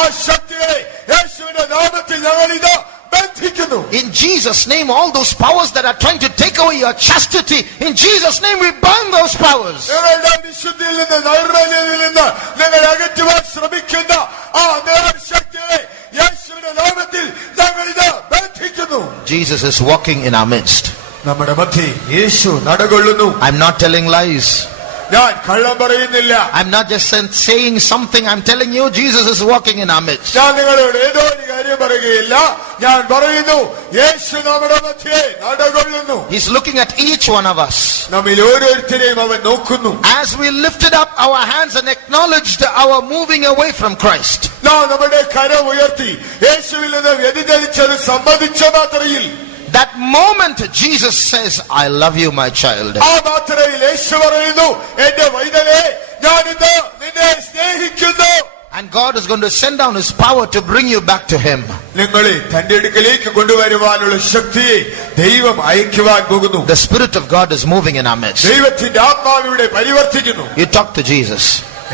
ആ ശക്തികളെ യേശുവിന്റെ നാമത്തിൽ ഞങ്ങൾ ഇത് ബന്ധിക്കുന്നു. In Jesus' name, all those powers that are trying to take away your chastity, in Jesus' name, we bind those powers. നിങ്ങളുടെ വിശുദ്ധിയിൽ നിന്ന് നൈർമല്യത്തിൽ നിന്ന് നിങ്ങൾ അകറ്റുവാൻ ശ്രമിക്കുന്ന ആ ശക്തികളെ യേശുവിന്റെ നാമത്തിൽ ഞങ്ങൾ ഇത് ബന്ധിക്കുന്നു. Jesus is walking in our midst. നമ്മുടെ മധ്യേ യേശു നടകൊള്ളുന്നു. I'm not telling lies. ഞാൻ കള്ളം പറയുന്നില്ല. I'm not just saying something. I'm telling you, Jesus is walking in our midst. ഞാൻ നിങ്ങളോട് ഏതോ ഒരു കാര്യം പറയുകയില്ല. ഞാൻ പറയുന്നു, യേശു നമ്മുടെ മധ്യേ നടകൊള്ളുന്നു. He's looking at each one of us. നമ്മിൽ ഓരോരുത്തരെയും അവൻ നോക്കുന്നു. As we lifted up our hands and acknowledged our moving away from Christ, നാം നമ്മുടെ കരം ഉയർത്തി യേശുവിൽ നിന്ന് വ്യതിചലിച്ചത് സമ്മതിച്ച മാത്രയിൽ, that moment Jesus says, I love you, my child. ആ മാത്രയിൽ യേശു പറയുന്നു, എന്റെ വൈതലേ, ഞാനിത് നിന്നെ സ്നേഹിക്കുന്നു. And God is going to send down His power to bring you back to Him. നിങ്ങളെ തന്റെ അടുക്കലേക്ക് കൊണ്ടുവരുവാനുള്ള ശക്തിയെ ദൈവം അയക്കുവാൻ പോകുന്നു. The Spirit of God is moving in our midst. ദൈവത്തിന്റെ ആത്മാവിവിടെ പരിവർത്തിക്കുന്നു. You talk to Jesus.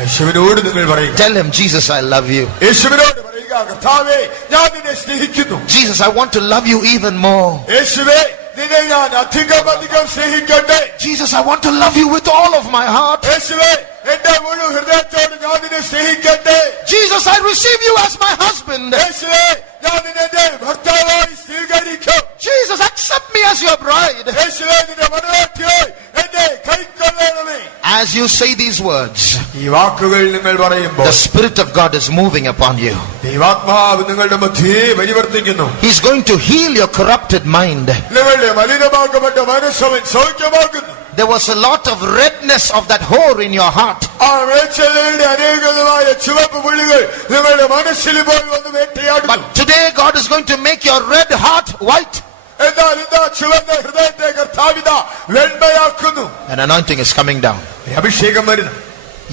യേശുവിനോട് നിങ്ങൾ പറയും. Tell Him, Jesus, I love you. യേശുവിനോട് പറയുക, കർത്താവേ, ഞാൻ നിന്നെ സ്നേഹിക്കുന്നു. Jesus, I want to love you even more. യേശുവേ, നിന്നെ ഞാൻ അധികം സ്നേഹിക്കട്ടെ. Jesus, I want to love you with all of my heart. യേശുവേ, എന്റെ മുഴു ഹൃദയത്തോട് ഞാൻ നിന്നെ സ്നേഹിക്കട്ടെ. Jesus, I receive you as my husband. യേശുവേ, ഞാൻ നിന്നെ എന്റെ ഭർത്താവായി സ്വീകരിക്കും. Jesus, accept me as your bride. യേശുവേ, നിന്റെ മണവാട്ടിയായി എന്നെ കൈക്കൊള്ളണമേ. As you say these words, ഈ വാക്കുകൾ നിങ്ങൾ പറയുമ്പോൾ the Spirit of God is moving upon you. ദൈവാത്മാവ് നിങ്ങളുടെ മധ്യേ പരിവർത്തിക്കുന്നു. He's going to heal your corrupted mind. നിങ്ങളുടെ മലിനമാക്കപ്പെട്ട മനസ്സവൻ സൗഖ്യമാക്കുന്നു. There was a lot of redness of that whore in your heart. ആ വേശ്യയുടെ അനേകമായ ചുവപ്പ് പുള്ളികൾ നിങ്ങളുടെ മനസ്സിൽ പോയി വന്ന് വേട്ടയാടുന്നു. But today God is going to make your red heart white. എന്നാൽ ഇതാ ചുവന്ന ഹൃദയത്തെ കർത്താവിതാ വെണ്മയാക്കുന്നു. An anointing is coming down. അഭിഷേകം വരുന്നു.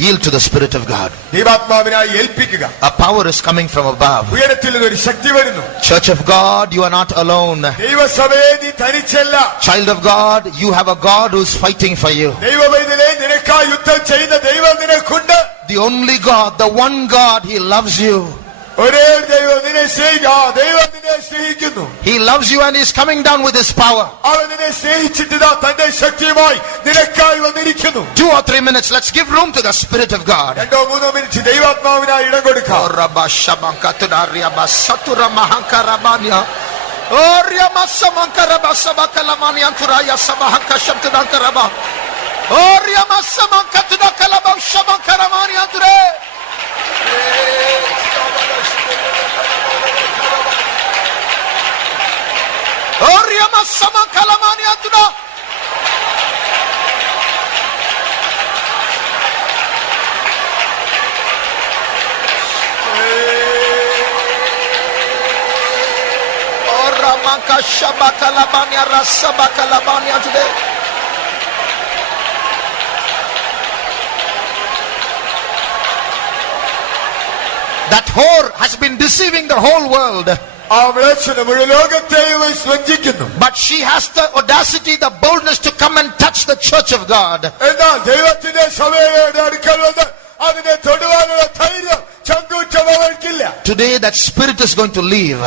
Yield to the Spirit of God. ദൈവാത്മാവിനായി ഏൽപ്പിക്കുക. A power is coming from above. ഉയരത്തിൽ നിന്നൊരു ശക്തി വരുന്നു. Church of God, you are not alone. ദൈവസഭയെ നീ തനിച്ചല്ല. Child of God, you have a God who is fighting for you. ദൈവവൈതലേ, നിനക്കായി യുദ്ധം ചെയ്യുന്ന ദൈവം നിനക്കുണ്ട്. The only God, the one God, He loves you. ഒരേ ദൈവം നിന്നെ ദൈവം നിന്നെ സ്നേഹിക്കുന്നു. He loves you and He is coming down with His power. അവൻ നിന്നെ സ്നേഹിച്ചിട്ട് തന്റെ ശക്തിയുമായി നിനക്കായി വന്നിരിക്കുന്നു. 2 or 3 minutes, let's give room to the Spirit of God. 2-3 minute ദൈവാത്മാവിനായി ഇടം കൊടുക്കാം. Today. That whore has been deceiving the whole world. But she has the audacity, the boldness to come and touch the church of God. Today Today that spirit is going to leave.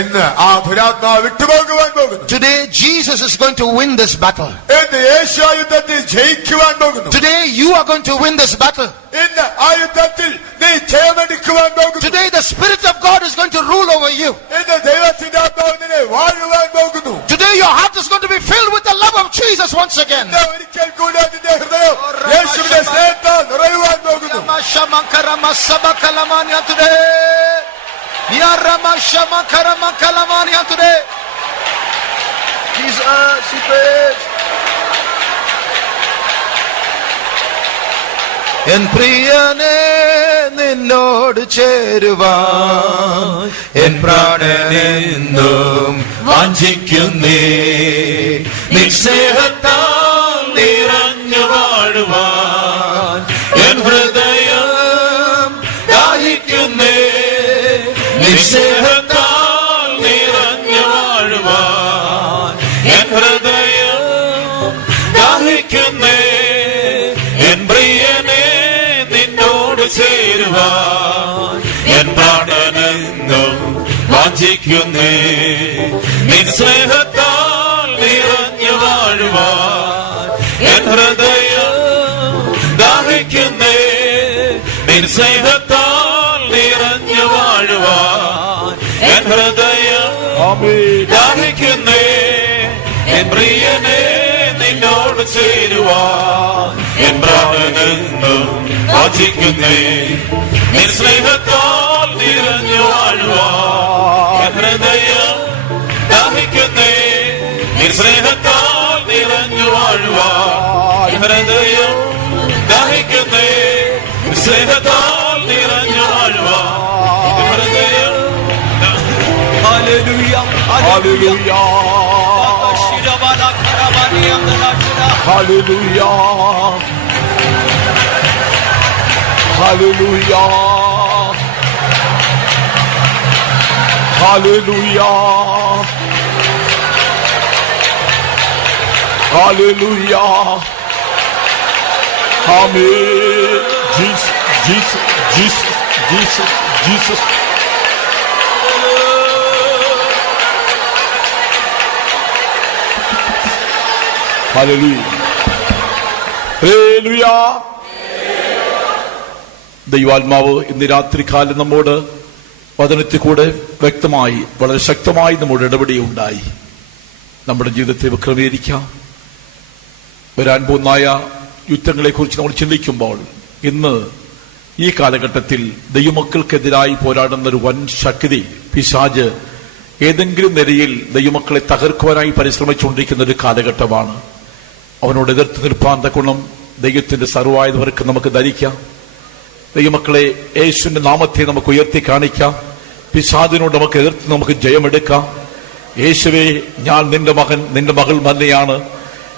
എന്ന് ആ ദുരാത്മാവ് വിട്ടുപോകുവാൻ പോകുന്നു. Today Jesus is going to win this battle. ഇന്ന് യേശു ആ യുദ്ധത്തിൽ ജയിക്കുവാൻ പോകുന്നു. Today you are going to win this battle. ഇന്ന് ആ യുദ്ധത്തിൽ നീ ജയമെടുക്കുവാൻ പോകുന്നു. Today the Spirit of God is going to rule over you. ഇന്ന് ദൈവത്തിന്റെ ആത്മാവ് നിന്നെ വാഴുവാൻ പോകുന്നു. Today your heart is going to be filled with the love of Jesus once again. ഒരിക്കൽ കൂടി നിന്റെ ഹൃദയം യേശുവിന്റെ സ്നേഹത്താൽ നിറയുവാൻ പോകുന്നു. Today Jesus, എൻ പ്രിയനെ നിന്നോട് ചേരുവാൻ എൻ പ്രാണനെന്നും വാഞ്ചിക്കുന്നേ നിൻ സ്നേഹത്താൽ നിറഞ്ഞു വാഴുവാൻ എൻ ഹൃദയം ദാഹിക്കുന്നേ നിൻ സ്നേഹത്താൽ നിറഞ്ഞു വാഴുവാൻ എൻ ഹൃദയം ദാഹിക്കുന്നേ എൻ പ്രിയനെ നിന്നോട് ചേരുവാൻ എൻ പ്രാണനെന്നും വാഞ്ചിക്കുന്നേ നിൻ സ്നേഹത്താൽ നിറഞ്ഞു വാഴുവാൻ എൻ ഹൃദയം ദാഹിക്കുന്നേ നിൻ സ്നേഹത്താൽ നിറഞ്ഞു വാഴുവാൻ എൻ ഹൃദയം ദാഹിക്കുന്നേ എൻ പ്രിയനെ നിന്നോട് ചേരുവാൻ എൻ പ്രാണനെന്നും വാഞ്ചിക്കുന്നേ നിൻ സ്നേഹത്താൽ നിറഞ്ഞു വാഴുവാൻ എൻ ഹൃദയം ദാഹിക്കുന്നേ നിൻ സ്നേഹത്താൽ നിറഞ്ഞു വാഴുവാൻ എൻ ഹൃദയം ദാഹിക്കുന്നേ നിൻ സ്നേഹത്താൽ നിറഞ്ഞു വാഴുവാൻ എൻ ഹൃദയം hallelujah hallelujah Hallelujah. Hallelujah. Hallelujah. Hallelujah. Amen. Jesus, Jesus, Jesus, Jesus, Jesus. Hallelujah. Hallelujah. ദൈവാത്മാവ് ഇന്ന് രാത്രികാലം നമ്മോട് വചനത്തിൽ കൂടെ വ്യക്തമായി വളരെ ശക്തമായി നമ്മോട് ഇടപെടുകയുണ്ടായി. നമ്മുടെ ജീവിതത്തെ ക്രമീകരിക്കാം. വരാൻ പോകുന്ന യുദ്ധങ്ങളെ കുറിച്ച് നമ്മൾ ചിന്തിക്കുമ്പോൾ ഇന്ന് ഈ കാലഘട്ടത്തിൽ ദൈവമക്കൾക്കെതിരായി പോരാടുന്ന ഒരു വൻ ശക്തി പിശാച് ഏതെങ്കിലും നിലയിൽ ദൈവമക്കളെ തകർക്കുവാനായി പരിശ്രമിച്ചുകൊണ്ടിരിക്കുന്ന ഒരു കാലഘട്ടമാണ്. അവനോട് എതിർത്ത് നിൽപ്പാൻ തക്കോണം ദൈവത്തിന്റെ സർവ്വായുധവർക്ക് നമുക്ക് ധരിക്കാം. ദൈവമക്കളെ യേശുവിന്റെ നാമത്തെ നമുക്ക് ഉയർത്തി കാണിക്കാം. പിശാചിനോട് നമുക്ക് എതിർത്ത് നമുക്ക് ജയമെടുക്കാം. യേശുവേ, ഞാൻ നിന്റെ മകൻ നിന്റെ മകൾ തന്നെയാണ്.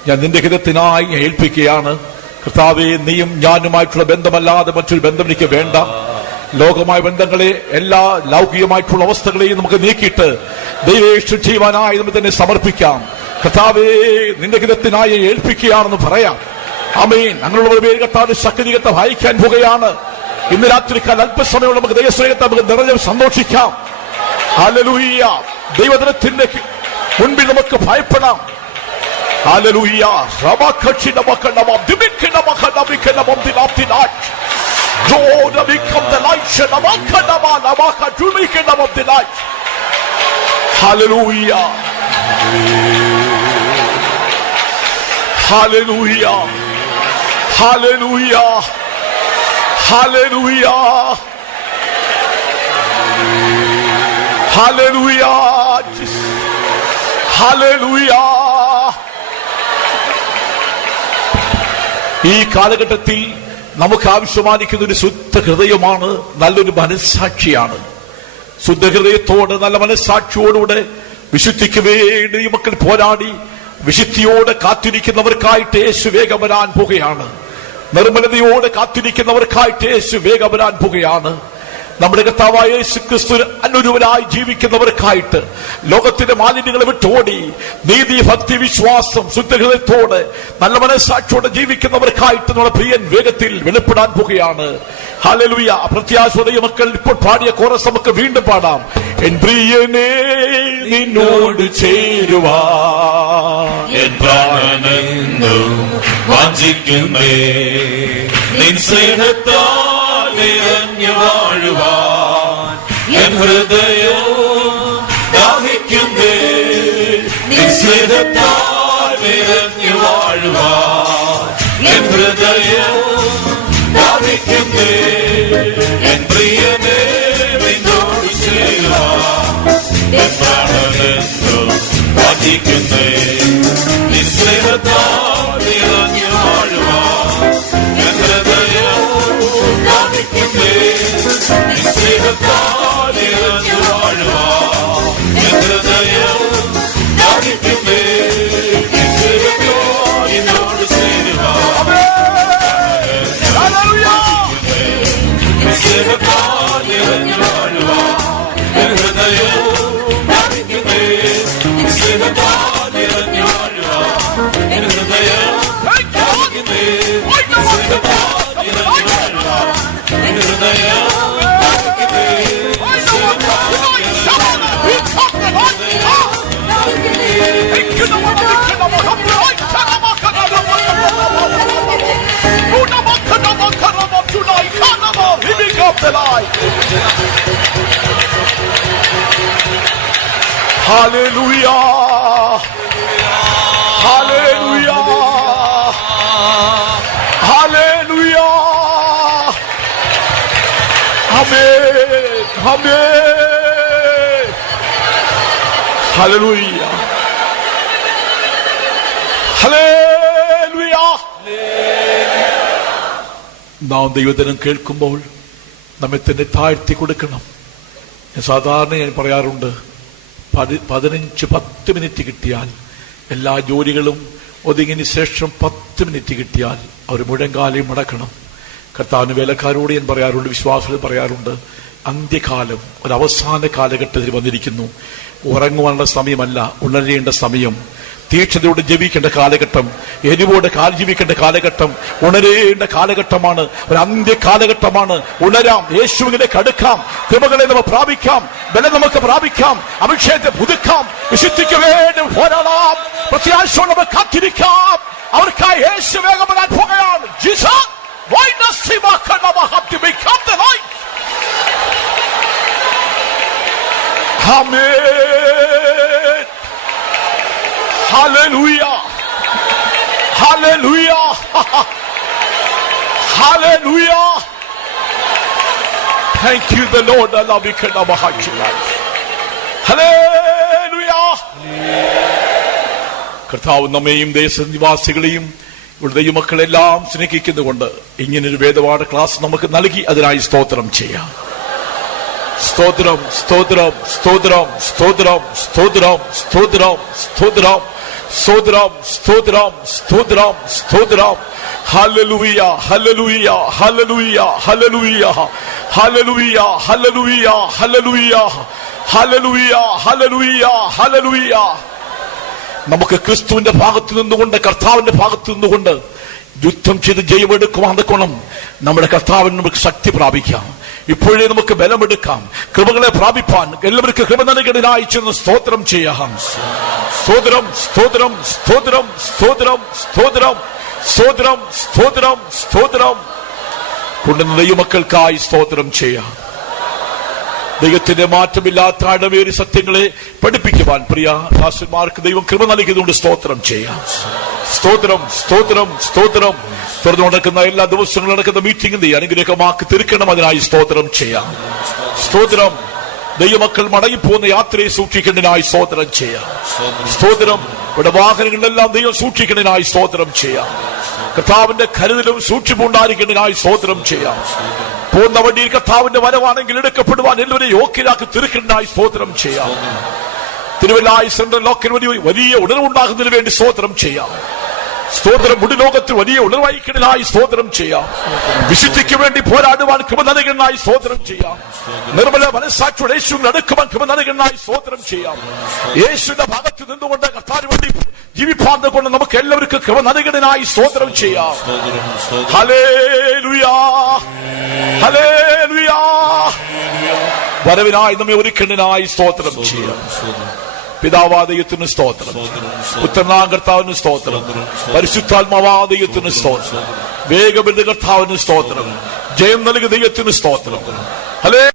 ഞാൻ നിന്റെ ഹിതത്തിനായി ഞാൻ ഏൽപ്പിക്കുകയാണ്. കർത്താവേ, നീയും ഞാനുമായിട്ടുള്ള ബന്ധമല്ലാതെ മറ്റൊരു ബന്ധം എനിക്ക് വേണ്ട. ലോകമായ ബന്ധങ്ങളെ എല്ലാ ലൗകികമായിട്ടുള്ള അവസ്ഥകളെയും നമുക്ക് നീക്കിയിട്ട് ദൈവേഷ്ടം ചെയ്യുവാനായി നമുക്ക് തന്നെ സമർപ്പിക്കാം. കർത്താവേ, നിന്റെ ഹിതത്തിനായി ഏൽപ്പിക്കുകയാണെന്ന് പറയാം. ആമേൻ. അങ്ങനെയുള്ള പേര് കർത്താവിന്റെ ശക്തികത്തെ വായിക്കാൻ പോകുകയാണ്. ഇന്ന് രാത്രിക്കാൽ അല്പസമയം നമുക്ക് ദൈവസ്നേഹത്തെ നമുക്ക് നിറഞ്ഞ സന്തോഷിക്കാം. ഹല്ലേലൂയ. ദൈവദിനത്തിന്റെ മുൻപിൽ നമുക്ക് ഭയപ്പെടാം. Hallelujah. Lord, become the light. Hallelujah. Hallelujah. Hallelujah. Hallelujah. Hallelujah. Hallelujah. ഈ കാലഘട്ടത്തിൽ നമുക്ക് ആവശ്യമായിരിക്കുന്ന ഒരു ശുദ്ധ ഹൃദയമാണ്, നല്ലൊരു മനസ്സാക്ഷിയാണ്. ശുദ്ധ ഹൃദയത്തോട് നല്ല മനസ്സാക്ഷിയോടുകൂടെ വിശുദ്ധിക്ക് വേണ്ടി മക്കൾ പോരാടി വിശുദ്ധിയോടെ കാത്തിരിക്കുന്നവർക്കായിട്ട് യേശു വേഗം വരാൻ പോകുകയാണ്. നിർമ്മലതയോടെ കാത്തിരിക്കുന്നവർക്കായിട്ട് യേശു വേഗം വരാൻ പോകുകയാണ്. നമ്മുടെ കർത്താവായ യേശു ക്രിസ്തുവിന് അനുരൂപരായി ജീവിക്കുന്നവർക്കായിട്ട് ലോകത്തിന്റെ മാലിന്യങ്ങളെ വിട്ടോടി നീതി, ഭക്തി, വിശ്വാസം, ശുദ്ധഹൃദയത്തോടെ നല്ല മനസ്സാക്ഷിയോടെ ജീവിക്കുന്നവർക്കായിട്ട് നമ്മുടെ പ്രിയൻ വേഗത്തിൽ വെളിപ്പെടാൻ പോകുകയാണ്. ഹല്ലേലൂയ. പ്രത്യാശയുടെ മക്കൾ ഇപ്പോൾ പാടിയ കോറസ് നമുക്ക് വീണ്ടും പാടാം. എൻ പ്രിയനേ നിന്നോട് ചേരുവാ എൻ പ്രാണനെന്നും വാഞ്ചിക്കുന്നേ നിൻ സ്നേഹത്താൽ നിറഞ്ഞു വാഴുവാൻ എൻ ഹൃദയവും ദാഹിക്കുന്നേ നിൻ സ്നേഹത്താൽ നിറഞ്ഞു വാഴുവാൻ എൻ ഹൃദയവും ദാഹിക്കുന്നേ എൻ പ്രിയനേ നിന്നോട് ചേരുവാൻ എൻ പ്രാണനെന്നും വാഞ്ചിക്കുന്നേ നിൻ സ്നേഹത്താൽ നിറഞ്ഞു വാഴുവാൻ എൻ ഹൃദയവും ദാഹിക്കുന്നേ നിൻ സ്നേഹത്താൽ നിറഞ്ഞു വാഴുവാൻ എൻ ഹൃദയവും ദാഹിക്കുന്നേ നിൻ സ്നേഹത്താൽ നിന്നോട് ചേരുവാൻ നിൻ സ്നേഹത്താൽ നിറഞ്ഞു വാഴുവാൻ എൻ ഹൃദയവും ദാഹിക്കുന്നേ നിൻ സ്നേഹത്താൽ നിറഞ്ഞു വാഴുവാൻ എൻ ഹൃദയവും ദാഹിക്കുന്നേ നിൻ സ്നേഹത്താൽ നിറഞ്ഞു വാഴുവാൻ എൻ ഹൃദയവും ദാഹിക്കുന്നേ നിൻ സ്നേഹത്താൽ Hallelujah. Hallelujah. Hallelujah. Amen. Amen. Hallelujah. Hallelujah. നാം ദൈവദിനം കേൾക്കുമ്പോൾ നമ്മെ തന്നെ താഴ്ത്തി കൊടുക്കണം. സാധാരണ ഞാൻ പറയാറുണ്ട്, 15-10 മിനിറ്റ് കിട്ടിയാൽ, എല്ലാ ജോലികളും ഒതുങ്ങിന് ശേഷം 10 മിനിറ്റ് കിട്ടിയാൽ അവർ മുഴങ്കാലം മടക്കണം. കർത്താവിന് വേലക്കാരോട് ഞാൻ പറയാറുണ്ട്, വിശ്വാസികൾ പറയാറുണ്ട്, അന്ത്യകാലം ഒരവസാന കാലഘട്ടത്തിൽ വന്നിരിക്കുന്നു. ഉറങ്ങുവാനുള്ള സമയമല്ല, ഉണരേണ്ട സമയം. തീക്ഷണതയോടെ ജപിക്കേണ്ട കാലഘട്ടം, എരിവോടെ ജീവിക്കേണ്ട കാലഘട്ടം, ഉണരേണ്ട കാലഘട്ടമാണ്. ഒരു അന്ത്യ കാലഘട്ടമാണ്. ഉണരാം, യേശുവിലേക്ക് അടുക്കാം, കൃപകളെ നമുക്ക് പ്രാപിക്കാം, ബലം നമുക്ക് പ്രാപിക്കാം, അഭിഷേകത്തെ പുതുക്കാം, വിശുദ്ധിക്ക് വേണ്ടി പോരാടാം, പ്രത്യാശയോടെ നമുക്ക് കാത്തിരിക്കാം. അവർക്കായി യേശു വേഗം വരാൻ പോകുകയാണ്. Jesus, why does he have to become the light? Amen. Hallelujah. Hallelujah. Hallelujah. Thank you, the Lord. Allah be kind of a life. Hallelujah. കർത്താവ് നമ്മയും ദേശനിവാസികളെയും ഇവിടുത്തെ മക്കളെല്ലാം സ്നേഹിക്കുന്നുകൊണ്ട് ഇങ്ങനൊരു വേദപാഠ ക്ലാസ് നമുക്ക് നൽകി. അതിനായി സ്തോത്രം ചെയ്യാം. സ്തോത്രം, സ്തോത്രം, സ്തോത്രം, സ്തോത്രം, സ്തോത്രം, സ്തോത്രം, സ്തോത്രം, സ്തോത്രം, സ്തോത്രം, സ്തോത്രം, സ്തോത്രം. Hallelujah, hallelujah, hallelujah, hallelujah, hallelujah, hallelujah, hallelujah, hallelujah, hallelujah, hallelujah. നമുക്ക് ക്രിസ്തുവിന്റെ ഭാഗത്ത് നിന്നുകൊണ്ട്, കർത്താവിന്റെ ഭാഗത്ത് നിന്നുകൊണ്ട് യുദ്ധം ചെയ്ത് ജയമെടുക്കുവാൻ നമ്മുടെ കർത്താവിന് നമുക്ക് ശക്തി പ്രാപിക്കാം. ഇപ്പോഴേ നമുക്ക് ബലമെടുക്കാം, കൃപകളെ പ്രാപിപ്പാൻ എല്ലാവർക്കും കൃപ നൽകേണ്ടതിനായി ചെന്ന് സ്തോത്രം ചെയ്യാം. സ്തോത്രം, സ്തോത്രം, സ്തോത്രം, സ്തോത്രം, സ്തോത്രം, സ്തോത്രം, സ്തോത്രം, സ്തോത്രം. കൊണ്ടുവന്ന ദൈവമക്കൾക്കായി സ്തോത്രം ചെയ്യാം. ദൈവത്തിന്റെ മാറ്റമില്ലാത്ത ആഴമേറിയ സത്യങ്ങളെ പഠിപ്പിക്കുവാൻ പ്രിയ ദാസന്മാർക്ക് ദൈവം കൃപ നൽകിയതുകൊണ്ട് സ്തോത്രം ചെയ്യാം. സ്തോത്രം, സ്തോത്രം, സ്തോത്രം. തുറന്നു നടക്കുന്ന എല്ലാ ദിവസങ്ങളും നടക്കുന്ന മീറ്റിംഗിന്റെ അനുഗ്രഹമാക്കി തീർക്കണം. അതിനായി സ്തോത്രം ചെയ്യാം. സ്തോത്രം. ദൈവമക്കൾ മടങ്ങിപ്പോകുന്ന യാത്രയെ സൂക്ഷിക്കേണ്ടതിനായി സ്തോത്രം ചെയ്യാം. സ്തോത്രം. ഇവിടെ വാഹനങ്ങളിലെല്ലാം ദൈവം സൂക്ഷിക്കേണ്ടതിനായി സ്തോത്രം ചെയ്യാം. കർത്താവിന്റെ കരുതലും സൂക്ഷിപ്പുണ്ടായിരിക്കേണ്ടതിനായി സ്തോത്രം ചെയ്യാം. പോകുന്ന വണ്ടിയിൽ കർത്താവിന്റെ വരവാണെങ്കിൽ എടുക്കപ്പെടുവാൻ എല്ലാവരെയും യോഗ്യരാക്കി തീർക്കേണ്ടതിനായി സ്തോത്രം ചെയ്യാം. തിരുവല്ലായി സെൻട്രൽ ലോക്കൽ വലിയ ഉണർവുണ്ടാകുന്നതിന് വേണ്ടി സ്തോത്രം ചെയ്യാം. സ്തോത്രം. മുടിലോകത്തിൽ വലിയ ഉണർവൈക്കടിനായി സ്തോത്രം ചെയ്യാം. വിശുദ്ധിക്ക് വേണ്ടി പോരാടുവാൻ കൃപ നൽകനായി സ്തോത്രം ചെയ്യാം. നിർമ്മല മനസ്സാക്ഷിയുടെ യേശുവിന്റെ അടുക്കുവാൻ കൃപ നൽകനായി സ്തോത്രം ചെയ്യാം. യേശുവിന്റെ ഭാഗത്ത് നിന്നുകൊണ്ട് കർത്താവിന് വേണ്ടി ജീവിപ്പാൻ കൊണ്ട് നമുക്ക് എല്ലാവർക്കും കൃപ നൽകനായി സ്തോത്രം ചെയ്യാം. Hallelujah, hallelujah. വരവിനായി നമ്മെ ഒരുക്കനായി സ്തോത്രം ചെയ്യാം. പിതാവാദയത്തിന് സ്തോത്രം, പുത്രനാം കർത്താവിന് സ്തോത്രം, പരിശുദ്ധാത്മാവാദയത്തിന് സ്തോത്രം, വേഗബന്ധ കർത്താവിന് സ്തോത്രം, ജയം നൽകിയ ദൈവത്തിന് സ്തോത്രം. ഹല്ലേലൂയ.